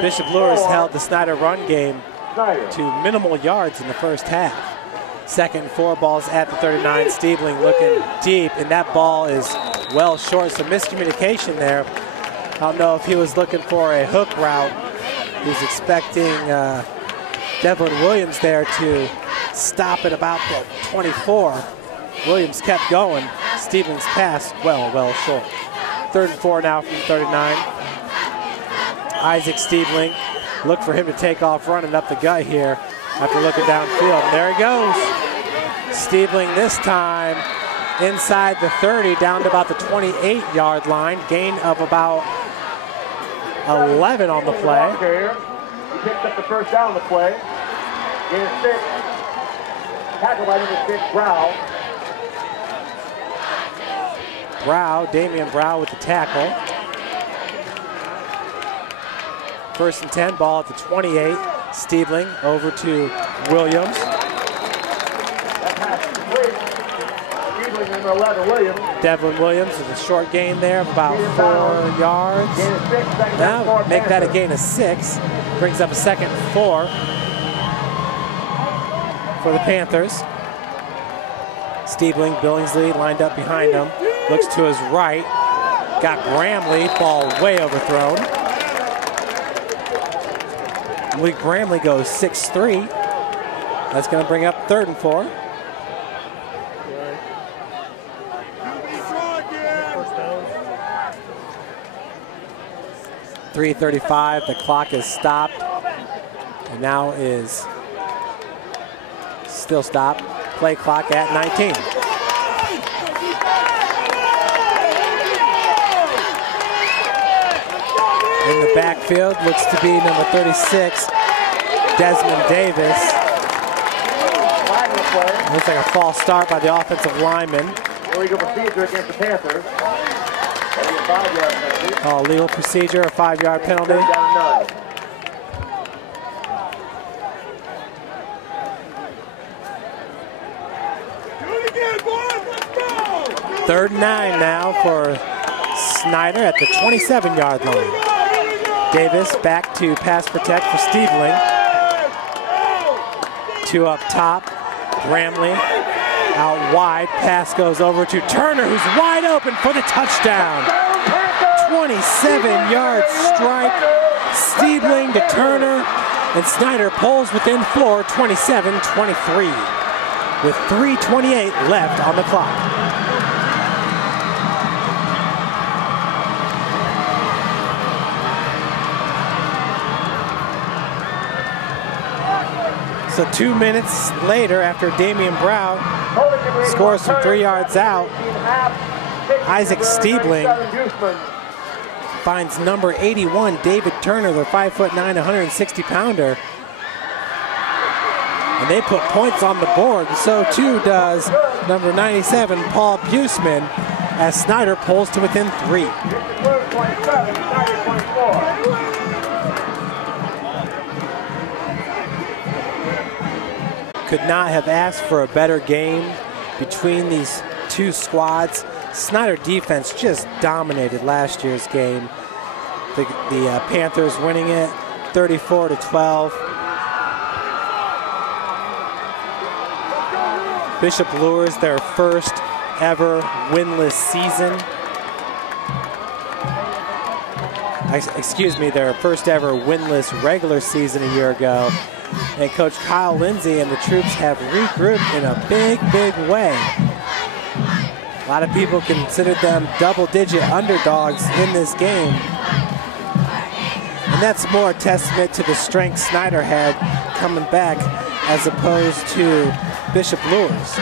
Bishop Luers held the Snider run game to minimal yards in the 1st half. 2nd and 4, balls at the 39. Stiebling looking deep, and that ball is well short. Some miscommunication there. I don't know if he was looking for a hook route. He was expecting Devlin Williams there to stop at about the 24. Williams kept going. Stiebling's pass well short. 3rd and 4 now from 39. Isaac Stiebling, look for him to take off running up the gut here after looking downfield. There he goes. Stiebling this time inside the 30, down to about the 28-yard line. Gain of about 11 on the play. He picks up the 1st down on the play. Gain of 6. Tackle by number 6, Brow. Damian Brow with the tackle. 1st and 10, ball at the 28. Stiebling over to Williams. Stiebling, number 11, Williams. Devlin Williams with a short gain there of about 4 yards. Now make that a gain of 6. Brings up a 2nd and 4 for the Panthers. Stiebling, Billingsley lined up behind him. Looks to his right. Got Bramley, ball way overthrown. Malik Bramley goes 6'3". That's going to bring up 3rd and 4. .335, the clock is stopped. And now is still stopped. Play clock at 19. In the backfield looks to be number 36, Desmond Davis. Looks like a false start by the offensive lineman. Illegal procedure against the Panthers. That'll be a 5-yard penalty. Oh, legal procedure, a 5-yard penalty. Down 9. 3rd and 9 now for Snider at the 27-yard line. Davis back to pass protect for Stiebling. 2 up top. Bramley out wide. Pass goes over to Turner, who's wide open for the touchdown. 27-yard strike. Stiebling to Turner, and Snider pulls within 4, 27-23. With 3:28 left on the clock. So 2 minutes later, after Damian Brown scores from 3 yards out, Isaac Stiebling finds number 81, David Turner, the 5'9", 160-pounder. And they put points on the board, and so too does number 97, Paul Buseman, as Snider pulls to within 3. Could not have asked for a better game between these two squads. Snider defense just dominated last year's game. The Panthers winning it 34-12. Bishop Luers, their first ever winless season. Excuse me, their first ever winless regular season a year ago. And Coach Kyle Lindsay and the troops have regrouped in a big, big way. A lot of people considered them double-digit underdogs in this game. And that's more a testament to the strength Snider had coming back as opposed to Bishop Luers.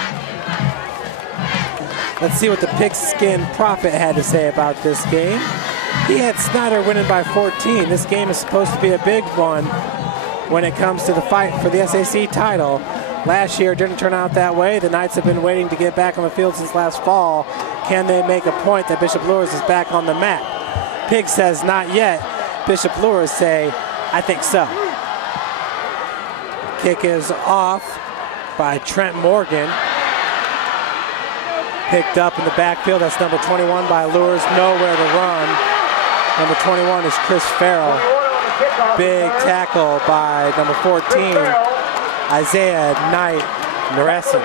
Let's see what the Pigskin Prophet had to say about this game. He had Snider winning by 14. This game is supposed to be a big one when it comes to the fight for the SAC title. Last year didn't turn out that way. The Knights have been waiting to get back on the field since last fall. Can they make a point that Bishop Luers is back on the map? Pig says not yet. Bishop Luers say, I think so. Kick is off by Trent Morgan. Picked up in the backfield. That's number 21 by Luers. Nowhere to run. Number 21 is Chris Farrell. Big tackle by number 14, Isaiah Knight Nereson.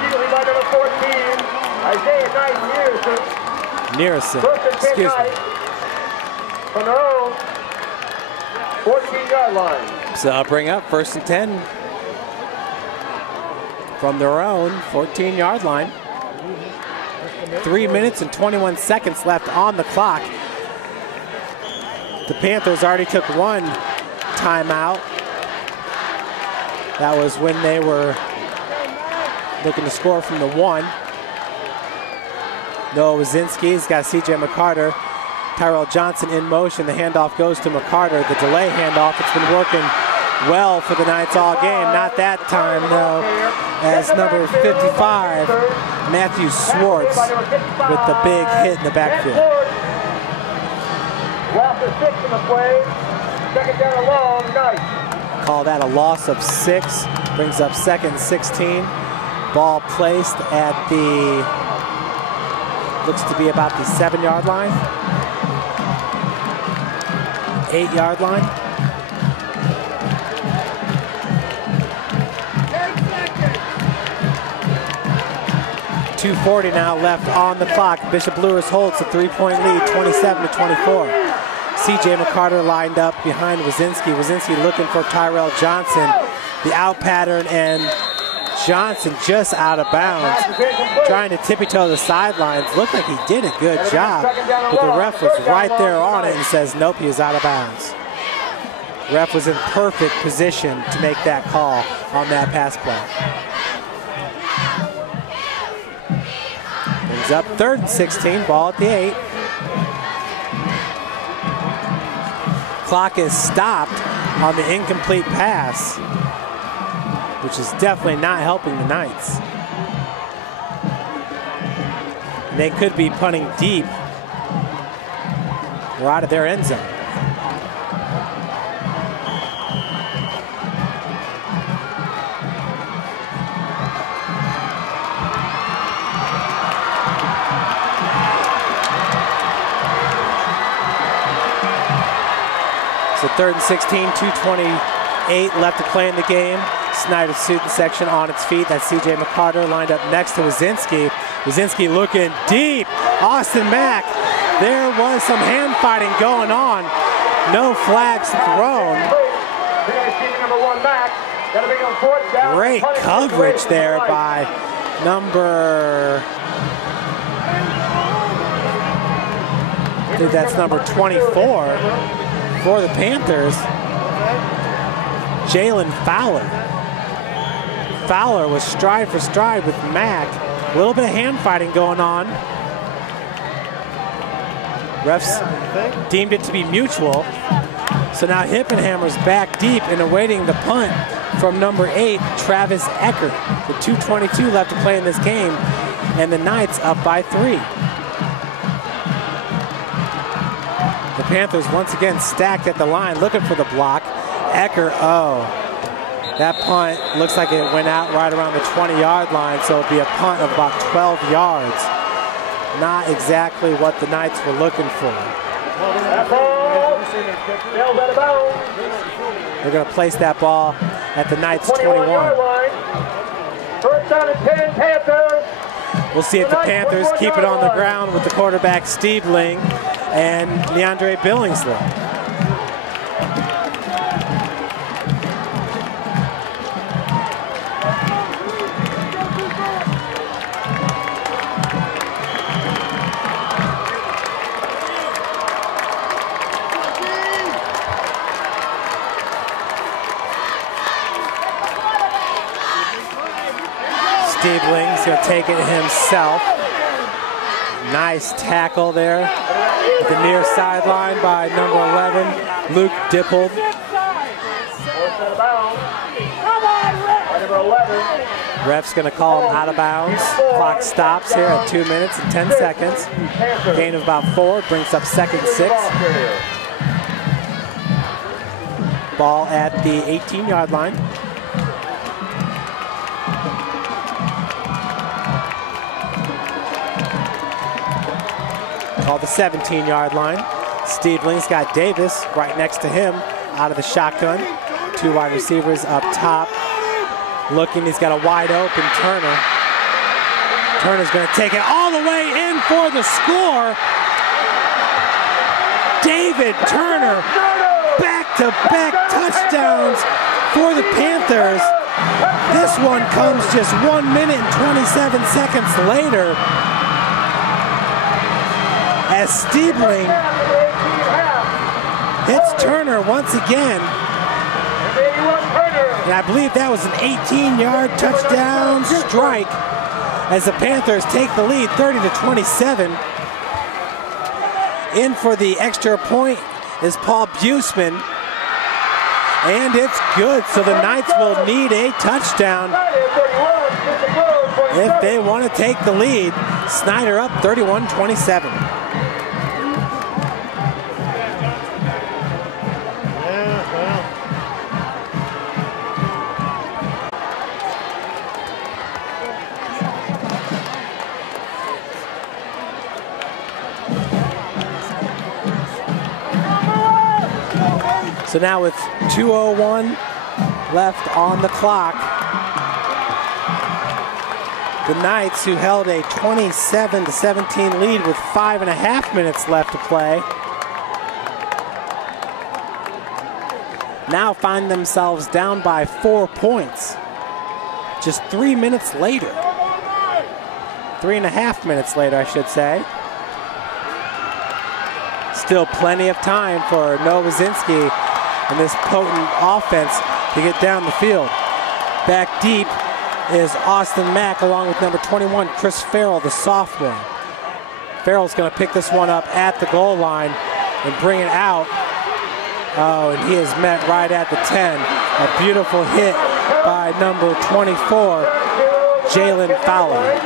Excuse me. From their own 14-yard line. So I'll bring up 1st and 10 from their own 14-yard line. 3 minutes and 21 seconds left on the clock. The Panthers already took one timeout. That was when they were looking to score from the 1. Noah Wazinski's got C.J. McCarter. Tyrell Johnson in motion. The handoff goes to McCarter. The delay handoff, it's been working well for the Knights all game. Not that time, though, as number 55, Matthew Swartz, with the big hit in the backfield. Loss of 6 in the play. Second down and long, Knights. Call that a loss of 6. Brings up 2nd and 16. Ball placed at the, looks to be about the 7-yard line. 8-yard line. 2:40 now left on the clock. Bishop Luers holds a 3-point lead, 27-24. C.J. McCarter lined up behind Wazinski. Wazinski looking for Tyrell Johnson. The out pattern, and Johnson just out of bounds. Trying to tippy-toe the sidelines. Looked like he did a good job, but the ref was right there on it and says, nope, he is out of bounds. Ref was in perfect position to make that call on that pass play. Brings up 3rd and 16, ball at the 8. Clock is stopped on the incomplete pass, which is definitely not helping the Knights. And they could be punting deep or out of their end zone. 3rd and 16, 2:28 left to play in the game. Snider student section on its feet. That's CJ McCarter lined up next to Wazinski. Wazinski looking deep. Austin Mack. There was some hand fighting going on. No flags thrown. Great coverage there by number, I think that's number 24 for the Panthers, Jalen Fowler. Fowler was stride for stride with Mack. A little bit of hand fighting going on. Refs deemed it to be mutual. So now Hippenhammer's back deep and awaiting the punt from number 8, Travis Eckert. With 2:22 left to play in this game, and the Knights up by 3. The Panthers once again stacked at the line, looking for the block. Eckert, that punt looks like it went out right around the 20-yard line, so it'll be a punt of about 12 yards. Not exactly what the Knights were looking for. They're going to place that ball at the Knights' 21. First down and 10, Panthers. We'll see if the Panthers keep it on the ground with the quarterback Stiebling and Leandre Billingsley. Stiebling's going to take it himself. Nice tackle there at the near sideline by number 11, Luke Dippold. Ref's going to call him out of bounds. Clock stops here at 2 minutes and 10 seconds. Gain of about 4, brings up 2nd and 6. Ball at the 18-yard line. Called the 17-yard line. Stiebling's got Davis right next to him out of the shotgun. 2 wide receivers up top. Looking, he's got a wide open Turner. Turner's going to take it all the way in for the score. David Turner, back-to-back touchdowns for the Panthers. This one comes just 1 minute and 27 seconds later, as Stiebling hits Turner once again. And I believe that was an 18-yard touchdown strike as the Panthers take the lead 30-27. In for the extra point is Paul Buseman. And it's good, so the Knights will need a touchdown if they want to take the lead. Snider up 31-27. So now with 2:01 left on the clock, the Knights, who held a 27-17 lead with 5.5 minutes left to play, now find themselves down by 4 points. Just 3 minutes later. 3.5 minutes later, I should say. Still plenty of time for Nowozinski and this potent offense to get down the field. Back deep is Austin Mack along with number 21, Chris Farrell, the sophomore. Farrell's going to pick this one up at the goal line and bring it out. Oh, and he is met right at the 10. A beautiful hit by number 24, Jalen Fowler.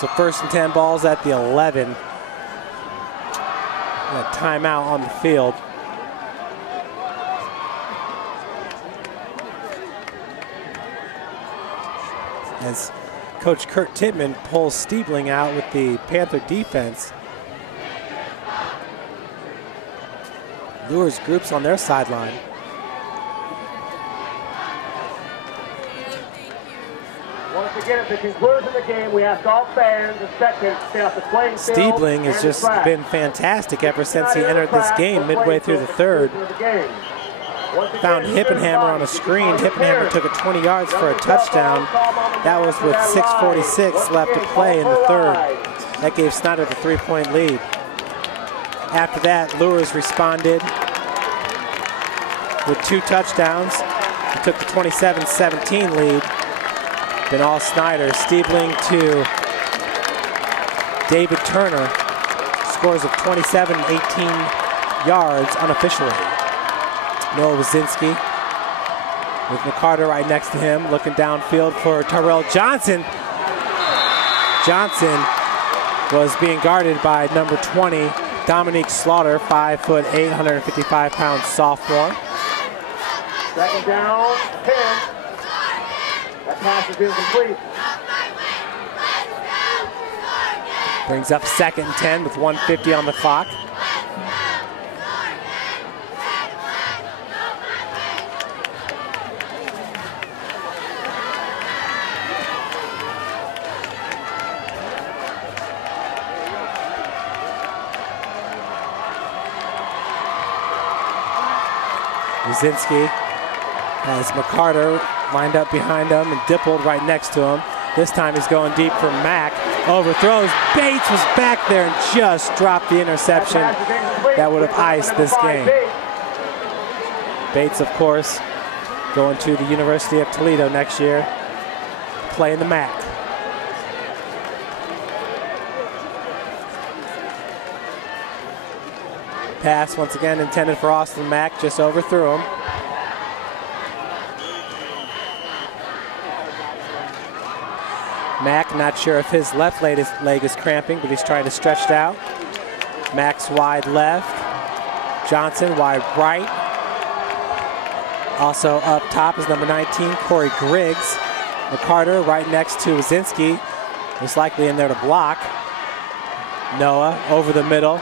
So 1st and 10 balls at the 11. A timeout on the field. As Coach Kurt Tittman pulls Stiebling out with the Panther defense. Luers groups on their sideline. Once again, at the conclusion of the game, we ask all fans and spectators to stay off the playing field. Stiebling has just been fantastic ever since he entered this game midway through the 3rd. Found Hippenhammer on a screen. Hippenhammer took it 20 yards for a touchdown. That was with 6:46 left to play in the 3rd. That gave Snider the 3-point lead. After that, Luers responded with 2 touchdowns. He took the 27-17 lead. Then all Snider. Stiebling to David Turner. Scores of 27 and 18 yards unofficially. Noah Wazinski with McCarter right next to him, looking downfield for Tyrell Johnson. Johnson was being guarded by number 20, Dominique Slaughter, 5'8", 155-pound sophomore. 2nd down, 10. That pass is incomplete. Brings up 2nd and 10 with 1:50 on the clock. Wazinski has McCarter lined up behind him and Dippled right next to him. This time he's going deep for Mack. Overthrows. Bates was back there and just dropped the interception that would have iced this game. Bates, of course, going to the University of Toledo next year, playing the Mack. Pass once again intended for Austin Mack, just overthrew him. Mack, not sure if his left leg is cramping, but he's trying to stretch it out. Mack's wide left. Johnson wide right. Also up top is number 19, Corey Griggs. McCarter right next to Wazinski, most likely in there to block. Noah over the middle.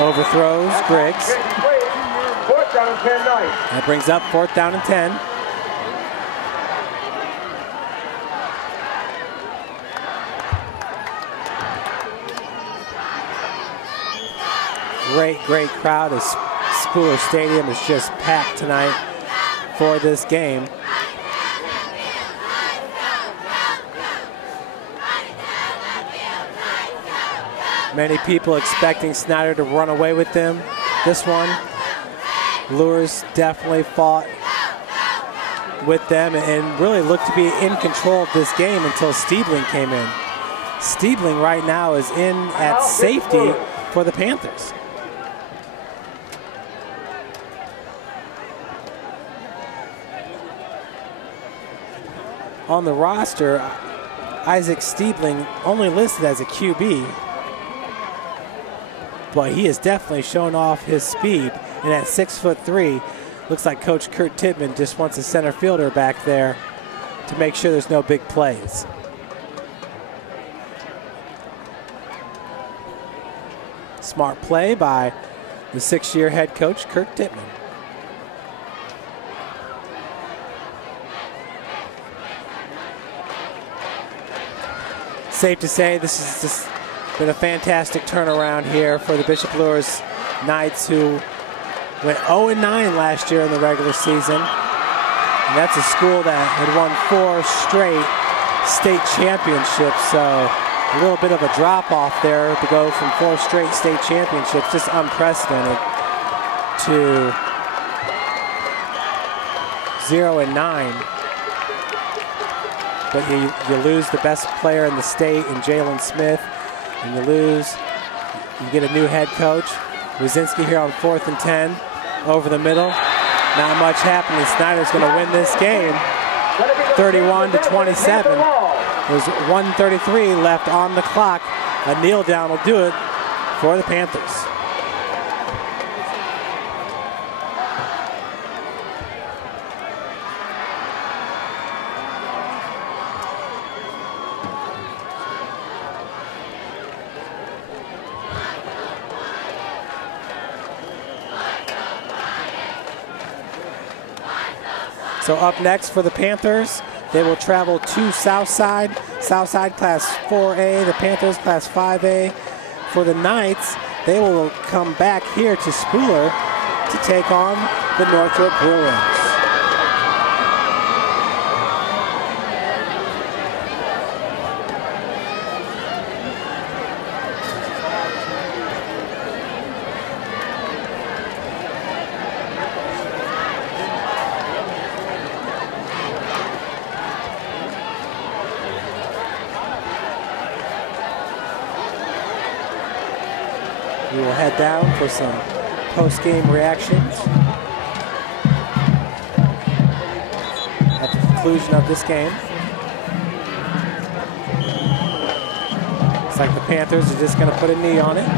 Overthrows Griggs. 4th down and 10 nice. That brings up 4th down and 10. Great crowd as Spooler Stadium is just packed tonight for this game. Many people expecting Snider to run away with them. This one, Luers definitely fought with them and really looked to be in control of this game until Stiebling came in. Stiebling right now is in at safety for the Panthers. On the roster, Isaac Stiebling only listed as a QB, but he has definitely shown off his speed. And at 6'3", looks like Coach Kurt Tittman just wants a center fielder back there to make sure there's no big plays. Smart play by the 6-year head coach, Kurt Tittman. Safe to say this has just been a fantastic turnaround here for the Bishop Luers Knights, who went 0-9 last year in the regular season. And that's a school that had won 4 straight state championships, so a little bit of a drop-off there to go from 4 straight state championships, just unprecedented, to 0-9. But you lose the best player in the state in Jalen Smith, and you get a new head coach. Wazinski here on 4th and 10, over the middle. Not much happening. Snider's going to win this game, 31-27. There's 1:33 left on the clock. A kneel down will do it for the Panthers. So up next for the Panthers, they will travel to Southside. Southside Class 4A, the Panthers Class 5A. For the Knights, they will come back here to Spooler to take on the Northrop Bruins. We will head down for some post-game reactions at the conclusion of this game. Looks like the Panthers are just going to put a knee on it.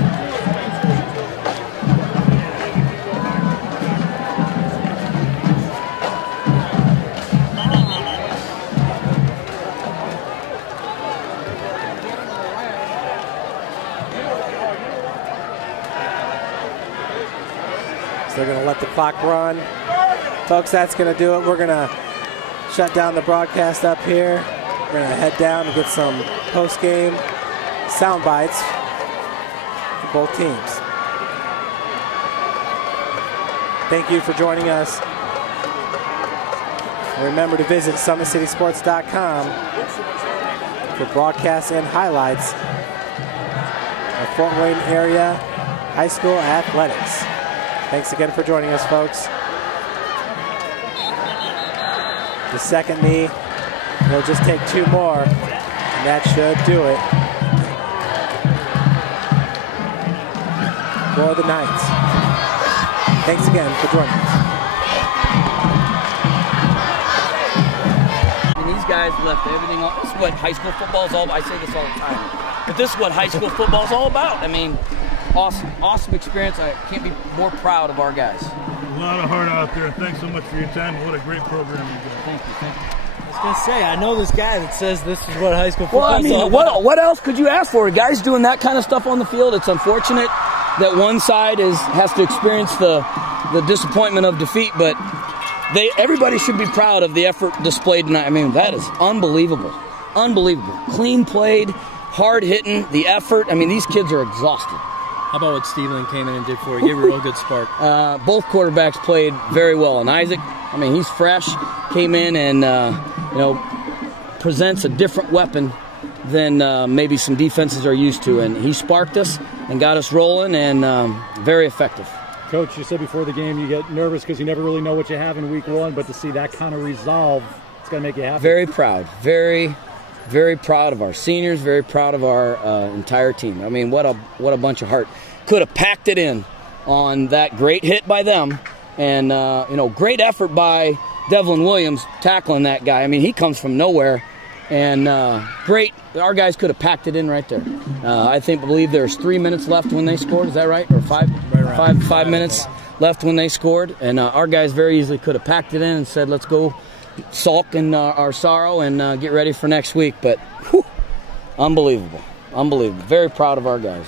They're going to let the clock run. Folks, that's going to do it. We're going to shut down the broadcast up here. We're going to head down and get some post-game sound bites for both teams. Thank you for joining us. And remember to visit SummitCitySports.com for broadcasts and highlights of Fort Wayne area high school athletics. Thanks again for joining us, folks. The second knee, we'll just take two more, and that should do it for the Knights. Thanks again for joining us. And these guys left everything on. This is what high school football is all about. I say this all the time. But this is what high school football is all about. I mean, awesome experience. I can't be more proud of our guys. A lot of heart out there. Thanks so much for your time. What a great program you got. Thank you. I was going to say, I know this guy that says this is what high school football is all well, about. what else could you ask for? Guys doing that kind of stuff on the field. It's unfortunate that one side has to experience the disappointment of defeat, but everybody should be proud of the effort displayed tonight. I mean, that is unbelievable. Unbelievable. Clean played, hard hitting, the effort. I mean, these kids are exhausted. How about what Steveling came in and did for you? Gave you a real good spark. Both quarterbacks played very well. And Isaac, I mean, he's fresh, came in and, presents a different weapon than maybe some defenses are used to. And he sparked us and got us rolling, and very effective. Coach, you said before the game you get nervous because you never really know what you have in week one, but to see that kind of resolve, it's going to make you happy. Very proud. Very, very proud of our seniors, very proud of our entire team. I mean, what a bunch of heart. Could have packed it in on that great hit by them, and great effort by Devlin Williams tackling that guy. I mean, he comes from nowhere, and great. Our guys could have packed it in right there. I believe there's 3 minutes left when they scored. Is that right? Or five minutes left when they scored, and our guys very easily could have packed it in and said, "Let's go sulk in our sorrow and get ready for next week." But unbelievable. Very proud of our guys.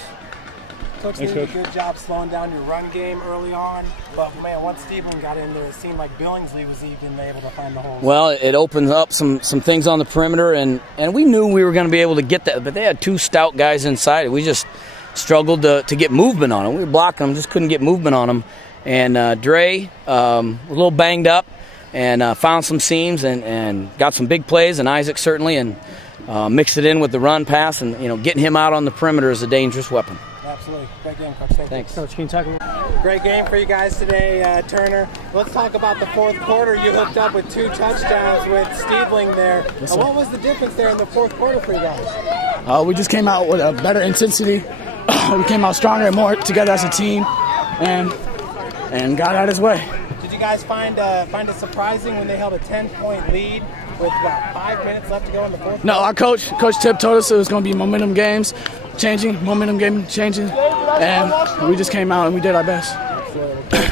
Coach did a good job slowing down your run game early on, but man, once Steveling got in there, it seemed like Billingsley was even able to find the holes. Well, it opens up some things on the perimeter, and we knew we were going to be able to get that, but they had two stout guys inside. We just struggled to get movement on them. We were blocking them, just couldn't get movement on them. And Dre, a little banged up, and found some seams and got some big plays, and Isaac certainly, and mixed it in with the run pass, and getting him out on the perimeter is a dangerous weapon. Absolutely. Great game, Coach. Thanks. Coach, can you talk about Great game for you guys today, Turner. Let's talk about the fourth quarter. You hooked up with 2 touchdowns with Steveling there. What was the difference there in the fourth quarter for you guys? We just came out with a better intensity. We came out stronger and more together as a team, and got out his way. Did you you guys find it surprising when they held a 10-point lead with about 5 minutes left to go in the fourth? No, our coach Tip told us it was going to be momentum game changing, and we just came out and we did our best.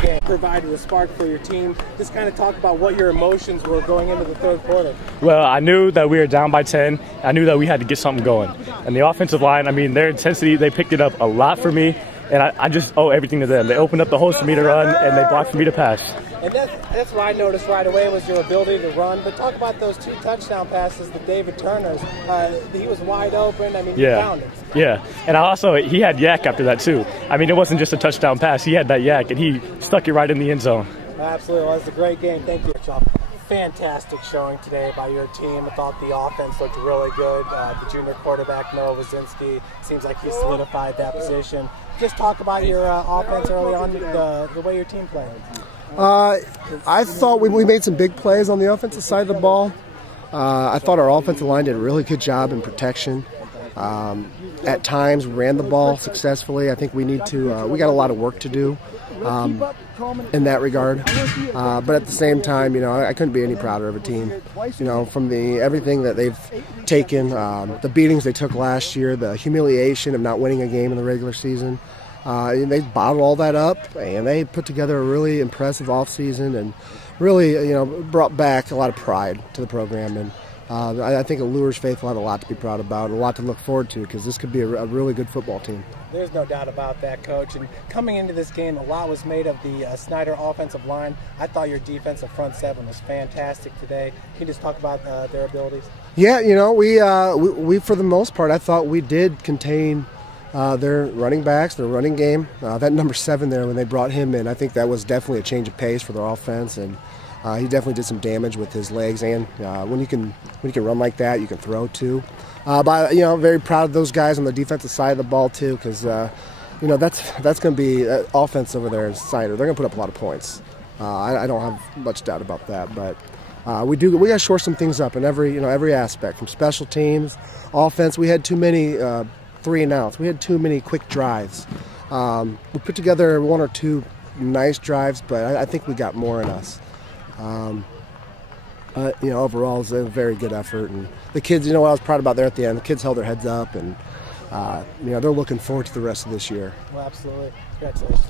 Game provided a spark for your team. Just kind of talk about what your emotions were going into the third quarter. Well, I knew that we were down by 10. I knew that we had to get something going. And the offensive line, I mean, their intensity, they picked it up a lot for me, and I just owe everything to them. They opened up the holes for me to run, and they blocked for me to pass. And that's what I noticed right away was your ability to run. But talk about those 2 touchdown passes that David Turner's. He was wide open. I mean, he found it. Yeah, and he had yak after that too. I mean, it wasn't just a touchdown pass. He had that yak, and he stuck it right in the end zone. Absolutely. Well, that was a great game. Thank you, Chuck. Fantastic showing today by your team. I thought the offense looked really good. The junior quarterback, Noah Wazinski, seems like he solidified that position. Just talk about your offense early on, the way your team played. I thought we made some big plays on the offensive side of the ball. I thought our offensive line did a really good job in protection. At times, we ran the ball successfully. I think we need to. We got a lot of work to do in that regard. But at the same time, I couldn't be any prouder of a team. From everything that they've taken, the beatings they took last year, the humiliation of not winning a game in the regular season. They bottled all that up, and they put together a really impressive offseason and really, brought back a lot of pride to the program. And I think the Luers faithful have a lot to be proud about, a lot to look forward to, because this could be a really good football team. There's no doubt about that, Coach. And coming into this game, a lot was made of the Snider offensive line. I thought your defensive front seven was fantastic today. Can you just talk about their abilities? Yeah, we for the most part, I thought we did contain their running backs, their running game. That number 7 there, when they brought him in, I think that was definitely a change of pace for their offense, and he definitely did some damage with his legs. And when you can run like that, you can throw too. But very proud of those guys on the defensive side of the ball too, because that's going to be offense over there in Snider. They're going to put up a lot of points. I don't have much doubt about that, but. We got to shore some things up in every aspect, from special teams, offense. We had too many 3-and-outs. We had too many quick drives. We put together 1 or 2 nice drives, but I think we got more in us. Overall, it was a very good effort, and the kids. What I was proud about there at the end, the kids held their heads up, and they're looking forward to the rest of this year. Well, absolutely. Congratulations.